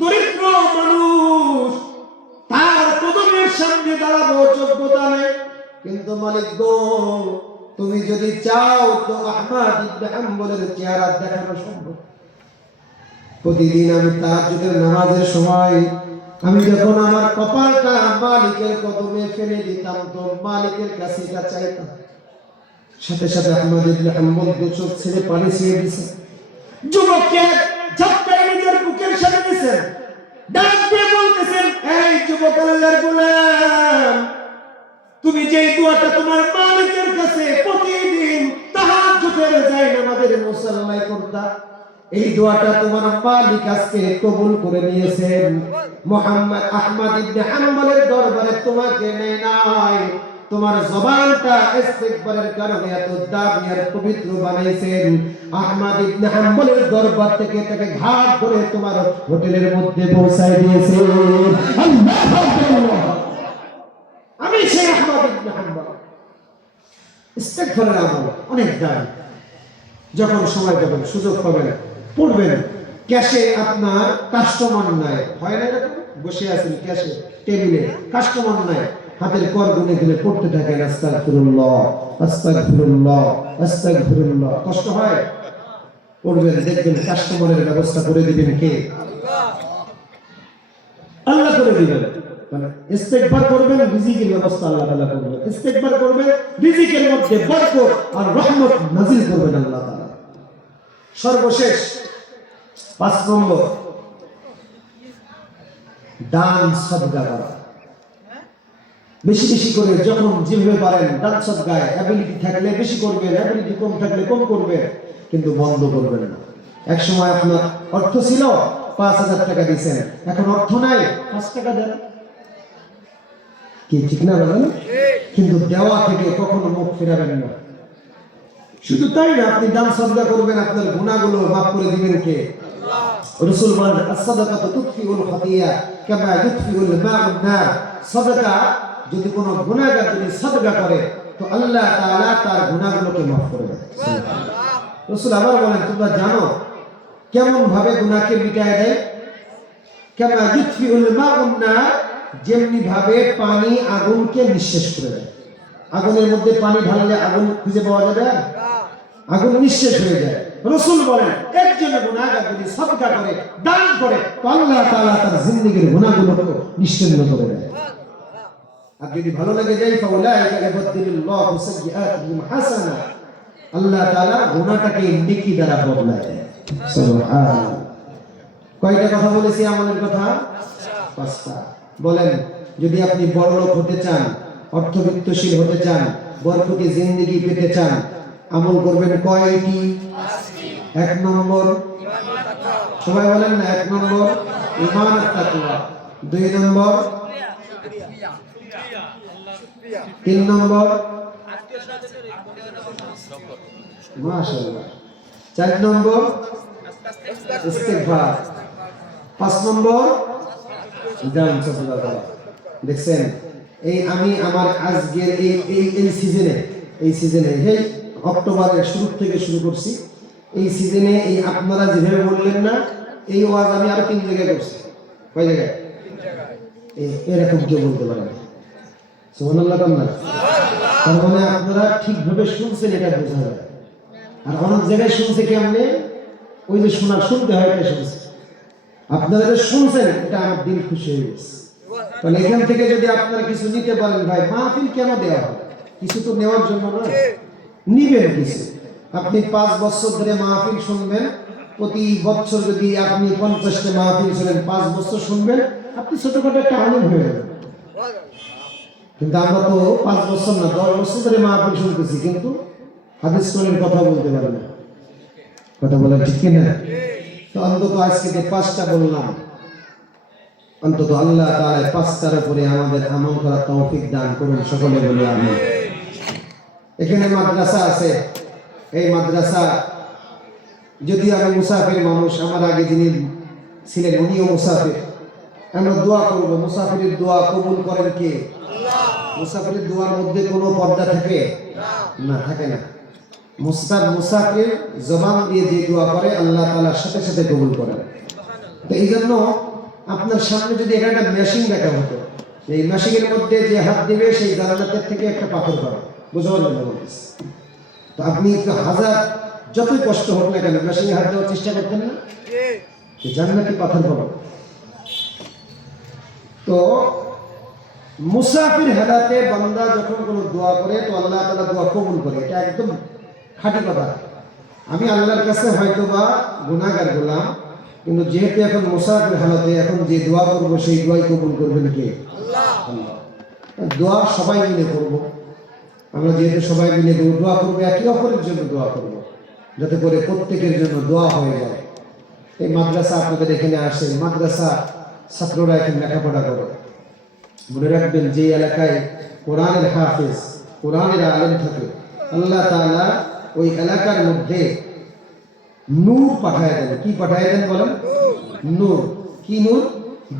দরিদ্র মানুষ তার কদমের সামনে দাঁড়াবো যোগ্যতা নেই। কিন্তু মালিক গো, তুমি যদি চাও তো আহমদ ইবনে হাম্বলের চেহারা দেখানো সম্ভব। প্রতিদিন আমি তাহাজ্জুদের নামাজের সময় আমি যখন আমার কপালটা মালিকের কদমে ফেলে দিতাম তো মালিকের কাছে এটা চাইতাম, সাথে সাথে আহমদ ইবনে হাম্বল দু চোখ ছেড়ে পানি ছিঁড়ে দিয়েছে। যুবককে ঝটকায় নিজের বুকের সাথে দিয়েছেন, ডাক দিয়ে বলতেছেন, এই যুবক আল্লাহর গোলাম, তুমি যে দোয়াটা তোমার মালিকের কাছে প্রতিদিন তাহাজ্জুদের যায় নামাজের মুসাল্লায় করতা, এই দোয়াটা তোমার মালিক আজকে কবুল করে নিয়েছেন। মুহাম্মদ আহমদ ইবনে হাম্বলের দরবারে তোমাকে নেয় নাই, তোমার জবানটা ইস্তিগফারের কারণে এত দামি আর পবিত্র বানাইছেন। আহমদ ইবনে হাম্বলের দরবার থেকে তাকে ঘাট করে তোমার হোটেলের মধ্যে পৌঁছায় দিয়েছেন। আল্লাহু আকবার। আমি সেই আহমদ ইবনে হাম্বল। ইস্তিগফারের আমল অনেক দামি, যখন সময় পাবেন সুযোগ পাবেন পড়বেন। ক্যাশে আপনার কাস্টমার নাই, হয় না এরকম? বসে আছেন ক্যাশে টেবিলে, কাস্টমার নাই, হাতের কর গুনে গুনে পড়তে থাকেন আস্তাগফিরুল্লাহ আস্তাগফিরুল্লাহ আস্তাগফিরুল্লাহ। কষ্ট হয়? পড়বেন, দেখবেন কাস্টমারের ব্যবস্থা করে দিবেন কে? আল্লাহ করে দিবেন। মানে ইস্তেগফার করবেন, রিজিকের ব্যবস্থা আল্লাহ তাআলা করবেন। ইস্তেগফার করবেন, রিজিকের মধ্যে বরকত আর রহমত নাযিল করবেন আল্লাহ তাআলা। সর্বশেষ 5 নম্বর, দান সদকা করা। বেশি বেশি করে যখন যেভাবে পারেন দান সদকায়, অ্যাবিলিটি থাকলে বেশি করবেন, অ্যাবিলিটি কম থাকলে কম করবেন, কিন্তু বন্ধ করবেন না। এক সময় আপনার অর্থ ছিল 5000 টাকা দিয়েছেন, এখন অর্থ নাই, 5 টাকা দেন। কি ঠিক না বলেন? কিন্তু দেওয়া থেকে কখনো মুখ ফেরাবেন না। শুধু তাই না, আপনি দান সদকা করবেন, আপনার গুনাহগুলো মাফ করে দিবেন কে? আল্লাহ। রাসূল বলেন, আস-সাদাকাতু তুতফিউল খাতিয়া কামা ইউতফিউল মাউন নার। সাদকা যদি কোনো গুনাহগার যদি সাদকা করে তো আল্লাহ তাআলা তার গুনাহগুলোকে মাফ করে দেয়। রাসূল আবার বলেন, তোমরা জানো কেমন ভাবে গুনাহকে মিটায় দেয়? কামা ইউতফিউল মাউন নার, যেমনি ভাবে পানি আগুনকে নিঃশেষ করে দেয়। আগুনের মধ্যে পানি ঢাললে আগুন খুঁজে পাওয়া যাবে? আগুন নিঃশেষ হয়ে যায়। রাসূল বলেন, একজন গুনাহগার যদি সাদকা করে, দান করে, তো আল্লাহ তাআলা তার জিন্দেগীর গুনাহগুলোকে নিশ্চিহ্ন করে দেয়। আর যদি ভালো লাগে যায়, ফাউলাইকা ইউবাদদিলুল্লাহু সাইয়্যাতিহিম হাসানা, আল্লাহ তাআলা গুনাহটাকে নেকি দ্বারা বদলায় দেয়। সুবহানাল্লাহ। কয়টা কথা বলেছি আমলের কথা? 5টা। বলেন, যদি আপনি বড়লোক হতে চান, অর্থবিত্তশীল হতে চান, বরকতি জিন্দেগি পেতে চান, আমল করবেন কয়টি? 1 নম্বর, সবাই বলেন না, 1 নম্বর ঈমান আর তাকওয়া, 2 নম্বর, 3 নম্বর মাশাআল্লাহ, 4 নম্বর ইস্তিগফার, 5 নম্বর দান সদকা। দেখছেন, এই আমি আমার আজকের এই সিজনে এই অক্টোবরের শুরু থেকে শুরু করছি। এই সিজনে এই আপনারা যেভাবে বললেন না, এই ওয়াজ আমি আরো 3 জায়গায় করছি। কয় জায়গায়? এরকম কেউ বলতে পারে না। সুবহানাল্লাহ। তার মানে আপনারা ঠিকভাবে শুনছেন, এটা বোঝা যায়। আর অনেক জায়গায় শুনছে কেমনে, ওই যে শুনতে হয়, এটা শুনছে। আপনারা যে শুনছেন, এটা আমার দিল খুশি হয়ে গেছে। তাহলে এখান থেকে যদি আপনারা কিছু নিতে পারেন, ভাই মাহফিল কেন দেওয়া হয়? কিছু তো নেওয়ার জন্য না, নিবেন কিছু। আপনি 5 বছর ধরে মাহফিল শুনবেন, প্রতি বছর যদি আপনি 50টা মাহফিল শুনেন, 5 বছর শুনবেন, আপনি ছোটখাটো একটা আলেম হয়ে যাবেন। কিন্তু আমরা তো 5 বছর না, 10 বছর ধরে মাহফিল শুনতেছি, কিন্তু হাদিস কোরআনের কথা বলতে পারি না। কথা বলা ঠিক কিনা? তো অন্তত আজকে যে 5টা বললাম, অন্তত আল্লাহ তাআলা 5টার উপরে আমাদের আমল করার তৌফিক দান করুন। সকলে বলি আমিন। এখানে মাদ্রাসা আছে, এই মাদ্রাসা, যদি আমি মুসাফির মানুষ, আমার আগে যিনি ছিলেন উনিও মুসাফির, আমরা দোয়া করব, মুসাফিরের দোয়া কবুল করেন কে? মুসাফিরের দোয়ার মধ্যে কোনো পর্দা থাকে না? থাকে না। মুসাফির জবান দিয়ে যে দোয়া করে, আল্লাহ তাআলা সাথে সাথে কবুল করেন। তো এই জন্য আপনার সামনে যদি এখানে একটা মেশিন রাখা হতো, এই মেশিনের মধ্যে যে হাত দিবে সেই জান্নাতের থেকে একটা পাথর পাবে, বুঝতে পারলেন? তো আপনি হাজার যতই কষ্ট হোক না কেন, মেশিনে হাত দেওয়ার চেষ্টা করতেন না, জান্নাতি পাথর পাবেন। তো মুসাফির হালাতে বান্দা যখন কোনো দোয়া করে, তো আল্লাহ তাআলা দোয়া কবুল করে, এটা একদম খাঁটি কথা। আমি আল্লাহর কাছে হয়তোবা গুনাহগার গোলাম, কিন্তু যেহেতু এখন মুসাফির হালাতে, এখন যে দোয়া করবো সেই দোয়াই কবুল করবেন কে? আল্লাহ। দোয়া সবাই মিলে করবো। আমরা যেহেতু সবাই মিলে দোয়া করবো, একে অপরের জন্য দোয়া করবো, যাতে করে প্রত্যেকের জন্য দোয়া হয়ে যায়। এই মাদ্রাসা আপনাদের এখানে আসে, মাদ্রাসা ছাত্ররা এখানে লেখাপড়া করে। মনে রাখবেন, যে এলাকায় কোরআনের হাফেজ, কোরআনের আলেম থাকে, আল্লাহ তাআলা ওই এলাকার মধ্যে নূর পাঠায় দেন। কি পাঠায় দেন বলেন? নূর। কি নূর?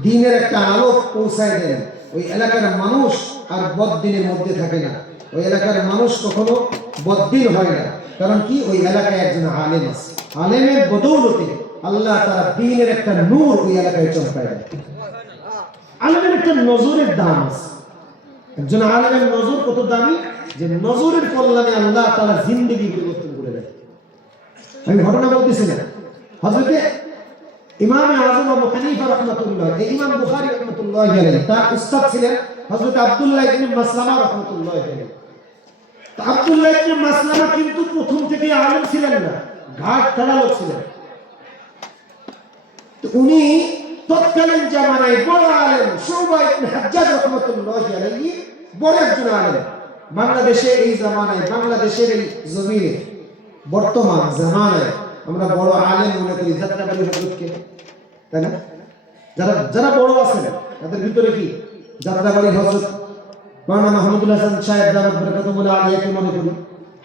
দ্বীনের একটা আলোক পৌঁছায় দেন। ওই এলাকার মানুষ আর বদ্দিনের মধ্যে থাকে না, ওই এলাকার মানুষ কখনো বদ্দিন হয় না। কারণ কি? ওই এলাকায় একজন আলেম আছে, আলেমের বদৌলতে আল্লাহ তাআলা দ্বীনের একটা নূর ওই এলাকায় চমকায় দেন। আলেমের একটা নজরের দাম আছে। একজন আলেমের নজর কত দামি, যে নজরের কল্যাণে আল্লাহ তাআলা জিন্দেগি পরিবর্তন করে দেয়। আমি ঘটনা বলতেছি না, হযরতে ইমাম আযম আবু হানিফা রাহমাতুল্লাহ, এই ইমাম বুখারী রাহমাতুল্লাহি আলাইহি, তার উস্তাদ ছিলেন হযরত আব্দুল্লাহ ইবনে মাসলামা রাহমাতুল্লাহি আলাইহি। তো আব্দুল্লাহ ইবনে মাসলামা কিন্তু প্রথম থেকে আলেম ছিলেন না, ঘাট ছাড়া লোক ছিলেন। তো উনি তৎকালীন জামানায় বড় আলেম শুবা ইবনে হাজ্জাজ রাহমাতুল্লাহি আলাইহি বড় একজন আলেম। বাংলাদেশে এই জামানায়, বাংলাদেশের এই জমিনে, বর্তমান জামানায় আমরা বড় আলেম মনে করি যাত্রাবাড়ি হযরতকে, তাই না? যারা বড় আছেন তাদের ভিতরে কি যাত্রাবাড়ি হযরত মাওলানা মাহমুদুল হাসান সাহেব দামাত বরকাতুহুল আলিয়াকে মনে করি,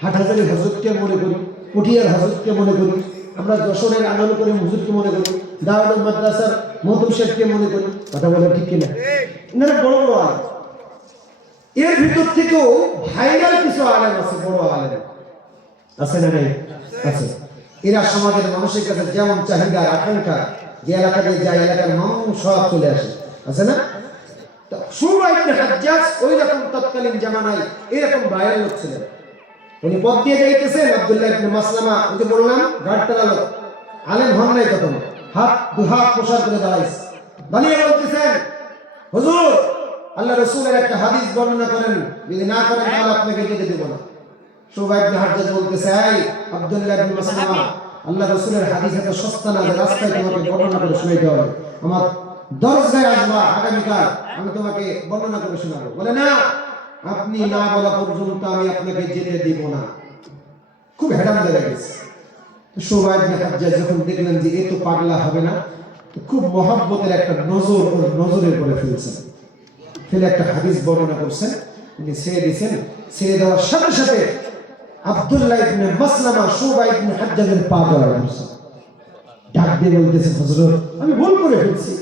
হাটহাজারী হযরতকে মনে করি, পুঠিয়ার হযরতকে মনে করি, আমরা যশোরের আনন্দ করে হুজুরকে মনে করি। দারুল মাদ্রাসার মধু শেখকে মনে করি, কথা বলেন ঠিক কিনা? এনারা বড় বড় আলেম, এর ভিতর থেকেও ভাইরাল কিছু আলেম আছে, বড় আলেম আছে না নাই? আছে। এরা সমাজের মানুষের কাছে যেমন চাহিদা আকাঙ্ক্ষা, যে এলাকা দিয়ে যায় এলাকার মানুষ সব চলে আসে, আছে না? শুআয়ব ইবনে হাজ্জাজ ওই রকম তৎকালীন জামানায় এরকম ভাইরাল লোক ছিলেন। উনি পথ দিয়ে যাইতেছেন, আব্দুল্লাহ ইবনে মাসলামা, ওই যে বললাম ঘাটতলা লোক, আলেম হন নাই তখন, দুহাত প্রসার করে দাঁড়াইছে, দাঁড়িয়ে বলতেছেন, হুজুর আল্লাহ রাসূলের একটা হাদিস বর্ণনা করেন, যদি না করেন তাহলে আপনাকে যেতে দেব না। শুআয়ব ইবনে হাজ্জাজ বলতেছে, এই আব্দুল্লাহ ইবনে মাসলামা, আল্লাহ রাসূলের হাদিস এত সস্তা না যে রাস্তায় তোমাকে বর্ণনা করে শোনাইতে হবে। আমার দরজায় আসবা আগামীকাল, আমি তোমাকে বর্ণনা করে শোনাবো। বলে না, আপনি না বলা পর্যন্ত আমি আপনাকে যেতে দিব না। খুব হেডাম দেখা গেছে। শুআয়ব ইবনে হাজ্জাজ যখন দেখলেন যে এ তো পাগলা হবে না, খুব মহব্বতের একটা নজর ওর নজরের পরে ফেলছেন, ফেলে একটা হাদিস বর্ণনা করছেন, উনি ছেড়ে দিয়েছেন। ছেড়ে দেওয়ার সাথে সাথে আব্দুল্লাহ ইবনে মাসলামা শুআয়ব ইবনে হাজ্জাজের পা ধরে ধরছে, ডাক দিয়ে বলতেছে, হুজুর আমি ভুল করে ফেলছি,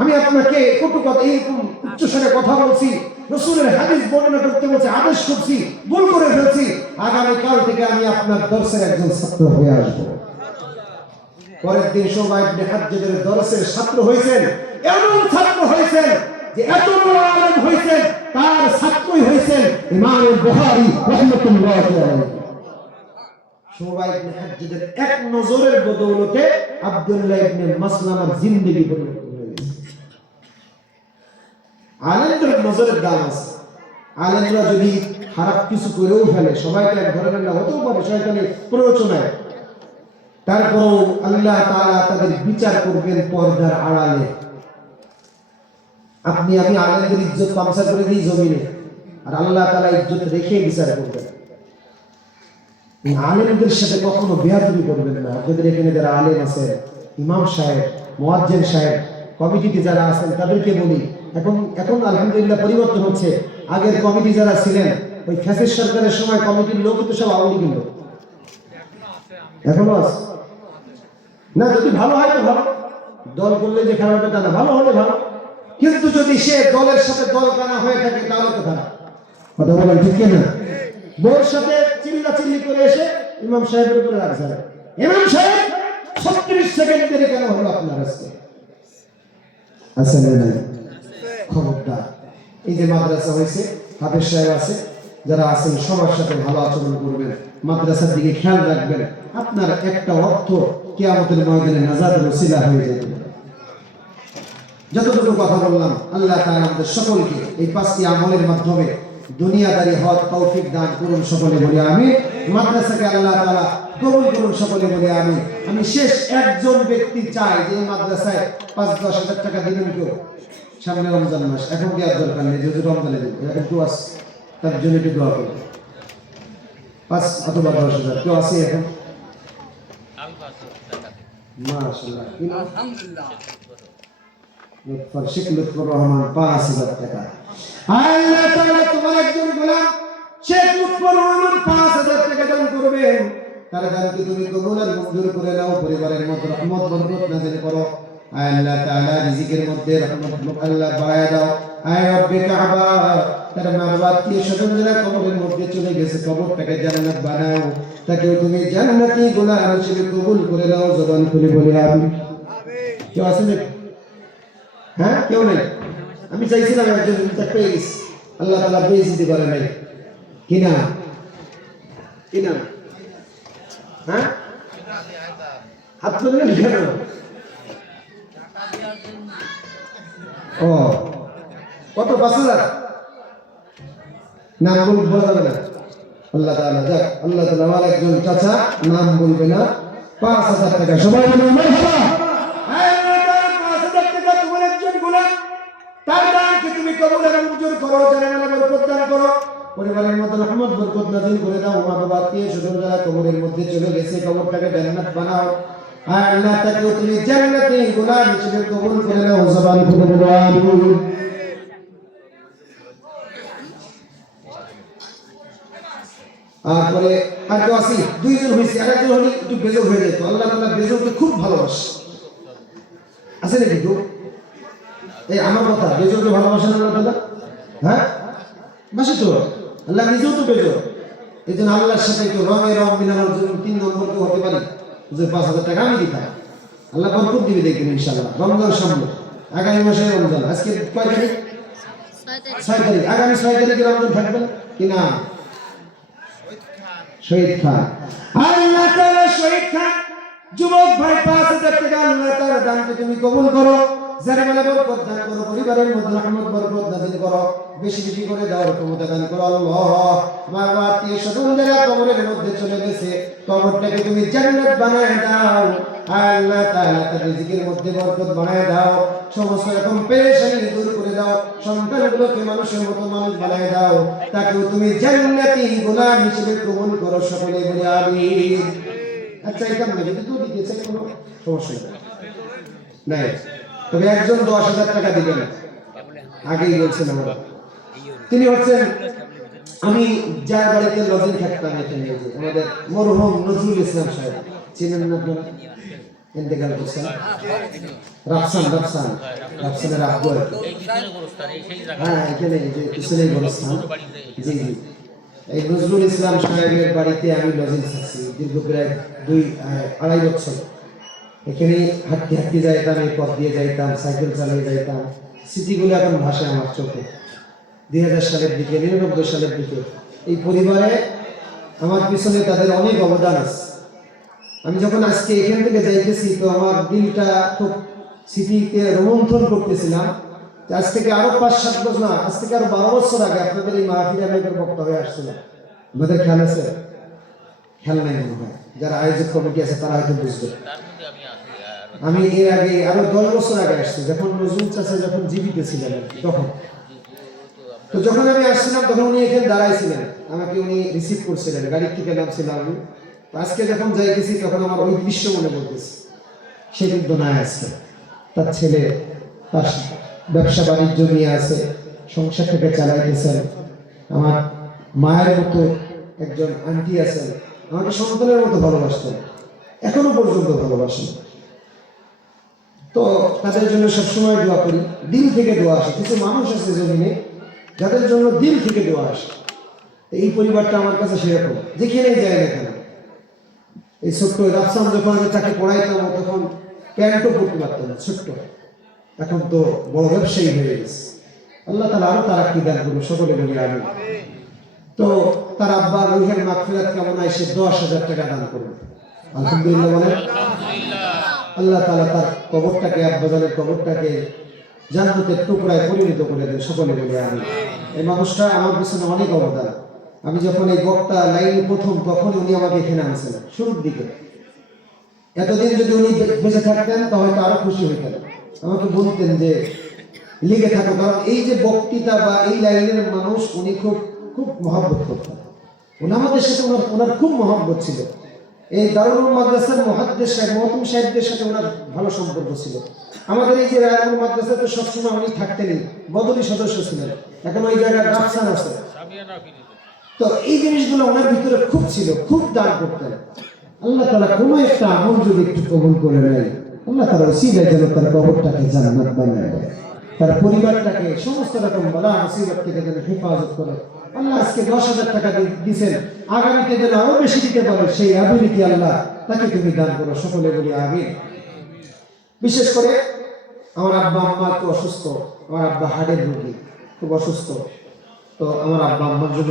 আমি আপনাকে কটু কথা এরকম উচ্চস্বরে কথা বলছি, রাসূলের হাদিস বর্ণনা করতে বলছি, আদেশ করছি, ভুল করে ফেলছি, আগামী কাল থেকে আমি আপনার দর্শের একজন ছাত্র হয়ে আসব। পরের দিন শুআয়ব ইবনে হাজ্জাজের দর্শের ছাত্র হয়েছেন, এমন ছাত্র হয়েছেন যে এত বড় আলেম হয়েছেন, তার ছাত্রই হয়েছেন ইমাম বুখারী রাহমাতুল্লাহি আলাইহি। শুআয়ব ইবনে হাজ্জাজের এক নজরের বদৌলতে আব্দুল্লাহ ইবনে মাসলামার জিন্দেগি পরিবর্তন হয়ে গেছে। আলেমদের নজরের দাম আছে। আলেমরা যদি খারাপ কিছু করেও ফেলে, সবাইকে এক ধরনের না হতেও পারে শয়তানি প্ররোচনায়, তারপরও আল্লাহ তাআলা তাদের বিচার করবেন পর্দার আড়ালে। আপনি আমি আলেমদের ইজ্জত তামসা করে দিই জমিনে, আর আল্লাহ তাআলা ইজ্জত রেখে বিচার করবেন। আলেমদের সাথে কখনো বেয়াদবি করবেন না। আপনাদের এখানে যারা আলেম আছেন, ইমাম সাহেব, মুয়াজ্জিন সাহেব, কমিটিতে যারা আছেন, তাদেরকে বলি, এখন আলহামদুলিল্লাহ পরিবর্তন হচ্ছে। আগের কমিটি যারা ছিলেন, ওই ফ্যাসিস্ট সরকারের সময় কমিটির লোক তো সব আওয়ামী লীগের লোক, এখনো আছে না। যদি ভালো হয় তো ভালো, দল করলে যে খারাপ হবে তা না, ভালো হলে ভালো, কিন্তু যদি সে দলের সাথে দল কানা হয়ে থাকে তাহলে তো খারাপ। কথা বলেন ঠিক কিনা? বোর সাথে চিল্লা চিল্লি করে এসে ইমাম সাহেবের উপরে রাখছে, ইমাম সাহেব 36 সেকেন্ড দেরি কেন হলো আপনার আজকে? আছে না নাই? খবরদার। এই যে মাদ্রাসা হয়েছে, হাফেজ সাহেব আছে, যারা আছেন সবার সাথে ভালো আচরণ করবেন, মাদ্রাসার দিকে খেয়াল রাখবেন। আপনার একটা অর্থ কিয়ামতের ময়দানে নাজাতের ওসিলা হয়ে যাবে। যতটুকু কথা বললাম, আল্লাহ তাআলা আমাদের সকলকে এই 5টি আমলের মাধ্যমে দুনিয়াদারি হওয়ার তৌফিক দান করুন, সকলে বলি আমিন। মাদ্রাসাকে আল্লাহ তাআলা কবুল করুন, সকলে বলি আমিন। আমি শেষ একজন ব্যক্তি চাই যে এই মাদ্রাসায় 5-10 হাজার টাকা দিবেন কেউ, সামনে রমজান মাস, এখন কি আর দরকার নেই, যেহেতু রমজানে দিন, এখন কেউ আছে তার জন্য একটু দোয়া করুন। 5 অথবা 10 হাজার কেউ আছে এখন? মাশাআল্লাহ, আলহামদুলিল্লাহ। শেখ লুৎফর রহমান 5,000 টাকা। আল্লাহ তাআলা তোমার একজন গোলাম শেখ লুৎফর রহমান 5,000 টাকা দান করবেন। তার দানকে তুমি কবুল আর মঞ্জুর করে নাও, পরিবারের মধ্যে রহমত বরকত নাযিল করো। আল্লাহ তাআলা রিজিকের মধ্যে রহমত আল্লাহ বাড়ায় দাও। আয় রব্বে কাবা, তার মা-বাবাকে স্বজনরা কবরের মধ্যে চলে গেছে, কবরটাকে জান্নাত বানাও, তাকেও তুমি জান্নাতি গোলাম হিসেবে কবুল করে নাও। জবান খুলে বলি আমিন। কেউ আছে না? হ্যাঁ, কেউ নেই? আমি চাইছিলাম একজন পেয়ে গেছি, আল্লাহ তাআলা পেয়ে দিতে পারে নাই কিনা? কিনা? হ্যাঁ, হাত তুললেন কেন? ও কত? 5,000? নাম বলা যাবে না। আল্লাহ তাআলা যাক, আল্লাহ তাআলা আমার একজন চাচা, নাম বলবে না, 5,000 টাকা। সবাই বলুন মারহাবা। তার দানকে তুমি কবুল এবং মঞ্জুর করো, জানেন বরকত দান করো, পরিবারের মধ্যে রহমত বরকত নাযিল করে দাও। মা বাবা আত্মীয় স্বজন যারা কবরের মধ্যে চলে গেছে, কবরটাকে জান্নাত বানাও। আর আল্লাহ তাকেও তুমি জান্নাতি গোলাম হিসেবে কবুল করে নাও। জবান খুলে বলো আমিন। তারপরে আর কেউ আসি? 2 জন হয়েছে, আরেকজন হলে একটু বেজক হয়ে যেত। আল্লাহ তাআলা বেজককে খুব ভালোবাসে। আছে নাকি তো? এই আমার কথা, বেজোরকে ভালোবাসেন আল্লাহ তাআলা? হ্যাঁ, বাসে তো। আল্লাহ নিজেও তো বেজোর। এই জন্য আল্লাহর সাথে একটু রঙে রং মিলানোর জন্য 3 নম্বর তো হতে পারি যে 5,000 টাকা আমি দিতাম। আল্লাহ বরকত দিবে দেখবেন ইনশাআল্লাহ। রমজান সামনে, আগামী মাসে রমজান। আজকে কয় তারিখ? 6 তারিখ। আগামী 6 তারিখে রমজান থাকবেন কিনা? শহীদ খান, আল্লাহ তাআলা শহীদ খান যুবক ভাই 5,000 টাকা আল্লাহ তাআলা দানকে তুমি কবুল করো। যারা বলে বরকত দান করো, পরিবারের মধ্যে রহমত বরকত নাযিল করো, বেশি বেশি করে দেওয়ার ক্ষমতা দান করো আল্লাহ। আমার আত্মীয় স্বজন যারা কবরের মধ্যে চলে গেছে, কবরটাকে তুমি জান্নাত বানায় দাও আল্লাহ তাআলা। তার রিজিকের মধ্যে বরকত বানায় দাও, সমস্ত রকম পেরেশানি দূর করে দাও, সন্তানগুলোকে মানুষের মতো মানুষ বানায় দাও, তাকেও তুমি জান্নাতি গোলাম হিসেবে কবুল করো। সকলে বলে আমিন। আচ্ছা, এটা মানে যদি তো দিতে চাই কোনো সমস্যা নাই, তবে একজন 10,000 টাকা দিবেন, আগেই বলছেন আমরা। তিনি হচ্ছেন, আমি যার বাড়িতে লজিং থাকতাম এখানে, আমাদের মরহুম নজরুল ইসলাম সাহেব, চিনেন না আপনারা? ইন্তেকাল করছেন। রাফসানের আব্বু। হ্যাঁ, এখানে যে পিছনেই গোরস্থান। জি জি, এই নজরুল ইসলাম সাহেবের বাড়িতে আমি লজিং থাকছি দীর্ঘ প্রায় 2-2.5 বছর। এখানে হাঁটতে হাঁটতে যাইতাম, এই পথ দিয়ে যাইতাম, সাইকেল চালিয়ে যাইতাম। স্মৃতিগুলো এখন ভাসে আমার চোখে। 2000 সালের দিকে, 99 সালের দিকে এই পরিবারে আমার পিছনে তাদের অনেক অবদান আছে। আমি যখন আজকে এখান থেকে যাইতেছি, তো আমার দিলটা খুব স্মৃতিতে রোমন্থন করতেছিলাম। আজ থেকে আরো 5-7 বছর না, আজ থেকে আরো 12 বছর আগে আপনাদের এই মাহফিলে আমি একবার বক্তা হয়ে আসছিলাম। আমাদের খেয়াল আছে? খেয়াল নাই মনে হয়, যারা আয়োজক কমিটি আছে তারা হয়তো বুঝবে। আমি এর আগে আরো 10 বছর আগে আসছি, যখন নজরুল চাচা যখন জীবিত ছিলেন তখন। তো যখন আমি আসছিলাম তখন উনি এখানে দাঁড়াইছিলেন, আমাকে উনি রিসিভ করছিলেন, গাড়ি থেকে নামছিলাম আমি। আজকে যখন যাইতেছি তখন আমার ওই দৃশ্য মনে পড়তেছে। সে কিন্তু নাই আজকে, তার ছেলে তার ব্যবসা বাণিজ্য নিয়ে আছে, সংসারটাকে চালাইতেছেন। আমার মায়ের মতো একজন আন্টি আছেন, আমাকে সন্তানের মতো ভালোবাসতেন, এখনো পর্যন্ত ভালোবাসেন। তো তাদের জন্য সবসময় দোয়া করি, দিল থেকে দোয়া আসে। কিছু মানুষ আছে জমিনে যাদের জন্য দিল থেকে দোয়া আসে। এই পরিবারটা আমার কাছে সেরকম, যেখানেই যায় না কেন। এই ছোট্ট রাফসান যখন আমি তাকে পড়াইতাম, তখন প্যান্টও পড়তে পারতাম না, ছোট্ট। এখন তো বড় ব্যবসায়ী হয়ে গেছে। আল্লাহ তাআলা আরো তারাক্কি দান করুন, সকলে বলি আমিন। তো তার আব্বা রুহের মাগফিরাত কামনায় সে 10,000 টাকা দান করবে। আলহামদুলিল্লাহ বলেন। আল্লাহ তাআলা তার কবরটাকে, আব্বাজানের কবরটাকে জান্নাতের টুকরায় পরিণত করে দেন, সকলে বলি আমিন। এই মানুষটা আমার পিছনে অনেক অবদান। আমি যখন এই বক্তা লাইনে প্রথম, তখন উনি আমাকে এখানে আনছেন শুরুর দিকে। এতদিন যদি উনি বেঁচে থাকতেন তাহলে আরো খুশি হইতেন, আমাকে বলতেন যে লিখে থাকো, কারণ এই যে বক্তৃতা বা এই লাইনের মানুষ উনি খুব খুব মহব্বত করতেন। ওনাদের সাথে ওনার খুব মহব্বত ছিল। এই দারুল মাদ্রাসার মুহাদ্দিস সাহেব মহতুম সাহেবদের সাথে ওনার ভালো সম্পর্ক ছিল। আমাদের এই যে দারুল মাদ্রাসাতে সবসময় উনি থাকতেনই, বদলি সদস্য ছিলেন। এখন ওই জায়গায় রাফসান আছে। তো এই জিনিসগুলো ওনার ভিতরে খুব ছিল, খুব দান করতেন। আল্লাহ তাআলা কোনো একটা আমল যদি একটু কবুল করে নেয়, আল্লাহ তাআলা ওসিলায় যেন তার কবরটাকে জান্নাত বানায় দেয়, তার পরিবারটাকে সমস্ত রকম বালা মুসিবত থেকে যেন হেফাজত করে। আল্লাহ আজকে 10,000 টাকা দিয়েছেন, আগামীতে যেন আরো বেশি দিতে পারে, সেই আবিলিটি আল্লাহ তাকে তুমি দান করো, সকলে বলি আমিন। বিশেষ করে আমার আব্বা আম্মা একটু অসুস্থ, আমার আব্বা হার্টের রোগী, খুব অসুস্থ। তো আমার আব্বা আম্মার জন্য